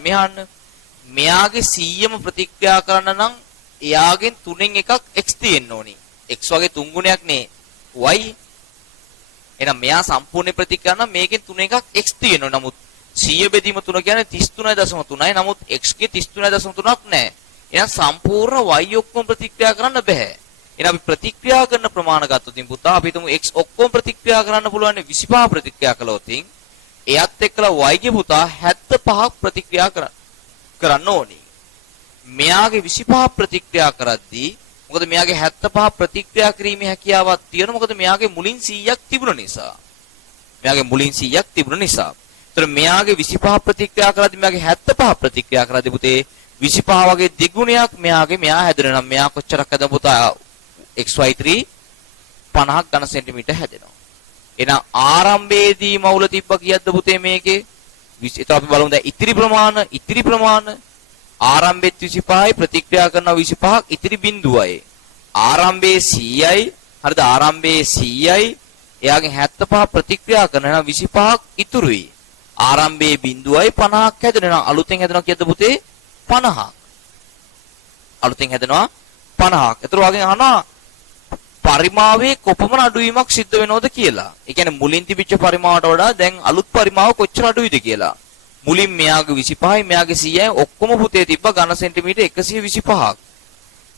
මෙයාගේ 100ම ප්‍රතික්‍රියා කරන්න නම් එයාගෙන් 3න් එකක් x තියෙන්න ඕනි. x වගේ 3 ගුණයක් නේ y. එහෙනම් මෙයා සම්පූර්ණ ප්‍රතික්‍රියා නම් මේකෙන් 3 එකක් x තියෙනවා. නමුත් 100 බෙදීම 3 කියන්නේ 33.3යි. නමුත් x ගේ 33.3ක් නැහැ. එහෙනම් සම්පූර්ණ y ඔක්කොම ප්‍රතික්‍රියා කරන්න බෑ. එහෙනම් අපි ප්‍රතික්‍රියා කරන ප්‍රමාණ ගත්තොත් පුතා අපි හිතමු x ඔක්කොම ප්‍රතික්‍රියා කරන්න පුළුවන් 25 ප්‍රතික්‍රියා කළොත් එයත් එක්කලා y ගේ පුතා 75ක් ප්‍රතික්‍රියා කරන්න ඕනි. මෙයාගේ 25 ප්‍රතික්‍රියා කරද්දී මොකද මෙයාගේ 75 ප්‍රතික්‍රියා කිරීමේ හැකියාවක් තියෙනවා. මොකද මෙයාගේ මුලින් 100ක් තිබුණ නිසා. මෙයාගේ මුලින් 100ක් තිබුණ නිසා. ඒතර මෙයාගේ 25 ප්‍රතික්‍රියා කරද්දී මෙයාගේ 75 ප්‍රතික්‍රියා කරද්දී පුතේ 25 වගේ දෙගුණයක් මෙයා හැදෙනවා. නම් මෙයා කොච්චරක් හැදෙන පුතා xy3 50ක් ඝන සෙන්ටිමීටර හැදෙනවා. එහෙනම් ආරම්භයේදී මවුල තිබ්බ කීයක්ද පුතේ මේකේ? ඒතර අපි බලමු දැන් ඉතිරි ප්‍රමාණ ආරම්භෙත් 25යි ප්‍රතික්‍රියා කරනවා 25ක් ඉතිරි බිඳුවයි. ආරම්භයේ 100යි හරිද? ආරම්භයේ 100යි එයාගෙන් 75 ප්‍රතික්‍රියා කරනවා 25ක් ඉතුරුයි. ආරම්භයේ බිඳුවයි 50ක් හැදෙනවා. අලුතෙන් හැදෙනවා කීයද පුතේ? 50ක්. අලුතෙන් හැදෙනවා 50ක්. ඒතර වගේ අහනවා පරිමාවේ කොපමණ අඩුවීමක් සිද්ධ වෙනවද කියලා. ඒ කියන්නේ මුලින් තිබිච්ච පරිමාවට වඩා දැන් අලුත් පරිමාව කොච්චර අඩුයිද කියලා. මුලින් මෙයාගේ 25යි මෙයාගේ 100යි ඔක්කොම පුතේ තිබ්බ ඝන සෙන්ටිමීටර 125ක්.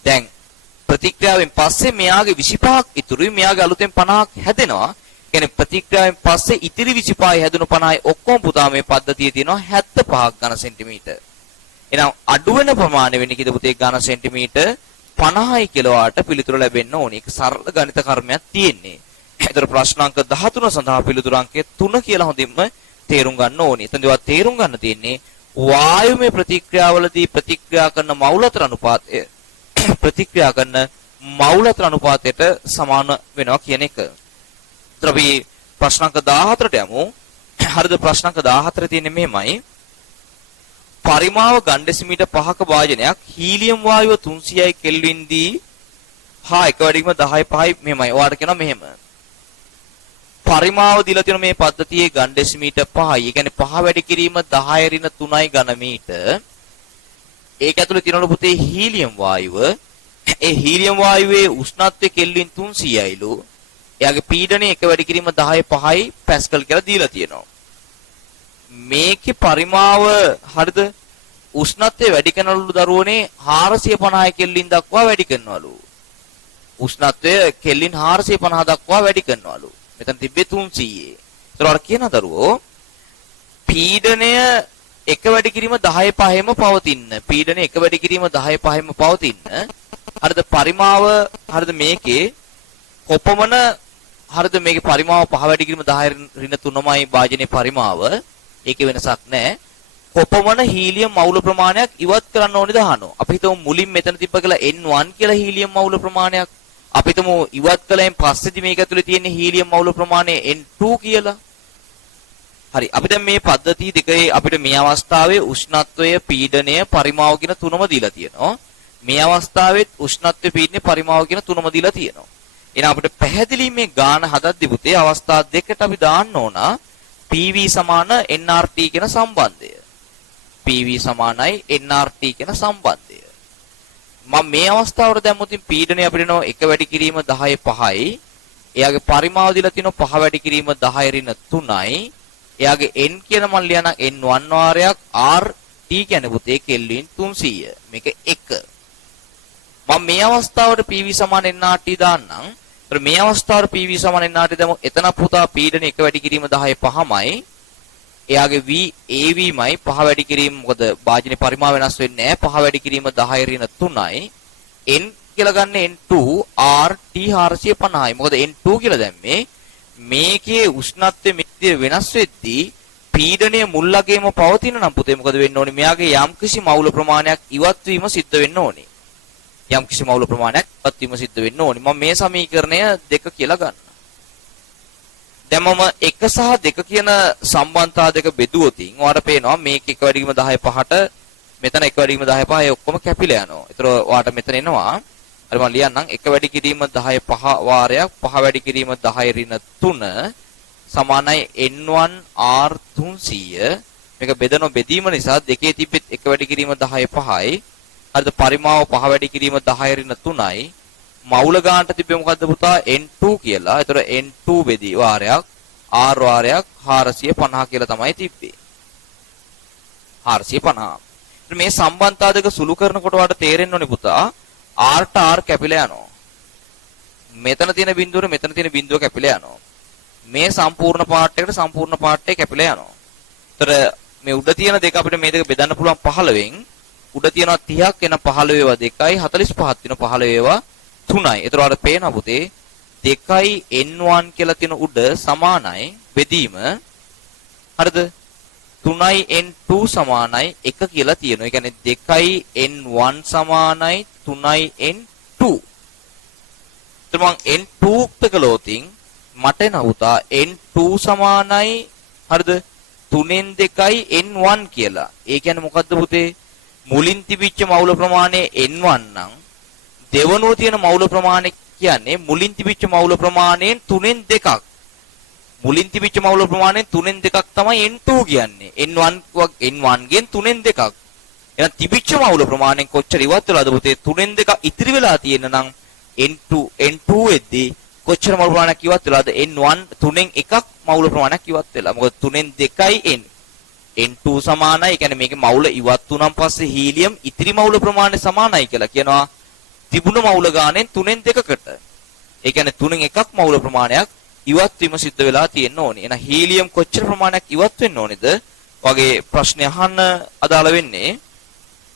දැන් ප්‍රතික්‍රියාවෙන් පස්සේ මෙයාගේ 25ක් ඉතුරුයි. මෙයාගේ අලුතෙන් 50ක් හැදෙනවා. කියන්නේ ප්‍රතික්‍රියාවෙන් පස්සේ ඉතිරි 25යි හැදුණු 50යි ඔක්කොම පුතා මේ පද්ධතියේ තියෙනවා 75ක් ඝන සෙන්ටිමීටර. එහෙනම් අඩු වෙන ප්‍රමාණය වෙන්නේ කීයද පුතේ? ඝන සෙන්ටිමීටර 50යි කියලාට පිළිතුර ලැබෙන්න ඕනේ. ඒක සරල ගණිත කර්මයක් තියෙන්නේ. ඒතර ප්‍රශ්නාංක 13 සඳහා පිළිතුරු අංකය 3 කියලා හොඳින්ම තේරුම් ගන්න ඕනේ. එතනදිවත් තේරුම් ගන්න තියෙන්නේ වායුමය ප්‍රතික්‍රියාවලදී ප්‍රතික්‍රියා කරන මවුල අතර අනුපාතය ප්‍රතික්‍රියා කරන මවුල අතර අනුපාතයට සමාන වෙනවා කියන එක. ඒතර අපි ප්‍රශ්නාංක 14ට යමු. හරිද? ප්‍රශ්නාංක 14 තියෙන්නේ මෙහෙමයි. පරිමාව ඝන ඩෙසිමීටර් 5ක වායනයක් හීලියම් වායුව 300යි කෙල්වින් දී හා එක වැඩිම 10.5යි මෙහෙමයි. ඔයාලට කියනවා මෙහෙම. පරිමාව දීලා තියෙන මේ පද්ධතියේ ඝන ඩෙසිමීටර් 5යි. ඒ කියන්නේ 5 වැඩි කිරීම 10 ඍණ 3යි ඝන මීටර්. ඒක ඇතුලේ තියෙනවලු පුතේ හීලියම් වායුව. ඒ හීලියම් වායුවේ උෂ්ණත්වය කෙල්වින් 300යිලු. එයාගේ පීඩනය එක වැඩි කිරීම 10.5යි පැස්කල් කියලා දීලා තියෙනවා. මේකේ පරිමාව හරිද? උෂ්ණත්වය වැඩි කරනලු දරුවනේ 450 කෙල්වින් දක්වා වැඩි කරනවලු. උෂ්ණත්වය කෙල්වින් 450 දක්වා වැඩි කරනවලු. මෙතන තිබ්බේ 300. ඒතර අර කියන දරුවෝ පීඩනය එක වැඩි කිරීම 10.5ෙම පවතින. පීඩනය එක වැඩි කිරීම 10.5ෙම පවතින. හරිද? පරිමාව හරිද මේකේ කොපමණ හරිද මේකේ පරිමාව 5 වැඩි කිරීම 10 ඍණ 3යි භාජනයේ පරිමාව. ඒකේ වෙනසක් නැහැ. කොපමණ හීලියම් මවුල ප්‍රමාණයක් ඉවත් කරන්න ඕනේද අහනවා. අපි හිතමු මුලින් මෙතන තිබ්බ කියලා N1 කියලා හීලියම් මවුල ප්‍රමාණයක්. අපි හිතමු ඉවත් කළෙන් පස්සේදී මේක ඇතුලේ තියෙන හීලියම් මවුල ප්‍රමාණය N2 කියලා. හරි. අපි දැන් මේ පද්ධති දෙකේ අපිට මේ අවස්ථාවේ උෂ්ණත්වය, පීඩනය, පරිමාව කියන තුනම දීලා තියෙනවා. මේ අවස්ථාවෙත් උෂ්ණත්වය, පීඩනය, පරිමාව කියන තුනම දීලා තියෙනවා. එහෙනම් අපිට පැහැදිලි මේ ගාන හදද්දී පුතේ අවස්ථා දෙකට අපි දාන්න ඕන PV සමාන nRT කියන සම්බන්ධය. PV සමානයි nRT කියන සම්බන්ධය. මම මේ අවස්ථාවට දැම්මොත් පීඩනය අපිට නෝ 1 වැඩි කිරීම 10.5යි. එයාගේ පරිමාව දීලා තියෙනවා 5 වැඩි කිරීම 10 ඍණ 3යි. එයාගේ n කියන මන් ලියන n1 වාරයක් RT කියන්නේ පුතේ කෙල්වින් 300. මේක 1. මම මේ අවස්ථාවට PV සමාන nRT දාන්නම්. ඒතර මේ අවස්ථාවට PV සමාන nRT දැම්මොත් එතන පුතා පීඩනය 1 වැඩි කිරීම 10.5මයි. එයාගේ V AV මයි 5 වැඩි කිරීම මොකද භාජනයේ පරිමාව වෙනස් වෙන්නේ නැහැ 5 වැඩි කිරීම 10 ඍණ 3යි n කියලා ගන්න n2 RT 450යි මොකද n2 කියලා දැම්මේ මේකේ උෂ්ණත්වය මිත්‍ය වෙනස් වෙද්දී පීඩනය මුල්ලගේම පවතින නම් පුතේ මොකද වෙන්න ඕනේ මෙයාගේ යම්කිසි මවුල ප්‍රමාණයක් ඉවත් වීම සිද්ධ වෙන්න ඕනේ යම්කිසි මවුල ප්‍රමාණයක් ඉවත් වීම සිද්ධ වෙන්න ඕනේ මම මේ සමීකරණය 2 කියලා ගන්න දැන් මම 1 සහ 2 කියන සම්බන්ධතා දෙක බෙදුවොත් ඔයාලට පේනවා මේක 1 වැඩිම 10 5ට මෙතන 1 වැඩිම 10 5 ඔක්කොම කැපිලා යනවා. ඒතර ඔයාලට මෙතන එනවා. හරි මම ලියන්නම් 1 වැඩි කිරීම 10 5 වාරයක් 5 වැඩි කිරීම 10 ඍණ 3 සමානයි n1 r 300 මේක බෙදන බෙදීම නිසා දෙකේ තිබෙත් 1 වැඩි කිරීම 10 5යි. හරිද පරිමාව 5 වැඩි කිරීම 10 ඍණ 3යි. මවුල ගානට තිබ්බේ මොකද්ද පුතා n2 කියලා. ඒතර n2 බෙදී වාරයක් r වාරයක් 450 කියලා තමයි තිබ්බේ. 450. මේ සම්බන්ධතා දෙක සුළු කරනකොට වාට තේරෙන්න ඕනේ පුතා r ට r කැපිලා යනවා. මෙතන තියෙන බිඳුවර මෙතන තියෙන බිඳුව කැපිලා යනවා. මේ සම්පූර්ණ පාර්ට් එකට සම්පූර්ණ පාර්ට් එක කැපිලා යනවා. ඒතර මේ උඩ තියෙන දෙක අපිට මේ දෙක බෙදන්න පුළුවන් 15න්. උඩ තියෙනවා 30ක් එන 15 ඒවා 2යි 45ක් තියෙන 15 ඒවා 3යි. ඒතර ඔයාලට පේනවා පුතේ 2යි n1 කියලා තියෙන උඩ සමානයි බෙදීම. හරිද? 3යි n2 සමානයි 1 කියලා තියෙනවා. ඒ කියන්නේ 2යි n1 සමානයි 3යි n2. එතකොට මම n2 උක්ත කළොතින් මට නවුතා n2 සමානයි හරිද 3න් 2යි n1 කියලා. ඒ කියන්නේ මොකද්ද පුතේ? මුලින් තිබිච්ච මවුල ප්‍රමාණය n1 නම් දෙවනුව තියෙන මවුල ප්‍රමාණය කියන්නේ මුලින් තිබිච්ච මවුල ප්‍රමාණයෙන් 3න් 2ක්. මුලින් තිබිච්ච මවුල ප්‍රමාණයෙන් 3න් 2ක් තමයි n2 කියන්නේ. n1 ගෙන් 3න් 2ක්. එහෙනම් තිබිච්ච මවුල ප්‍රමාණයෙන් කොච්චර ඉවත් වෙලාද පුතේ? 3න් 2ක් ඉතිරි වෙලා තියෙන නම් n2 එද්දී කොච්චර මවුල ප්‍රමාණයක් ඉවත් වෙලාද? n1 3න් 1ක් මවුල ප්‍රමාණයක් ඉවත් වෙලා. මොකද 3න් 2යි n2 සමානයි. ඒ කියන්නේ මේකේ මවුල ඉවත් වුණාන් පස්සේ හීලියම් ඉතිරි මවුල ප්‍රමාණය සමානයි කියලා කියනවා. තිබුණු මවුල ගානෙන් 3න් 2කට. ඒ කියන්නේ 3න් 1ක් මවුල ප්‍රමාණයක් ඉවත් වීම සිද්ධ වෙලා තියෙන්න ඕනේ. එහෙනම් හීලියම් කොච්චර ප්‍රමාණයක් ඉවත් වෙන්න ඕනේද? වගේ ප්‍රශ්න අහන්න අදාළ වෙන්නේ.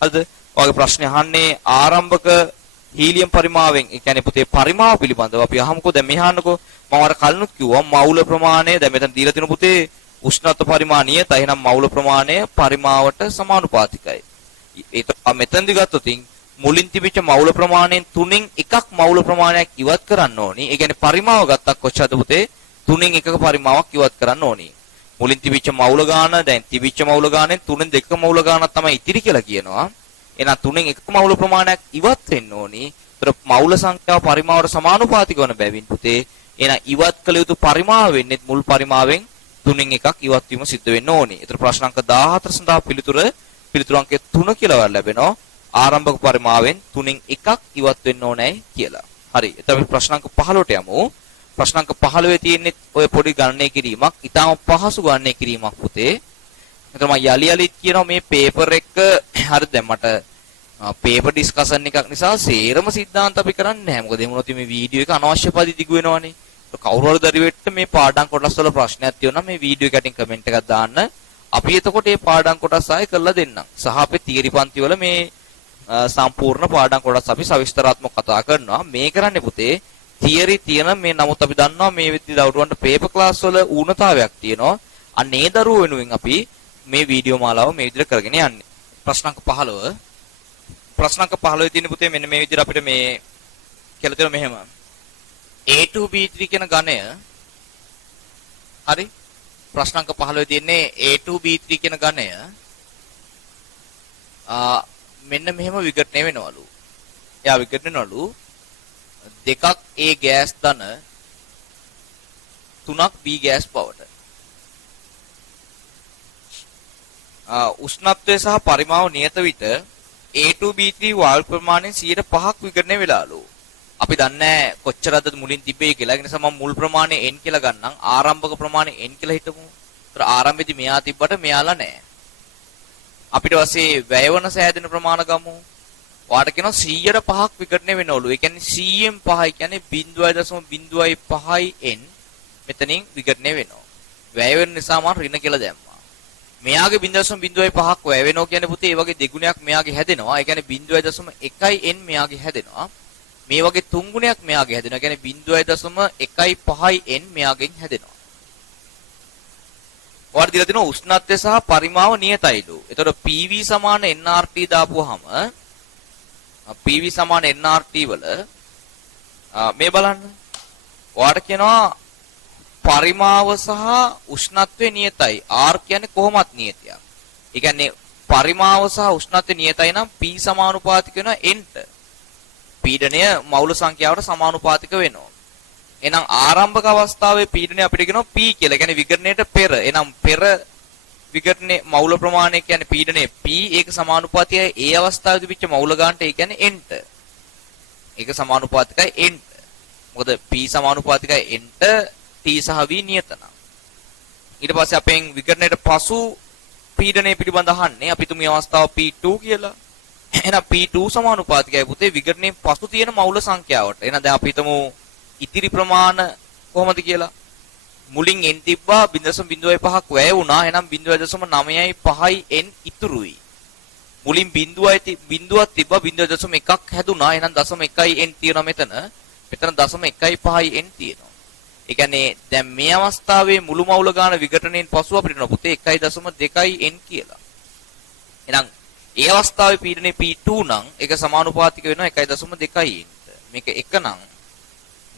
හරිද? වගේ ප්‍රශ්න අහන්නේ ආරම්භක හීලියම් පරිමාවෙන්. ඒ කියන්නේ පුතේ පරිමාව පිළිබඳව අපි අහමුකෝ. දැන් මෙහා අහන්නකෝ. මම අර කලිනුත් කිව්වා මවුල ප්‍රමාණය දැන් මෙතන දීලා තියෙන පුතේ උෂ්ණත්ව පරිමාණීයත. එහෙනම් මවුල ප්‍රමාණය පරිමාවට සමානුපාතිකයි. ඒක මෙතනදි ගත්තොත් මුලින් තිබිච්ච මවුල ප්‍රමාණයෙන් 3න් 1ක් මවුල ප්‍රමාණයක් ඉවත් කරන්න ඕනි. ඒ කියන්නේ පරිමාව ගත්තක් කොච්චරද පුතේ? 3න් 1ක පරිමාවක් ඉවත් කරන්න ඕනි. මුලින් තිබිච්ච මවුල ගාන දැන් තිබිච්ච මවුල ගානෙන් 3න් 2ක මවුල ගානක් තමයි ඉතිරි කියලා කියනවා. එහෙනම් 3න් 1ක මවුල ප්‍රමාණයක් ඉවත් වෙන්න ඕනි. ඒතර මවුල සංඛ්‍යාව පරිමාවට සමානුපාතික වන බැවින් පුතේ එහෙනම් ඉවත් කළ යුතු පරිමාව වෙන්නේ මුල් පරිමාවෙන් 3න් 1ක් ඉවත් වීම සිද්ධ වෙන්න ඕනි. ඒතර ප්‍රශ්න අංක 14 සඳහා පිළිතුරු අංක 3 කියලා ලැබෙනවා. ආරම්භක පරිමාවෙන් 3න් 1ක් ඉවත් වෙන්න ඕනේ කියලා. හරි. එතකොට ප්‍රශ්න අංක 15ට යමු. ප්‍රශ්න අංක 15 තියෙන්නේ ඔය පොඩි ගණනය කිරීමක්. ඊටාම පහසු ගණනය කිරීමක් පුතේ. එතකොට මම යලිත් කියනවා මේ පේපර් එක හරිද දැන් මට පේපර් ඩිස්කෂන් එකක් නිසා සේරම සිද්ධාන්ත අපි කරන්නේ නැහැ. මොකද එහෙම වුණොත් මේ වීඩියෝ එක අනවශ්‍ය පරිදි දිගු වෙනවනේ. කවුරු හරි දරුවෙක්ට මේ පාඩම් කොටස් වල ප්‍රශ්නයක් තියෙනවා මේ වීඩියෝ එකකින් කමෙන්ට් එකක් දාන්න. අපි එතකොට මේ පාඩම් කොටස් ආයෙ කරලා දෙන්නම්. සහ අපේ තියරි පන්ති වල මේ සම්පූර්ණ පාඩම් කොටස් අපි සවිස්තරාත්මක කතා කරනවා. මේ කරන්නේ පුතේ තියරි තියෙන මේ නමුත් අපි දන්නවා මේ විදිහට දවුරුවන්ට පේපර් ක්ලාස් වල ඌනතාවයක් තියෙනවා. අන්න ඒ දරුවෝ වෙනුවෙන් අපි මේ වීඩියෝ මාලාව මේ විදිහට කරගෙන යන්නේ. ප්‍රශ්න අංක 15. ප්‍රශ්න අංක 15 තියෙන පුතේ මෙන්න මේ විදිහට අපිට මේ කියලා තියෙනවා මෙහෙම. A2B3 කියන ඝනය හරි ප්‍රශ්න අංක 15 තියෙන්නේ A2B3 කියන ඝනය මෙන්න මෙහෙම විඝටනය වෙනවලු. එයා විඝටනය වෙනවලු දෙකක් A ගෑස් ධන 3ක් B ගෑස් බවට. උෂ්ණත්වය සහ පරිමාව නියත විට A2B3 වාල් ප්‍රමාණයෙන් 5ක් විඝටනය වෙලාලු. අපි දන්නේ කොච්චරද මුලින් තිබ්බේ කියලා. ඒ නිසා මම මුල් ප්‍රමාණය n කියලා ගන්නම්. ආරම්භක ප්‍රමාණය n කියලා හිතමු. ඒතර ආරම්භයේදී මෙයා තිබ්බට මෙයාලා නැහැ. අපිට වාසේ වැයවන සෑදෙන ප්‍රමාණ ගමු. ඔයාට කියනවා 100ට 5ක් විඝටනය වෙනවලු. ඒ කියන්නේ 100න් 5යි කියන්නේ 0.05n මෙතනින් විඝටනය වෙනවා. වැය වෙන නිසා මම ඍණ කියලා දැම්මා. මෙයාගේ 0.05ක් වැය වෙනවා කියන්නේ පුතේ ඒ වගේ දෙගුණයක් මෙයාගේ හැදෙනවා. ඒ කියන්නේ 0.1n මෙයාගේ හැදෙනවා. මේ වගේ තුන් ගුණයක් මෙයාගේ හැදෙනවා. ඒ කියන්නේ 0.15n මෙයාගෙන් හැදෙනවා. ඔයාලට දීලා තියෙනවා උෂ්ණත්වය සහ පරිමාව නියතයිලු. එතකොට PV සමාන nRT දාපුවාම PV සමාන nRT වල මේ බලන්න. ඔයාලට කියනවා පරිමාව සහ උෂ්ණත්වය නියතයි. R කියන්නේ කොහොමත් නියතයක්. ඒ කියන්නේ පරිමාව සහ උෂ්ණත්වය නියතයි නම් P සමානුපාතික වෙනවා n ට. පීඩනය මවුල සංඛ්‍යාවට සමානුපාතික වෙනවා. එහෙනම් ආරම්භක අවස්ථාවේ පීඩනය අපිට කියනවා P කියලා. ඒ කියන්නේ විඝටනයට පෙර. එහෙනම් පෙර විඝටනේ මවුල ප්‍රමාණය කියන්නේ පීඩනය P ඒක සමානුපාතිකයි ඒ අවස්ථාවේදී තිබිච්ච මවුල ගන්නට ඒ කියන්නේ n ට. ඒක සමානුපාතිකයි n ට. මොකද P සමානුපාතිකයි n ට T සහ V නියත නම්. ඊට පස්සේ අපෙන් විඝටනයට පසු පීඩනය පිළිබඳ අහන්නේ අපි තුමේ අවස්ථාව P2 කියලා. එහෙනම් P2 සමානුපාතිකයි පුතේ විකරණයෙන් පසු තියෙන මවුල සංඛ්‍යාවට. එහෙනම් දැන් අපි හිතමු ඉතිරි ප්‍රමාණ කොහොමද කියලා. මුලින් n තිබ්බා 0.05ක් වැය වුණා. එහෙනම් 0.95යි n ඉතුරුයි. මුලින් බිඳුවක් තිබ්බා 0.1ක් හැදුනා. එහෙනම් 0.1යි n තියෙනවා මෙතන. මෙතන 0.15යි n තියෙනවා. ඒ කියන්නේ දැන් මේ අවස්ථාවේ මුළු මවුල ගාන විඝටනයෙන් පසු අපිට නෝ පුතේ 1.2යි n කියලා. එහෙනම් ඒ අවස්ථාවේ පීඩනයේ P2 නම් ඒක සමානුපාතික වෙනවා 1.2යි n. මේක 1 නම්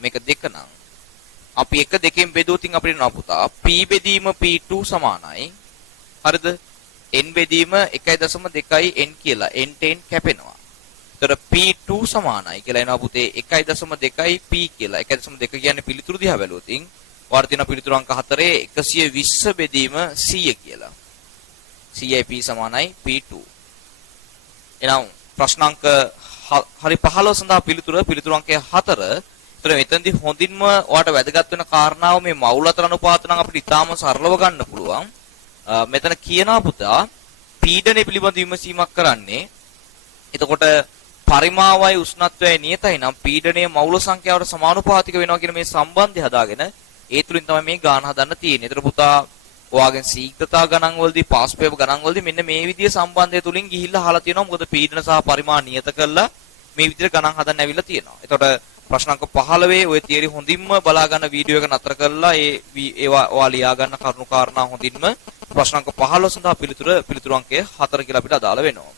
මේක 2 නම් අපි 1 2කින් බෙදුවොතින් අපිට නෝ පුතා P බෙදීම P2 සමානයි. හරිද? n බෙදීම 1.2යි n කියලා n n කැපෙනවා. ඒතර P2 සමානයි කියලා එනවා පුතේ 1.2යි P කියලා. 1.2 කියන්නේ පිළිතුරු දිහා බැලුවොතින් වර්ධින පිළිතුරු අංක 4 120 බෙදීම 100 කියලා. 100යි P සමානයි P2. එනම් ප්‍රශ්නාංක හරි 15 සඳහා පිළිතුරු අංකය 4. ඒතර මෙතනදී හොඳින්ම ඔයාලට වැදගත් වෙන කාරණාව මේ මවුල් අතර අනුපාත නම් අපිට ඉතාම සරලව ගන්න පුළුවන්. මෙතන කියනවා පුතා පීඩනය පිළිබඳ විමසීමක් කරන්නේ. එතකොට පරිමාවයි උෂ්ණත්වයයි නියතයි නම් පීඩනය මවුල සංඛ්‍යාවට සමානුපාතික වෙනවා කියන මේ සම්බන්ධය හදාගෙන ඒ තුලින් තමයි මේ ගාන හදන්න තියෙන්නේ. ඒතර පුතා ඔයාගෙන් ශීඝ්‍රතා ගණන් වලදී පාස් පේපර් ගණන් වලදී මෙන්න මේ විදිහේ සම්බන්ධය තුලින් ගිහිල්ලා අහලා තියෙනවා. මොකද පීඩන සහ පරිමාණ නියත කරලා මේ විදිහට ගණන් හදන්න ඇවිල්ලා තියෙනවා. එතකොට ප්‍රශ්න අංක 15 ඔය තියරි හොඳින්ම බලා ගන්න වීඩියෝ එක නතර කරලා ඒවා ඔයා ලියා ගන්න කරුණු කාරණා හොඳින්ම ප්‍රශ්න අංක 15 සඳහා පිළිතුරු අංකය 4 කියලා අපිට අදාළ වෙනවා.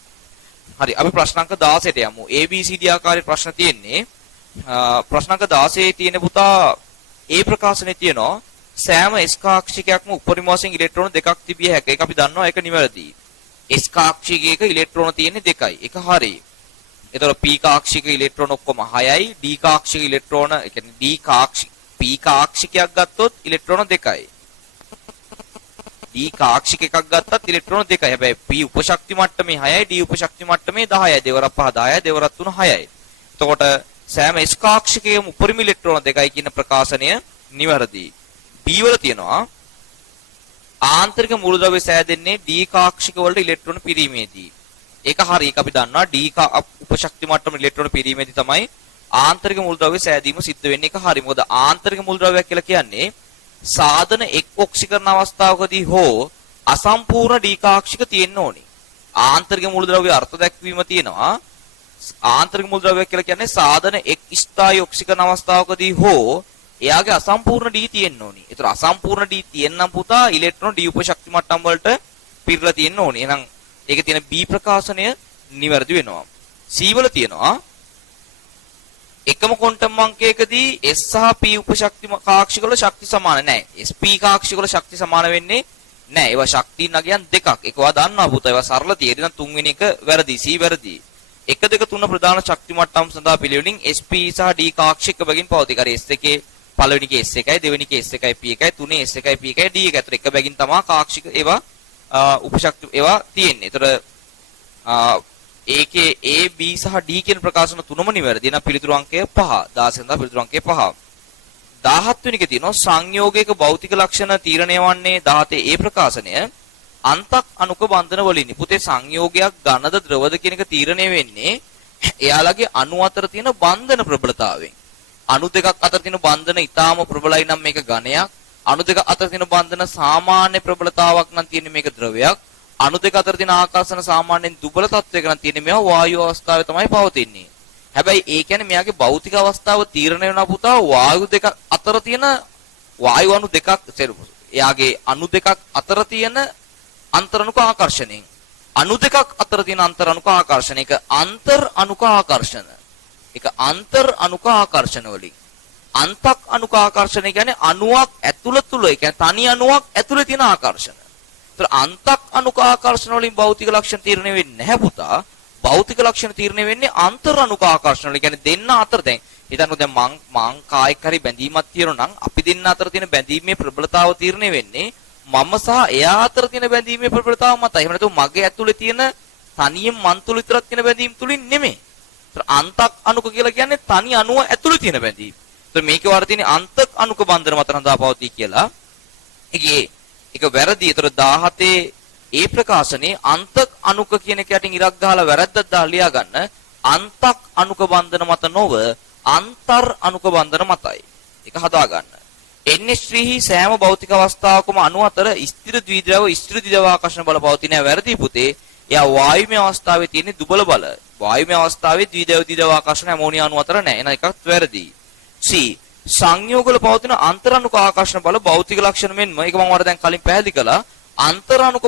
හරි අපි ප්‍රශ්න අංක 16ට යමු. ABCD ආකාරයේ ප්‍රශ්න තියෙන්නේ. ප්‍රශ්න අංක 16 තියෙන පුතා ඒ ප්‍රකාශනයේ තියෙනවා සෑම S කාක්ෂිකයක්ම උපරිම වශයෙන් ඉලෙක්ට්‍රෝන දෙකක් තිබිය හැකියි. ඒක අපි දන්නවා ඒක නිවැරදි. S කාක්ෂිකයක ඉලෙක්ට්‍රෝන තියෙන්නේ 2යි. ඒක හරියි. එතකොට P කාක්ෂික ඉලෙක්ට්‍රෝන ඔක්කොම 6යි. D කාක්ෂික ඉලෙක්ට්‍රෝන ඒ කියන්නේ P කාක්ෂිකයක් ගත්තොත් ඉලෙක්ට්‍රෝන 2යි. D කාක්ෂික එකක් ගත්තත් ඉලෙක්ට්‍රෝන 2යි. හැබැයි P උපශක්ති මට්ටමේ 6යි, D උපශක්ති මට්ටමේ 10යි. දෙවරක් 5 10යි, දෙවරක් 3 6යි. එතකොට සෑම S කාක්ෂිකයකම උපරිම ඉලෙක්ට්‍රෝන 2යි කියන ප්‍රකාශනය නිවැරදි. B වල තියෙනවා ආන්තරික මූලද්‍රව්‍ය සෑදෙන්නේ D කාක්ෂික වලට ඉලෙක්ට්‍රෝන පිරීමේදී. ඒක හරි. ඒක අපි දන්නවා D උපශක්ති මට්ටම ඉලෙක්ට්‍රෝන පිරීමේදී තමයි ආන්තරික මූලද්‍රව්‍ය සෑදීම සිද්ධ වෙන්නේ. ඒක හරි. මොකද ආන්තරික මූලද්‍රව්‍යයක් කියලා කියන්නේ සාධන එක් ඔක්සිකරණ අවස්ථාවකදී හෝ අසම්පූර්ණ D කාක්ෂික තියෙන්න ඕනේ. ආන්තරික මූලද්‍රව්‍ය අර්ථ දැක්වීම තියෙනවා. ආන්තරික මූලද්‍රව්‍යයක් කියලා කියන්නේ සාධන එක් ස්ථායි ඔක්සිකරණ අවස්ථාවකදී හෝ එයාගේ අසම්පූර්ණ D තියෙන්න ඕනේ. ඒතර අසම්පූර්ණ D තියෙනනම් පුතා ඉලෙක්ට්‍රෝන D උපශක්ති මට්ටම් වලට පිරලා තියෙන්න ඕනේ. එහෙනම් ඒකේ තියෙන B ප්‍රකාශනය නිවැරදි වෙනවා. C වල තියෙනවා එකම ක්වොන්ටම් අංකයකදී S සහ P උපශක්ති කාක්ෂික වල ශක්ති සමාන නැහැ. S P කාක්ෂික වල ශක්ති සමාන වෙන්නේ නැහැ. ඒවා ශක්ති නගයන් දෙකක්. ඒකවා දන්නවා පුතා. ඒවා සරල තියෙන. නම් තුන්වෙනි එක වැරදි. C වැරදි. 1 2 3 ප්‍රධාන ශක්ති මට්ටම් සඳහා පිළිවෙලින් S P සහ D කාක්ෂික බැගින් පවතී. හරි S එකේ පළවෙනි එක S එකයි, දෙවෙනි එක S එකයි, P එකයි, තුනේ S එකයි, P එකයි, D එක. අතර එක බැගින් තමයි කාක්ෂික ඒවා උපශක්ති ඒවා තියෙන්නේ. ඒතර ඒකේ A B සහ D කියන ප්‍රකාශන තුනම නිවැරදි. නම් පිළිතුරු අංකය 5. 16 සඳහා පිළිතුරු අංකය 5. 17 වෙනි එකේ තියෙනවා සංයෝගයක භෞතික ලක්ෂණ තීරණය වන්නේ 17 ඒ ප්‍රකාශනය අන්තක් අණුක බන්ධන වලින්. පුතේ සංයෝගයක් ඝනද ද්‍රවද කියන එක තීරණය වෙන්නේ එයාලගේ අණු අතර තියෙන බන්ධන ප්‍රබලතාවයෙන්. අණු දෙකක් අතර තියෙන බන්ධන ඊටාම ප්‍රබලයි නම් මේක ඝනයක්. අණු දෙක අතර තියෙන බන්ධන සාමාන්‍ය ප්‍රබලතාවක් නම් තියෙන්නේ මේක ද්‍රවයක්. අණු දෙක අතර තියෙන ආකර්ෂණ සාමාන්‍යයෙන් දුබල තත්වයක නම් තියෙන්නේ මේවා වායු අවස්ථාවේ තමයි පවතින්නේ. හැබැයි ඒ කියන්නේ මෙයාගේ භෞතික අවස්ථාව තීරණය වෙනවා පුතා වායු දෙක අතර තියෙන වායු අණු දෙකක් එයාගේ අණු දෙකක් අතර තියෙන අන්තරණුක ආකර්ෂණයෙන්. අණු දෙකක් අතර තියෙන අන්තරණුක ආකර්ෂණ. ඒක අන්තර් අණුක ආකර්ෂණ. ඒක අන්තර් අණුක ආකර්ෂණ වලින්. අන්තක් අණුක ආකර්ෂණ කියන්නේ අණුවක් ඇතුළත තුල ඒ කියන්නේ තනි අණුවක් ඇතුළේ තියෙන ආකර්ෂණ. ඒතර අන්තක් අණුක ආකර්ෂණ වලින් භෞතික ලක්ෂණ තීරණය වෙන්නේ නැහැ පුතා. භෞතික ලක්ෂණ තීරණය වෙන්නේ අන්තර් අණුක ආකර්ෂණ වල. කියන්නේ දෙන්න අතර දැන් හිතන්න දැන් මං කායික හරි බැඳීමක් තියෙනවා නම් අපි දෙන්න අතර තියෙන බැඳීමේ ප්‍රබලතාව තීරණය වෙන්නේ මම සහ එයා අතර තියෙන බැඳීමේ ප්‍රබලතාව මතයි. එහෙම නැත්නම් මගේ ඇතුලේ තියෙන තනියෙන් මන් තුල විතරක් තියෙන බැඳීම් තුලින් නෙමෙයි. ඒතර අන්තක් අණුක කියලා කියන්නේ තනි අණුව ඇතුලේ තියෙන බැඳීම්. ඒතර මේකේ වර තියෙන අන්තක් අණුක බන්ධන මත හඳා පවතී කියලා. ඒක වැරදි. ඒතර 17 ඒ ප්‍රකාශනේ අන්තක් අනුක කියන එක යටින් ඉරක් ගහලා වැරද්දක් දාලා ලියා ගන්න. අන්තක් අනුක බන්ධන මත නොව අන්තර් අනුක බන්ධන මතයි. ඒක හදා ගන්න. NH3 හි සෑම භෞතික අවස්ථාවකම අණු අතර ස්ථිර ද්විද්‍රව ස්ථිර ද්විද්‍රව ආකර්ෂණ බල පවතින වැරදි පුතේ. එයා වායුමය අවස්ථාවේ තියෙන දුබල බල. වායුමය අවස්ථාවේ ද්විද්‍රව ආකර්ෂණ ඇමෝනියා අණු අතර නැහැ. එන එකක් වැරදි. C සංයෝගවල පවතින අන්තරාණුක ආකර්ෂණ බල භෞතික ලක්ෂණ මෙන්ම ඒක මම වර දැන් කලින් පැහැදිලි කළා. අන්තරාණුක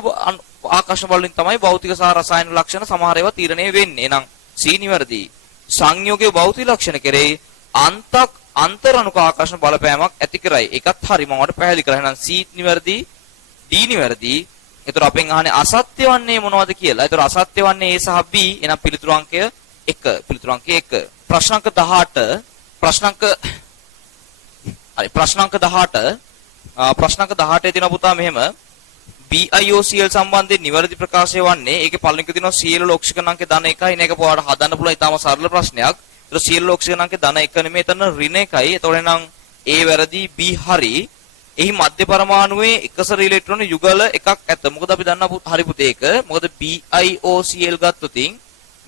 ආකර්ෂණ බලෙන් තමයි භෞතික සහ රසායන ලක්ෂණ සමහර ඒවා තීරණය වෙන්නේ. එහෙනම් C නිවැරදි. සංයෝගයේ භෞතික ලක්ෂණ කෙරෙහි අන්තරාණුක ආකර්ෂණ බලපෑමක් ඇති කරයි. ඒකත් හරි මම වඩ පැහැදිලි කරා. එහෙනම් C නිවැරදි, D නිවැරදි. ඒතර අපෙන් අහන්නේ අසත්‍ය වන්නේ මොනවද කියලා. ඒතර අසත්‍ය වන්නේ A සහ B. එහෙනම් පිළිතුරු අංකය 1. පිළිතුරු අංකය 1. ප්‍රශ්න අංක 18 ප්‍රශ්න අංක 18 දින පුතා මෙහෙම BIOCL සම්බන්ධයෙන් නිවැරදි ප්‍රකාශය වන්නේ ඒකේ පළවෙනි එක දිනවා CL ලෝක්ෂිකන අංකේ ධන 1යි. මේක පොවාට හදන්න පුළුවන් ඊටම සරල ප්‍රශ්නයක්. ඒතර CL ලෝක්ෂිකන අංකේ ධන 1 නෙමෙයි එතන ඍණ 1යි. ඒතකොට නම් A වැරදි B හරි. එහි මධ්‍ය පරමාණුවේ එකසර ඉලෙක්ට්‍රෝන යුගල එකක් ඇත. මොකද අපි දන්නා හරි පුතේ ඒක. මොකද BIOCL ගත්තොතින්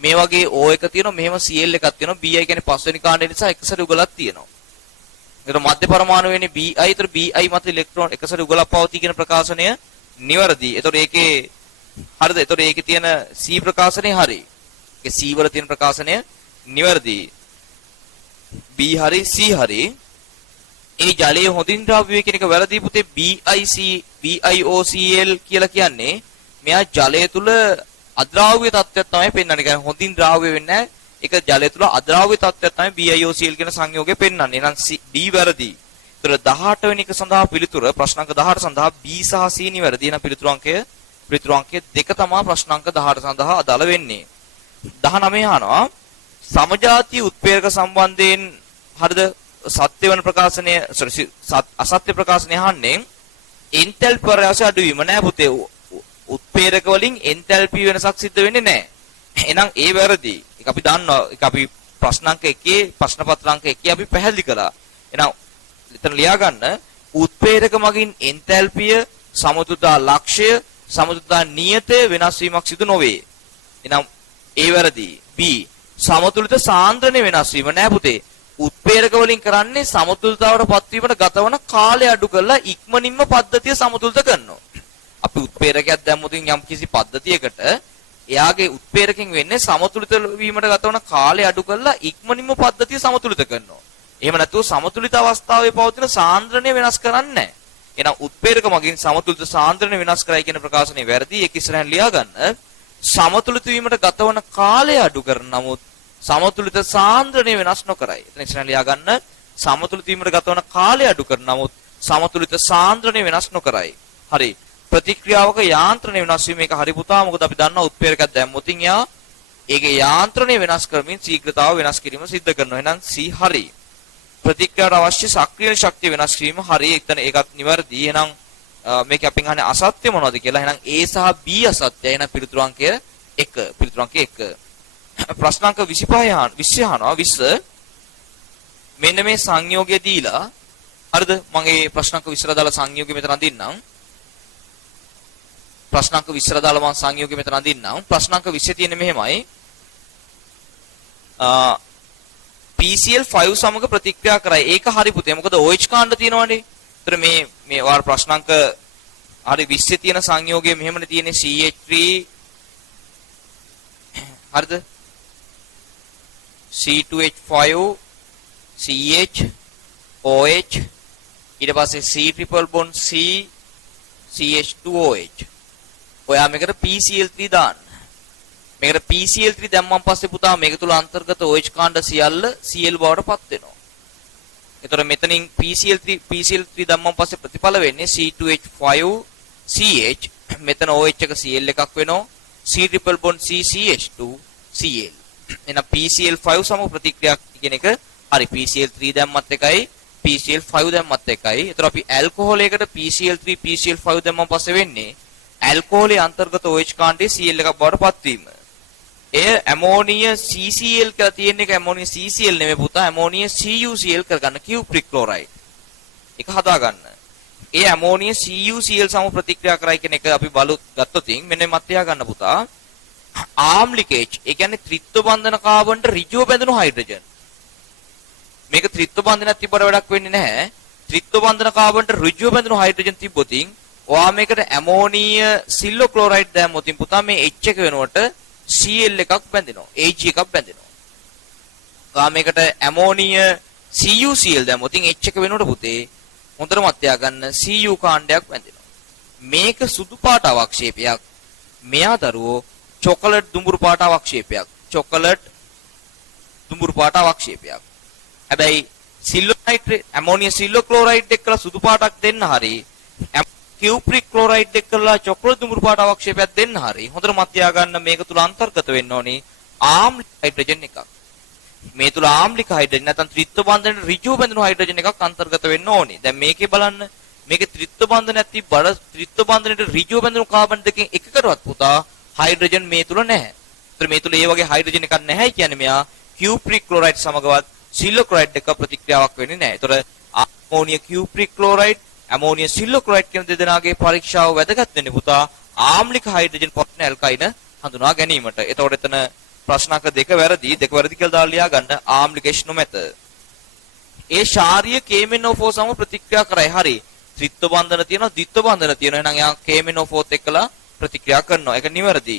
මේ වගේ O එක තියෙනවා මෙහෙම CL එකක් තියෙනවා. BI කියන්නේ පස්වෙනි කාණ්ඩය නිසා එකසර යුගලක් තියෙනවා. ඒතර මධ්‍ය පරමාණු වෙන්නේ BI. ඒතර BI මත ඉලෙක්ට්‍රෝන එකසර යුගලක් පවතී කියන ප්‍රකාශනය නිවැරදි. ඒතර ඒකේ හරිද? ඒතර ඒකේ තියෙන C ප්‍රකාශනය හරි. ඒකේ C වල තියෙන ප්‍රකාශනය නිවැරදි. B හරි C හරි. ඒ ජලයේ හොඳින් ද්‍රව්‍ය කියන එක වැරදි පුතේ. BIOCL කියලා කියන්නේ මෙයා ජලය තුල අද්‍රාව්‍ය තත්ත්වයක් තමයි පෙන්වන්නේ. කියන්නේ හොඳින් ද්‍රාව්‍ය වෙන්නේ නැහැ. ඒක ජලය තුල අද්‍රාව්‍ය තත්ත්වයක් තමයි BIOCL කියන සංයෝගය පෙන්වන්නේ. එහෙනම් D වැරදි. ඒතර 18 වෙනි එක සඳහා පිළිතුර ප්‍රශ්න අංක 18 සඳහා B සහ C නිවැරදි. එහෙනම් පිළිතුරු අංකය 2 තමයි ප්‍රශ්න අංක 18 සඳහා අදාළ වෙන්නේ. 19 අහනවා සමජාතීය උත්ප්‍රේරක සම්බන්ධයෙන් හරිද සත්‍ය වෙන ප්‍රකාශනය අසත්‍ය ප්‍රකාශනය අහන්නේ එන්තැල්පි පරාසය අඩුවීම නෑ පුතේ. උත්ප්‍රේරක වලින් එන්තැල්පි වෙනසක් සිද්ධ වෙන්නේ නෑ. එහෙනම් ඒ වැරදි. ඒක අපි දන්නවා. ඒක අපි ප්‍රශ්න අංක 1 ප්‍රශ්න පත්‍ර අංක 1 අපි පැහැදිලි කළා. එහෙනම් එතන ලියා ගන්න උත්ප්‍රේරක මගින් එන්තැල්පිය සමතුලිතතා ලක්ෂ්‍ය සමතුලිතතා නියතය වෙනස් වීමක් සිදු නොවේ. එහෙනම් ඒ වැරදි. B සමතුලිත සාන්ද්‍රණය වෙනස් වීම නෑ පුතේ. උත්ප්‍රේරක වලින් කරන්නේ සමතුලිතතාවට පත්වීමට ගතවන කාලය අඩු කරලා ඉක්මනින්ම පද්ධතිය සමතුලිත කරනවා. අපි උත්ප්‍රේරකයක් දැම්මොතින් යම් කිසි පද්ධතියකට එයාගේ උත්ප්‍රේරකෙන් වෙන්නේ සමතුලිත වීමට ගතවන කාලය අඩු කරලා ඉක්මනින්ම පද්ධතිය සමතුලිත කරනවා. එහෙම නැතුව සමතුලිත අවස්ථාවේ පවතින සාන්ද්‍රණය වෙනස් කරන්නේ නැහැ. එහෙනම් උත්ප්‍රේරක මගින් සමතුලිත සාන්ද්‍රණය වෙනස් කරයි කියන ප්‍රකාශනය වැරදි. ඒක ඉස්සරහින් ලියා ගන්න. සමතුලිත වීමට ගතවන කාලය අඩු කරන නමුත් සමතුලිත සාන්ද්‍රණය වෙනස් නොකරයි. එතන ඉස්සරහින් ලියා ගන්න සමතුලිත වීමට ගතවන කාලය අඩු කරන නමුත් සමතුලිත සාන්ද්‍රණය වෙනස් නොකරයි. හරි. ප්‍රතික්‍රියාවක යාන්ත්‍රණය වෙනස් වීම මේක හරි පුතා. මොකද අපි දන්නවා උත්ප්‍රේරකයක් දැම්මොතින් යා ඒකේ යාන්ත්‍රණය වෙනස් කරමින් ශීඝ්‍රතාව වෙනස් කිරීම සිද්ධ කරනවා. එහෙනම් C හරි. ප්‍රතික්‍රියාවට අවශ්‍ය සක්‍රීය ශක්තිය වෙනස් කිරීම හරි. එතන ඒකත් නිවැරදි. එහෙනම් මේක අපෙන් අහන්නේ අසත්‍ය මොනවද කියලා. එහෙනම් A සහ B අසත්‍යයි. එහෙනම් පිළිතුරු අංකය 1. පිළිතුරු අංකය 1. ප්‍රශ්න අංක 25 අහනවා 20 මෙන්න මේ සංයෝගය දීලා හරිද? මම මේ ප්‍රශ්න අංක 20 දාලා සංයෝගය මෙතන අඳින්නම්. ප්‍රශ්න අංක 20 දාලා මම සංයෝගය මෙතන අඳින්නම්. ප්‍රශ්න අංක 20 තියෙන්නේ මෙහෙමයි. PCl5 සමග ප්‍රතික්‍රියා කරයි. ඒක හරි පුතේ. මොකද OH කාණ්ඩ තියෙනවනේ. ඒතර මේ වාර ප්‍රශ්න අංක හරි 20 තියෙන සංයෝගය මෙහෙමනේ තියෙන්නේ CH3 හරිද? C2H5 CH OH ඊට පස්සේ C triple bond C CH2OH. ඔයා මේකට PCl3 දාන්න. මේකට PCl3 දැම්මන් පස්සේ පුතා මේක තුල අන්තර්ගත OH කාණ්ඩ සියල්ල Cl බවට පත් වෙනවා. ඒතර මෙතනින් PCl3 දැම්මන් පස්සේ ප්‍රතිඵල වෙන්නේ C2H5CH. මෙතන OH එක Cl එකක් වෙනවා. C triple bond C CH2 Cl. එහෙනම් PCl5 සම ප්‍රතික්‍රියා කියන එක හරි. PCl3 දැම්මත් එකයි PCl5 දැම්මත් එකයි. ඒතර අපි ඇල්කොහොලයකට PCl3 PCl5 දැම්මන් පස්සේ වෙන්නේ ඇල්කොහොලේ අන්තර්ගත OH කාණ්ඩයේ Cl එකක් බවට පත්වීම. එය ඇමෝනිය CCl කියලා තියෙන එක ඇමෝනිය CCl නෙමෙයි පුතා. ඇමෝනිය CuCl කරගන්න කියුප්‍රික් ක්ලෝරයිඩ්. ඒක හදා ගන්න. ඒ ඇමෝනිය CuCl සම ප්‍රතික්‍රියා කරයි කියන එක අපි ගත්තොත් මෙන්න මත් එහා ගන්න පුතා. ආම්ලික H ඒ කියන්නේ ත්‍රිත්ව බන්ධන කාබන්ට ඍජුව බැඳුණු හයිඩ්‍රජන්. මේක ත්‍රිත්ව බන්ධනයක් තිබ්බට වැඩක් වෙන්නේ නැහැ. ත්‍රිත්ව බන්ධන කාබන්ට ඍජුව බැඳුණු හයිඩ්‍රජන් තිබ්බොතින් ඔයා මේකට ඇමෝනිය සිල්ලෝ ක්ලෝරයිඩ් දැම්මොතින් පුතා මේ H එක වෙනුවට Cl එකක් බැඳෙනවා. Ag එකක් බැඳෙනවා. ඔයා මේකට ඇමෝනිය CuCl දැම්මොතින් H එක වෙනුවට පුතේ හොඳට මතයා ගන්න Cu කාණ්ඩයක් බැඳෙනවා. මේක සුදු පාට අවක්ෂේපයක්. මෙයා දරුවෝ චොකලට් දුඹුරු පාට අවක්ෂේපයක්. චොකලට් දුඹුරු පාට අවක්ෂේපයක්. හැබැයි සිල්ලෝ නයිට්‍රේට් ඇමෝනිය සිල්ලෝ ක්ලෝරයිඩ් එක්කලා සුදු පාටක් දෙන්න හරි කියුප්‍රික් ක්ලෝරයිඩ් එක්කලා චොකලට් දුඹුරු පාට අවක්ෂේපයක් දෙන්න හරි හොඳට මතයා ගන්න මේක තුල අන්තර්ගත වෙන්න ඕනේ ආම්ලික හයිඩ්‍රජන් එකක්. මේ තුල ආම්ලික හයිඩ්‍රජන් නැත්නම් ත්‍රිත්ව බන්ධනයේ ඍජුව බැඳුණු හයිඩ්‍රජන් එකක් අන්තර්ගත වෙන්න ඕනේ. දැන් මේකේ බලන්න මේකේ ත්‍රිත්ව බන්ධනයක් තිබ්බට ත්‍රිත්ව බන්ධනයේ ඍජුව බැඳුණු කාබන් දෙකෙන් එකකටවත් පුතා හයිඩ්‍රජන් මේ තුල නැහැ. ඒතර මේ තුල ඒ වගේ හයිඩ්‍රජන් එකක් නැහැ කියන්නේ මෙයා කියුප්‍රික් ක්ලෝරයිඩ් සමගවත් සිල්ලෝ ක්ලෝරයිඩ් එක ප්‍රතික්‍රියාවක් වෙන්නේ නැහැ. ඒතර ඇමෝනිය කියුප්‍රික් ක්ලෝරයිඩ් ඇමෝනිය සිල්ලෝ ක්ලෝරයිඩ් කියන දෙදෙනාගේ පරීක්ෂාව වැදගත් වෙන්නේ පුතා ආම්ලික හයිඩ්‍රජන් පොට්න ඇල්කයින හඳුනා ගැනීමට. එතකොට එතන ප්‍රශ්නක දෙක වැරදි කියලා දාලා ලියා ගන්න ආම්ලිකේෂන් නොමැත. ඒ ශාරීය KMnO4 සම ප්‍රතික්‍රියා කරයි. හරි. ත්‍රිත්ව බන්ධන තියෙනවා, ද්විත්ව බන්ධන තියෙනවා. එහෙනම් යා KMnO4ත් එක්කලා ප්‍රතික්‍රියා කරනවා. ඒක නිවැරදි.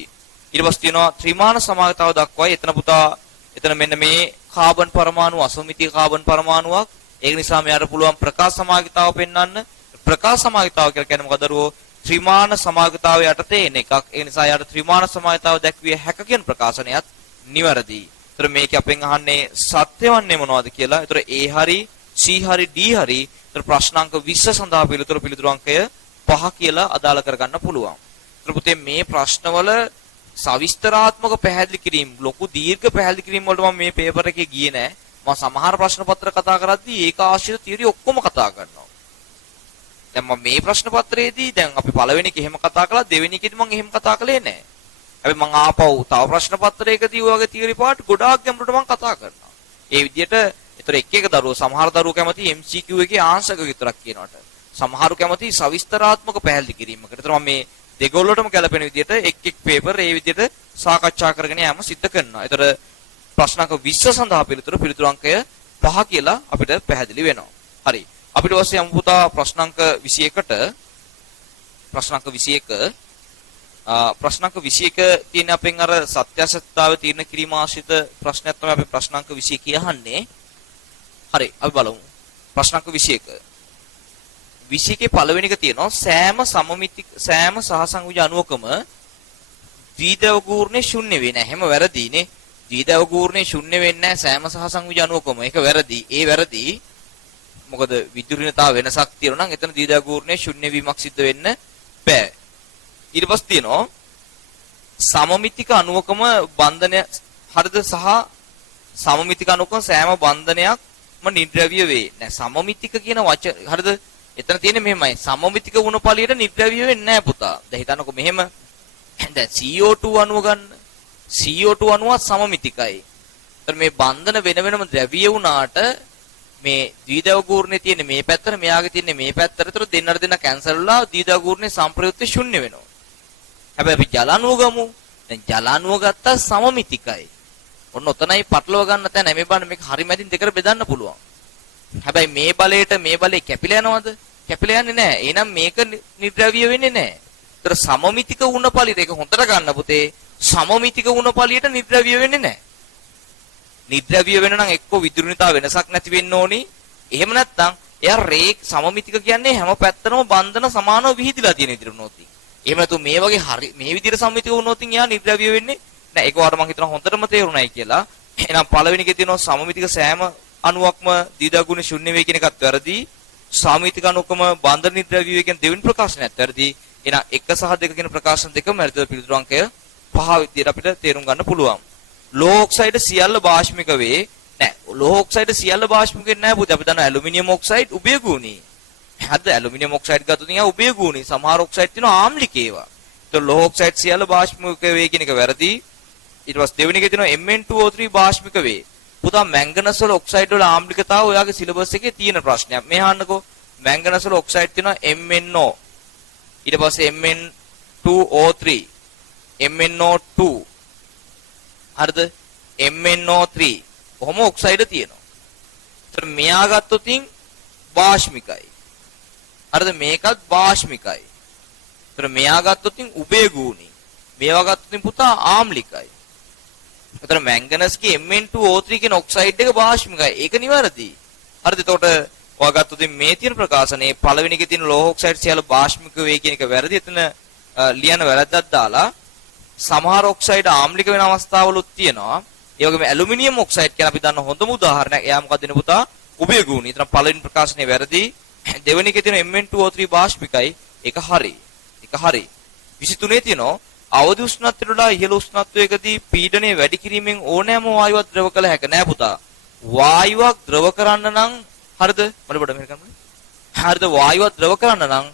ඊට පස්සේ තියෙනවා ත්‍රිමාන සමාගතාව දක්වයි. එතන පුතා එතන මෙන්න මේ කාබන් පරමාණු අසමමිතික කාබන් පරමාණුවක්. ඒක නිසා මෙයාට පුළුවන් ප්‍රකාශ සමාගතාව පෙන්වන්න. ප්‍රකාශ සමාගතාව කියලා කියන්නේ මොකද දරුවෝ? ත්‍රිමාන සමාගතාව යටතේ එන එකක්. ඒ නිසා යාට ත්‍රිමාන සමාගතාව දැක්විය හැක කියන ප්‍රකාශනයත් නිවැරදි. ඒතර මේක අපෙන් අහන්නේ සත්‍යවන්නේ මොනවද කියලා. ඒතර A හරි C හරි D හරි. ඒතර ප්‍රශ්නාංක 20 සඳහා පිළිතුරු අංකය 5 කියලා අදාළ කරගන්න පුළුවන්. ඒතර පුතේ මේ ප්‍රශ්නවල සවිස්තරාත්මක පැහැදිලි කිරීම ලොකු දීර්ඝ පැහැදිලි කිරීම වලට මම මේ පේපර් එකේ ගියේ නෑ. මම සමහර ප්‍රශ්න පත්‍ර කතා කරද්දී ඒක ආශ්‍රිත තියරි ඔක්කොම කතා කරනවා. දැන් මම මේ ප්‍රශ්න පත්‍රයේදී දැන් අපි පළවෙනි එක එහෙම කතා කළා දෙවෙනි එකේදී මම එහෙම කතා කළේ නෑ. හැබැයි මම ආපහු තව ප්‍රශ්න පත්‍රයකදී ඔය වගේ තියරි පාඩ ගොඩාක් ගැඹුරට මම කතා කරනවා. ඒ විදිහට ඒතර එක එක දරුවෝ සමහර දරුවෝ කැමති MCQ එකේ ආන්සර් එක විතරක් කියනවට. සමහරු කැමති සවිස්තරාත්මක පැහැදිලි කිරීමකට. ඒතර මම මේ දෙගොල්ලටම ගැලපෙන විදිහට එක් පේපර් ඒ විදිහට සාකච්ඡා කරගෙන යෑම සිද්ධ කරනවා. ඒතර ප්‍රශ්නක 20 සඳහා පිළිතුරු අංකය 5 කියලා අපිට පැහැදිලි වෙනවා. හරි. අපිට ඊපස්සේ යමු පුතා ප්‍රශ්නාංක 21ට. ප්‍රශ්නාංක 21 තියෙන අපෙන් අර සත්‍ය අසත්‍යතාවය තීරණය කිරීම ආශ්‍රිත ප්‍රශ්නයක් තමයි අපි ප්‍රශ්නාංක 21 අහන්නේ. හරි. අපි බලමු. ප්‍රශ්නාංක 21. 21 පළවෙනි එක තියෙනවා සෑම සහසංයුජ අණුවකම ද්විදව ගූර්ණේ ශුන්‍ය වෙන්නේ නැහැ. හැම වැරදිනේ. ද්විදව ගූර්ණේ ශුන්‍ය වෙන්නේ නැහැ සෑම සහසංයුජ අණුවකම. ඒක වැරදි. ඒ වැරදි. මොකද විද්‍යුත්තාව වෙනසක් තියෙනවා නම් එතන ද්විදව ගූර්ණේ ශුන්‍ය වීමක් සිද්ධ වෙන්න බෑ. ඊට පස්සේ තියෙනවා සමමිතික අණුවකම බන්ධනය හරිද සහ සමමිතික අණුවකම සෑම බන්ධනයක්ම නිර්ද්‍රව්‍ය වේ. නෑ සමමිතික කියන වචන හරිද? එතන තියෙන්නේ මෙහෙමයි. සමමිතික වුණ පළියට නිර්ද්‍රව්‍ය වෙන්නේ නැහැ පුතා. දැන් හිතන්නකෝ මෙහෙම. දැන් CO2 අණුව ගන්න. CO2 අණුව සමමිතිකයි. ඒතර මේ බන්ධන වෙන වෙනම ද්‍රව්‍ය වුණාට මේ ද්විදව ගූර්ණේ තියෙන මේ පැත්තට මෙයාගේ තියෙන මේ පැත්තට ඒතර දෙන්නට දෙන්න කැන්සල් වෙලා ද්විදව ගූර්ණේ සම්ප්‍රයුක්තේ ශුන්‍ය වෙනවා. හැබැයි අපි ජල අණුව ගමු. දැන් ජල අණුව ගත්තා සමමිතිකයි. ඔන්න ඔතනයි පටලව ගන්න තැන මේ බලන්න මේක හරි මැදින් දෙකට බෙදන්න පුළුවන්. හැබැයි මේ බලයට මේ බලේ කැපිලා යනවද? කැපිලා යන්නේ නැහැ. එහෙනම් මේක නිර්ද්‍රව්‍ය වෙන්නේ නැහැ. ඒතර සමමිතික වුණ පළියට ඒක හොඳට ගන්න පුතේ. සමමිතික වුණ පළියට නිර්ද්‍රව්‍ය වෙන්නේ නැහැ. නිර්ද්‍රව්‍ය වෙන නම් එක්ක විදුරුණිතා වෙනසක් නැති වෙන්න ඕනි. එහෙම නැත්නම් එයා රේක් සමමිතික කියන්නේ හැම පැත්තටම බන්ධන සමානව විහිදිලා තියෙන විදිහට වුණොත්. එහෙම නැතු මේ වගේ හරි මේ විදිහට සමමිතික වුණොත් එයා නිර්ද්‍රව්‍ය වෙන්නේ නැහැ. ඒක වාට මම හිතනවා හොඳටම තේරුණායි කියලා. එහෙනම් පළවෙනි එකේ තියෙනවා සමමිතික සෑම අණුවක්ම ද්විදගුණ ශුන්‍ය වේ කියන එකත් වැරදි. සමමිතික අණුකම බන්ධන නිර්ද්‍රව්‍ය වේ කියන දෙවෙනි ප්‍රකාශනයත් වැරදි. එහෙනම් 1 සහ 2 කියන ප්‍රකාශන දෙකම වැරදිද පිළිතුරු අංකය 5 විදියට අපිට තේරුම් ගන්න පුළුවන්. ලෝහ ඔක්සයිඩ් සියල්ල භාෂ්මික වේ. නෑ ලෝහ ඔක්සයිඩ් සියල්ල භාෂ්මික වෙන්නේ නැහැ පුතේ. අපි දන්නවා ඇලුමිනියම් ඔක්සයිඩ් උභයගුණී. හරිද? ඇලුමිනියම් ඔක්සයිඩ් ගත්තොත් නිකන් උභයගුණී. සමහර ඔක්සයිඩ් තියෙනවා ආම්ලික ඒවා. ඒතකොට ලෝහ ඔක්සයිඩ් සියල්ල භාෂ්මික වේ කියන එක වැරදි. ඊට පස්සේ දෙවෙනි එකේ තියෙනවා Mn2O3 භාෂ්මික වේ. පුතා මැංගනස් වල ඔක්සයිඩ් වල ආම්ලිකතාව ඔයාගේ සිලබස් එකේ තියෙන ප්‍රශ්නයක්. මේ අහන්නකෝ මැංගනස් වල ඔක්සයිඩ් තියෙනවා MnO. ඊට පස්සේ Mn2O3 MnO2 හරිද MnO3 කොහොම ඔක්සයිඩ් තියෙනවා. ඒතර මෙයා ගත්තොතින් වාෂ්මිකයි. හරිද මේකත් වාෂ්මිකයි. ඒතර මෙයා ගත්තොතින් උභයගුණී. මේවා ගත්තොතින් පුතා ආම්ලිකයි. ඒතර මැංගනස්ගේ Mn2O3 කියන ඔක්සයිඩ් එක වාෂ්මිකයි. ඒක නිවැරදි. හරිද? එතකොට ඔයා ගත්තොතින් මේ තියෙන ප්‍රකාශනයේ පළවෙනි එකේ තියෙන ලෝහ ඔක්සයිඩ් සියල්ල වාෂ්මික වේ කියන එක වැරදි. එතන ලියන වැරද්දක් දාලා සමහර ඔක්සයිඩ් ආම්ලික වෙන අවස්ථාවලුත් තියෙනවා. ඒ වගේම ඇලුමිනියම් ඔක්සයිඩ් කියන අපි දන්න හොඳම උදාහරණයක්. එයා මොකක්ද දෙන පුතා? උභයගුණී. එතන පළවෙනි ප්‍රකාශනයේ වැරදි. දෙවෙනි එකේ තියෙන Mn2O3 වාෂ්මිකයි. ඒක හරි. ඒක හරි. 23 තියෙනවා අවදි උෂ්ණත්වයට වඩා ඉහළ උෂ්ණත්වයකදී පීඩනය වැඩි කිරීමෙන් ඕනෑම වායුවක් ද්‍රව කළ හැක නෑ පුතා. වායුවක් ද්‍රව කරන්න නම් හරිද? මට බඩ මෙහෙ කරන්න. හරිද වායුවක් ද්‍රව කරන්න නම්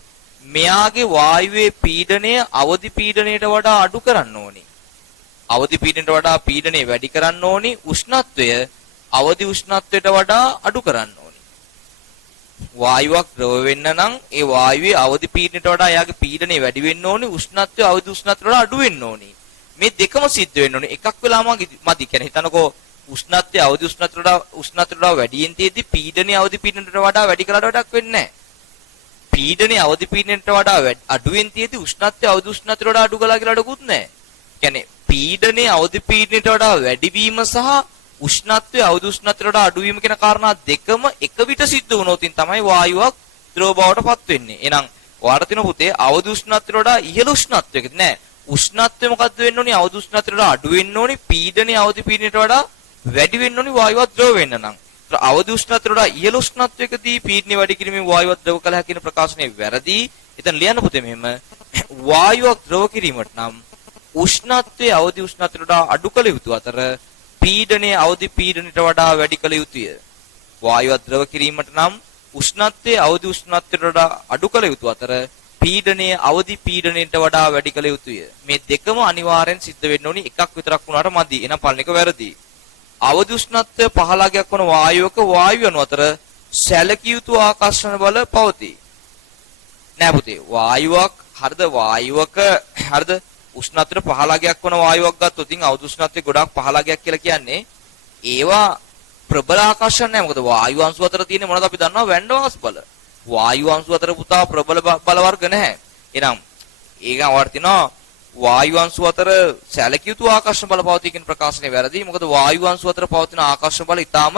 මෙයාගේ වායුවේ පීඩනය අවදි පීඩනයට වඩා අඩු කරන්න ඕනි. අවදි පීඩනයට වඩා පීඩනය වැඩි කරන්න ඕනි. උෂ්ණත්වය අවදි උෂ්ණත්වයට වඩා අඩු කරන්න ඕනි. වායුවක් ද්‍රව වෙන්න නම් ඒ වායුවේ අවදි පීඩනයට වඩා එයාගේ පීඩනය වැඩි වෙන්න ඕනි. උෂ්ණත්වය අවදි උෂ්ණත්වයට වඩා අඩු වෙන්න ඕනි. මේ දෙකම සිද්ධ වෙන්න ඕනි. එකක් වෙලාම මදි. කියන්නේ හිතනකෝ උෂ්ණත්වය අවදි උෂ්ණත්වයට වඩා වැඩියෙන් තියෙද්දි පීඩනය අවදි පීඩනයට වඩා වැඩි කළාට වැඩක් වෙන්නේ නැහැ. පීඩනය අවදි පීඩනයට වඩා අඩුවෙන් තියෙද්දි උෂ්ණත්වය අවදි උෂ්ණත්වයට වඩා අඩු කළා කියලා අඩකුත් නැහැ. කියන්නේ පීඩනය අවදි පීඩනයට වඩා වැඩි වීම සහ උෂ්ණත්වය අවදි උෂ්ණත්වයට වඩා අඩු වීම කියන කාරණා දෙකම එක විට සිද්ධ වුණොත් තමයි වායුවක් ද්‍රව බවට පත් වෙන්නේ. එහෙනම් ඔයාලට තියෙන පුතේ අවදි උෂ්ණත්වයට වඩා ඉහළ උෂ්ණත්වයක නෑ. උෂ්ණත්වය මොකද්ද වෙන්න ඕනි? අවදි උෂ්ණත්වයට වඩා අඩු වෙන්න ඕනි. පීඩනය අවදි පීඩනයට වඩා වැඩි වෙන්න ඕනි වායුවක් ද්‍රව වෙන්න නම්. ඒතර අවදි උෂ්ණත්වයට වඩා ඉහළ උෂ්ණත්වයකදී පීඩනය වැඩි කිරීමෙන් වායුවක් ද්‍රව කළ හැකින ප්‍රකාශනයේ වැරදි. එතන ලියන්න පුතේ මෙහෙම වායුවක් ද්‍රව කිරීමට නම් උෂ්ණත්වය අවදි උෂ්ණත්වයට වඩා අඩු කළ යුතු අතර පීඩනය අවදි පීඩනයට වඩා වැඩි කළ යුතුය. වායුවක් ද්‍රව කිරීමට නම් උෂ්ණත්වය අවදි උෂ්ණත්වයට වඩා අඩු කළ යුතු අතර පීඩනය අවදි පීඩනයට වඩා වැඩි කළ යුතුය. මේ දෙකම අනිවාර්යෙන් සිද්ධ වෙන්න ඕනි. එකක් විතරක් වුණාට මදි. එහෙනම් පළවෙනි එක වැරදි. අවදි උෂ්ණත්වය 15ක් වන වායුවක වායු අණු අතර සැලකිය යුතු ආකර්ෂණ බල පවතී. නෑ පුතේ. වායුවක් හරිද? වායුවක හරිද? උෂ්ණත්වය 15ක් වන වායුවක් ගත්තොත් ඉතින් අවදි උෂ්ණත්වය ගොඩාක් 15ක් කියලා කියන්නේ ඒවා ප්‍රබල ආකර්ෂණ නෑ. මොකද වායු අංශු අතර තියෙන මොනවද අපි දන්නවා? වැන්ඩ වාස් බල. වායු අංශු අතර පුතා ප්‍රබල බල වර්ග නැහැ. එහෙනම් ඒක අවර්ත තිනවා වායු අංශු අතර සැලකිය යුතු ආකර්ෂණ බල පවතී කියන ප්‍රකාශනය වැරදි. මොකද වායු අංශු අතර පවතින ආකර්ෂණ බල ඊටාම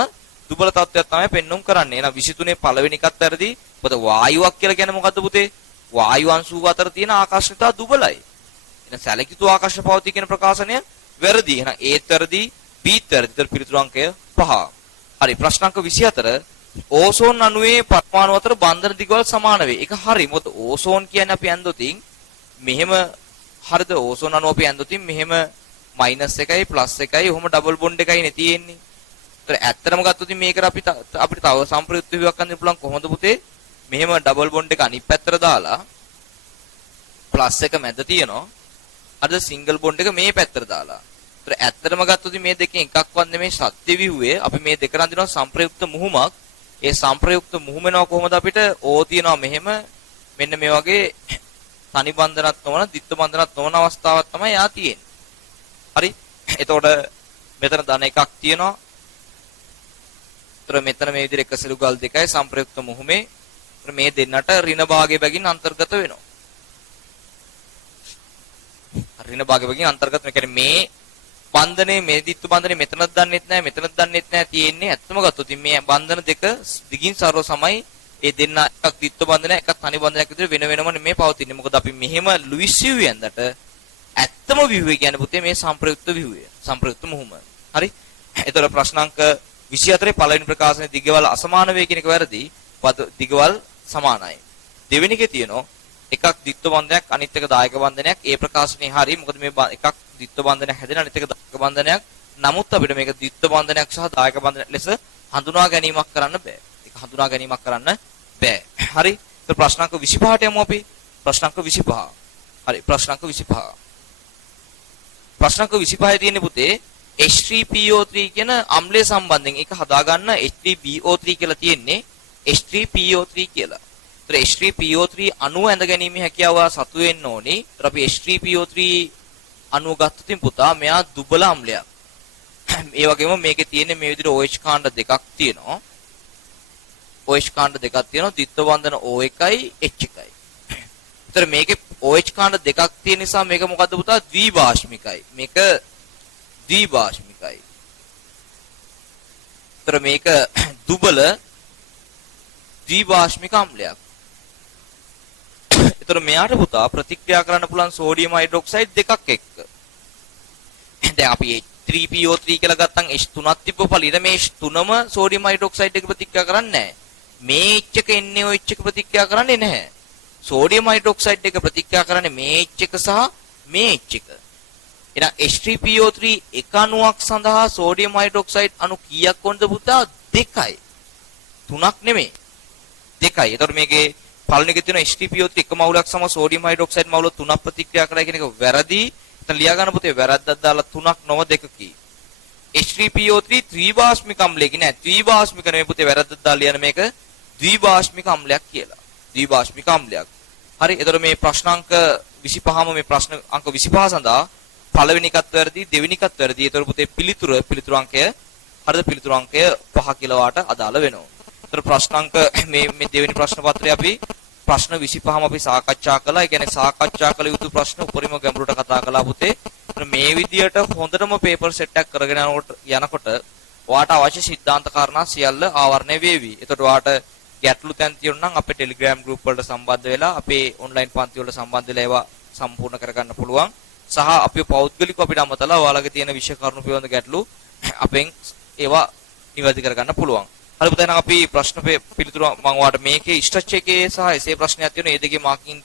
දුබල තත්ත්වයක් තමයි පෙන්වුම් කරන්නේ. එහෙනම් 23 පළවෙනි එකත් වැරදි. මොකද වායුවක් කියලා කියන්නේ මොකද්ද පුතේ? වායු අංශු අතර තියෙන ආකර්ෂණතා දුබලයි. එහෙනම් සැලකිය යුතු ආකර්ෂණ පවතී කියන ප්‍රකාශනය වැරදි. එහෙනම් ඒත් වැරදි, බීත් වැරදි. ඒතර පිළිතුරු අංකය 5. හරි ප්‍රශ්න අංක 24 ඕසෝන් අණුවේ පරමාණු අතර බන්ධන දිගවල් සමාන වේ. ඒක හරි. මොකද ඕසෝන් කියන්නේ අපි ඇන්දොතින් මෙහෙම හරිද? ඕසෝන් අණුව අපි ඇන්දොතින් මෙහෙම -1යි +1යි ඔහොම ඩබල් බොන්ඩ් එකයි නේ තියෙන්නේ. ඒතර ඇත්තටම ගත්තොත් මේකට අපිට තව සම්ප්‍රයුක්ත විවක් ගන්න පුළුවන් කොහොමද පුතේ? මෙහෙම ඩබල් බොන්ඩ් එක අනිත් පැත්තට දාලා +1 මැද තියෙනවා. අද සිංගල් බොන්ඩ් එක මේ පැත්තට දාලා. ඒතර ඇත්තටම ගත්තොත් මේ දෙකෙන් එකක්වත් නෙමෙයි සත්‍ය විහුවේ. අපි මේ දෙක රඳිනවා සම්ප්‍රයුක්ත මුහුමක්. ඒ සම්ප්‍රයුක්ත මුහුමෙනවා කොහොමද අපිට? ඕ තියනවා මෙහෙම මෙන්න මේ වගේ තනි බන්ධනක් නොවන, ditth බන්ධනක් නොවන අවස්ථාවක් තමයි යා තියෙන්නේ. හරි? එතකොට මෙතන ධන එකක් තියෙනවා. ඒතර මෙතන මේ විදිහට එක සෙලු ගල් දෙකයි සම්ප්‍රයුක්ත මුහුමේ. ඒතර මේ දෙන්නට ඍණ භාගයේ බැගින් අන්තර්ගත වෙනවා. ඍණ භාගයේ බැගින් අන්තර්ගත වෙන කියන්නේ මේ බන්ධනේ මේ ditth බන්ධනේ මෙතනත් දන්නෙත් නැහැ මෙතනත් දන්නෙත් නැහැ තියෙන්නේ. ඇත්තම ගත්තොත් මේ බන්ධන දෙක දිගින් සරව සමයි. ඒ දෙන්න එකක් ditth බන්ධනයක් එකක් තනි බන්ධනයක් විතර වෙන වෙනම නෙමෙයි පවතින්නේ. මොකද අපි මෙහෙම ලුයිස් විව්වේ ඇඳට ඇත්තම විව්වේ කියන්නේ පුතේ මේ සම්ප්‍රයුක්ත විව්වේ. සම්ප්‍රයුක්ත මුහුම. හරි? එතකොට ප්‍රශ්නාංක 24 පළවෙනි ප්‍රකාශනයේ දිගවල අසමාන වේ කියන එක වැරදි. දිගවල් සමානයි. දෙවෙනි එකේ තියෙනවා එකක් ditth බන්ධනයක් අනිත් එක දායක බන්ධනයක්. ඒ ප්‍රකාශනේ හරි. මොකද මේ එකක් ditth බන්ධනයක් හැදෙන අනිත් එක දායක බන්ධනයක්. නමුත් අපිට මේක ditth බන්ධනයක් සහ දායක බන්ධනයක් ලෙස හඳුනා ගැනීමක් කරන්න බෑ. ඒක හඳුනා ගැනීමක් කරන්න බෑ. හරි? ඒක ප්‍රශ්නාංක 25ට යමු අපි. ප්‍රශ්නාංක 25. හරි ප්‍රශ්නාංක 25. ප්‍රශ්නාංක 25 තියෙන්නේ පුතේ H3PO3 කියන අම්ලයේ සම්බන්ධයෙන් ඒක හදාගන්න H3BO3 කියලා තියෙන්නේ H3PO3 කියලා. ඒතර H3PO3 අණුව ඇඳ ගැනීම හැකියාව සතු වෙන්න ඕනි. ඒතර අපි H3PO3 අණුව ගත්තොතින් පුතා මෙයා දුබල අම්ලයක්. ඒ වගේම මේකේ තියෙන මේ විදිහට OH කාණ්ඩ දෙකක් තියෙනවා. OH කාණ්ඩ දෙකක් තියෙනවා. ද්විත්ව බන්ධන O1යි H1යි. ඒතර මේකේ OH කාණ්ඩ දෙකක් තියෙන නිසා මේක මොකද්ද පුතා? ද්විභාෂ්මිකයි. මේක ද්විභාෂ්මිකයි. ඒතර මේක දුබල ද්විභාෂ්මික අම්ලයක්. ඒතර මෙයාට පුතා ප්‍රතික්‍රියා කරන්න පුළුවන් සෝඩියම් හයිඩ්‍රොක්සයිඩ් දෙකක් එක්ක. දැන් අපි H3PO3 කියලා ගත්තම් H3ක් තිබ්බ පළිර මේ H3ම සෝඩියම් හයිඩ්‍රොක්සයිඩ් එක ප්‍රතික්‍රියා කරන්නේ නැහැ. මේ H එක NaOH එක ප්‍රතික්‍රියා කරන්නේ නැහැ. සෝඩියම් හයිඩ්‍රොක්සයිඩ් එක ප්‍රතික්‍රියා කරන්නේ මේ H එක සහ මේ H එක. එහෙනම් H3PO3 එක අණුවක් සඳහා සෝඩියම් හයිඩ්‍රොක්සයිඩ් අණු කීයක් ඕනද පුතා? 2යි. 3ක් නෙමෙයි. 2යි. ඒතකොට මේකේ පළවෙනි එකේ තියෙන H3PO3 එක මවුලක් සම සෝඩියම් හයිඩ්‍රොක්සයිඩ් මවුල 3ක් ප්‍රතික්‍රියා කරයි කියන එක වැරදි. එතන ලියා ගන්න පුතේ වැරද්දක් දාලා 3ක් නොව 2කි. H3PO3 ත්‍රිභාෂ්මික අම්ලයක නෑ. ත්‍රිභාෂ්මික නෙමෙයි පුතේ වැරද්දක් දාලා ලියන මේක ද්විභාෂ්මික අම්ලයක් කියලා. ද්විභාෂ්මික අම්ලයක්. හරි. එතකොට මේ ප්‍රශ්න අංක 25ම මේ ප්‍රශ්න අංක 25 සඳහා පළවෙනි එකත් වැරදි, දෙවෙනි එකත් වැරදි. එතකොට පුතේ පිළිතුරු අංකය හරිද? පිළිතුරු අංකය 5 කියලා වාට අදාළ වෙනවා. එතකොට ප්‍රශ්න අංක මේ දෙවෙනි ප්‍රශ්න පත්‍රය අපි ප්‍රශ්න 25ම අපි සාකච්ඡා කළා. ඒ කියන්නේ සාකච්ඡා කළ යුතු ප්‍රශ්න උපරිම ගැඹුරට කතා කළා පුතේ. මේ විදියට හොඳටම පේපර් සෙට් එකක් කරගෙන යනකොට ඔයාට අවශ්‍ය સિદ્ધාන්ත කාරණා සියල්ල ආවරණය වේවි. එතකොට ඔයාට ගැටලු තැන් තියෙනවා නම් අපේ Telegram group වලට සම්බන්ධ වෙලා අපේ online පන්ති වලට සම්බන්ධ වෙලා ඒවා සම්පූර්ණ කරගන්න පුළුවන්. සහ අපි පෞද්ගලිකව අපිට අමතලා ඔයාලගේ තියෙන විෂය කරුණු පිළිබඳ ගැටලු අපෙන් ඒවා නිවැරදි කරගන්න පුළුවන්. හරි පුතා, එහෙනම් අපි ප්‍රශ්න පිළිතුරු මම ඔයාලට මේකේ ස්ටච් එකේ සහ එසේ ප්‍රශ්නයක් තියෙනවා. මේ දෙකේ මාකින්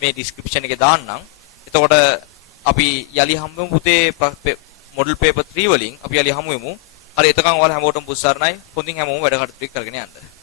මේ description එකේ දාන්නම්. එතකොට අපි යලි හම්බෙමු පුතේ මොඩල් පේපර් 3 වලින් අපි යලි හමු වෙමු. හරි, එතකන් ඔයාලා හැමෝටම පුස්සාරණයි. හොඳින් හැමෝම වැඩ කටයුතු කරගෙන යන්න.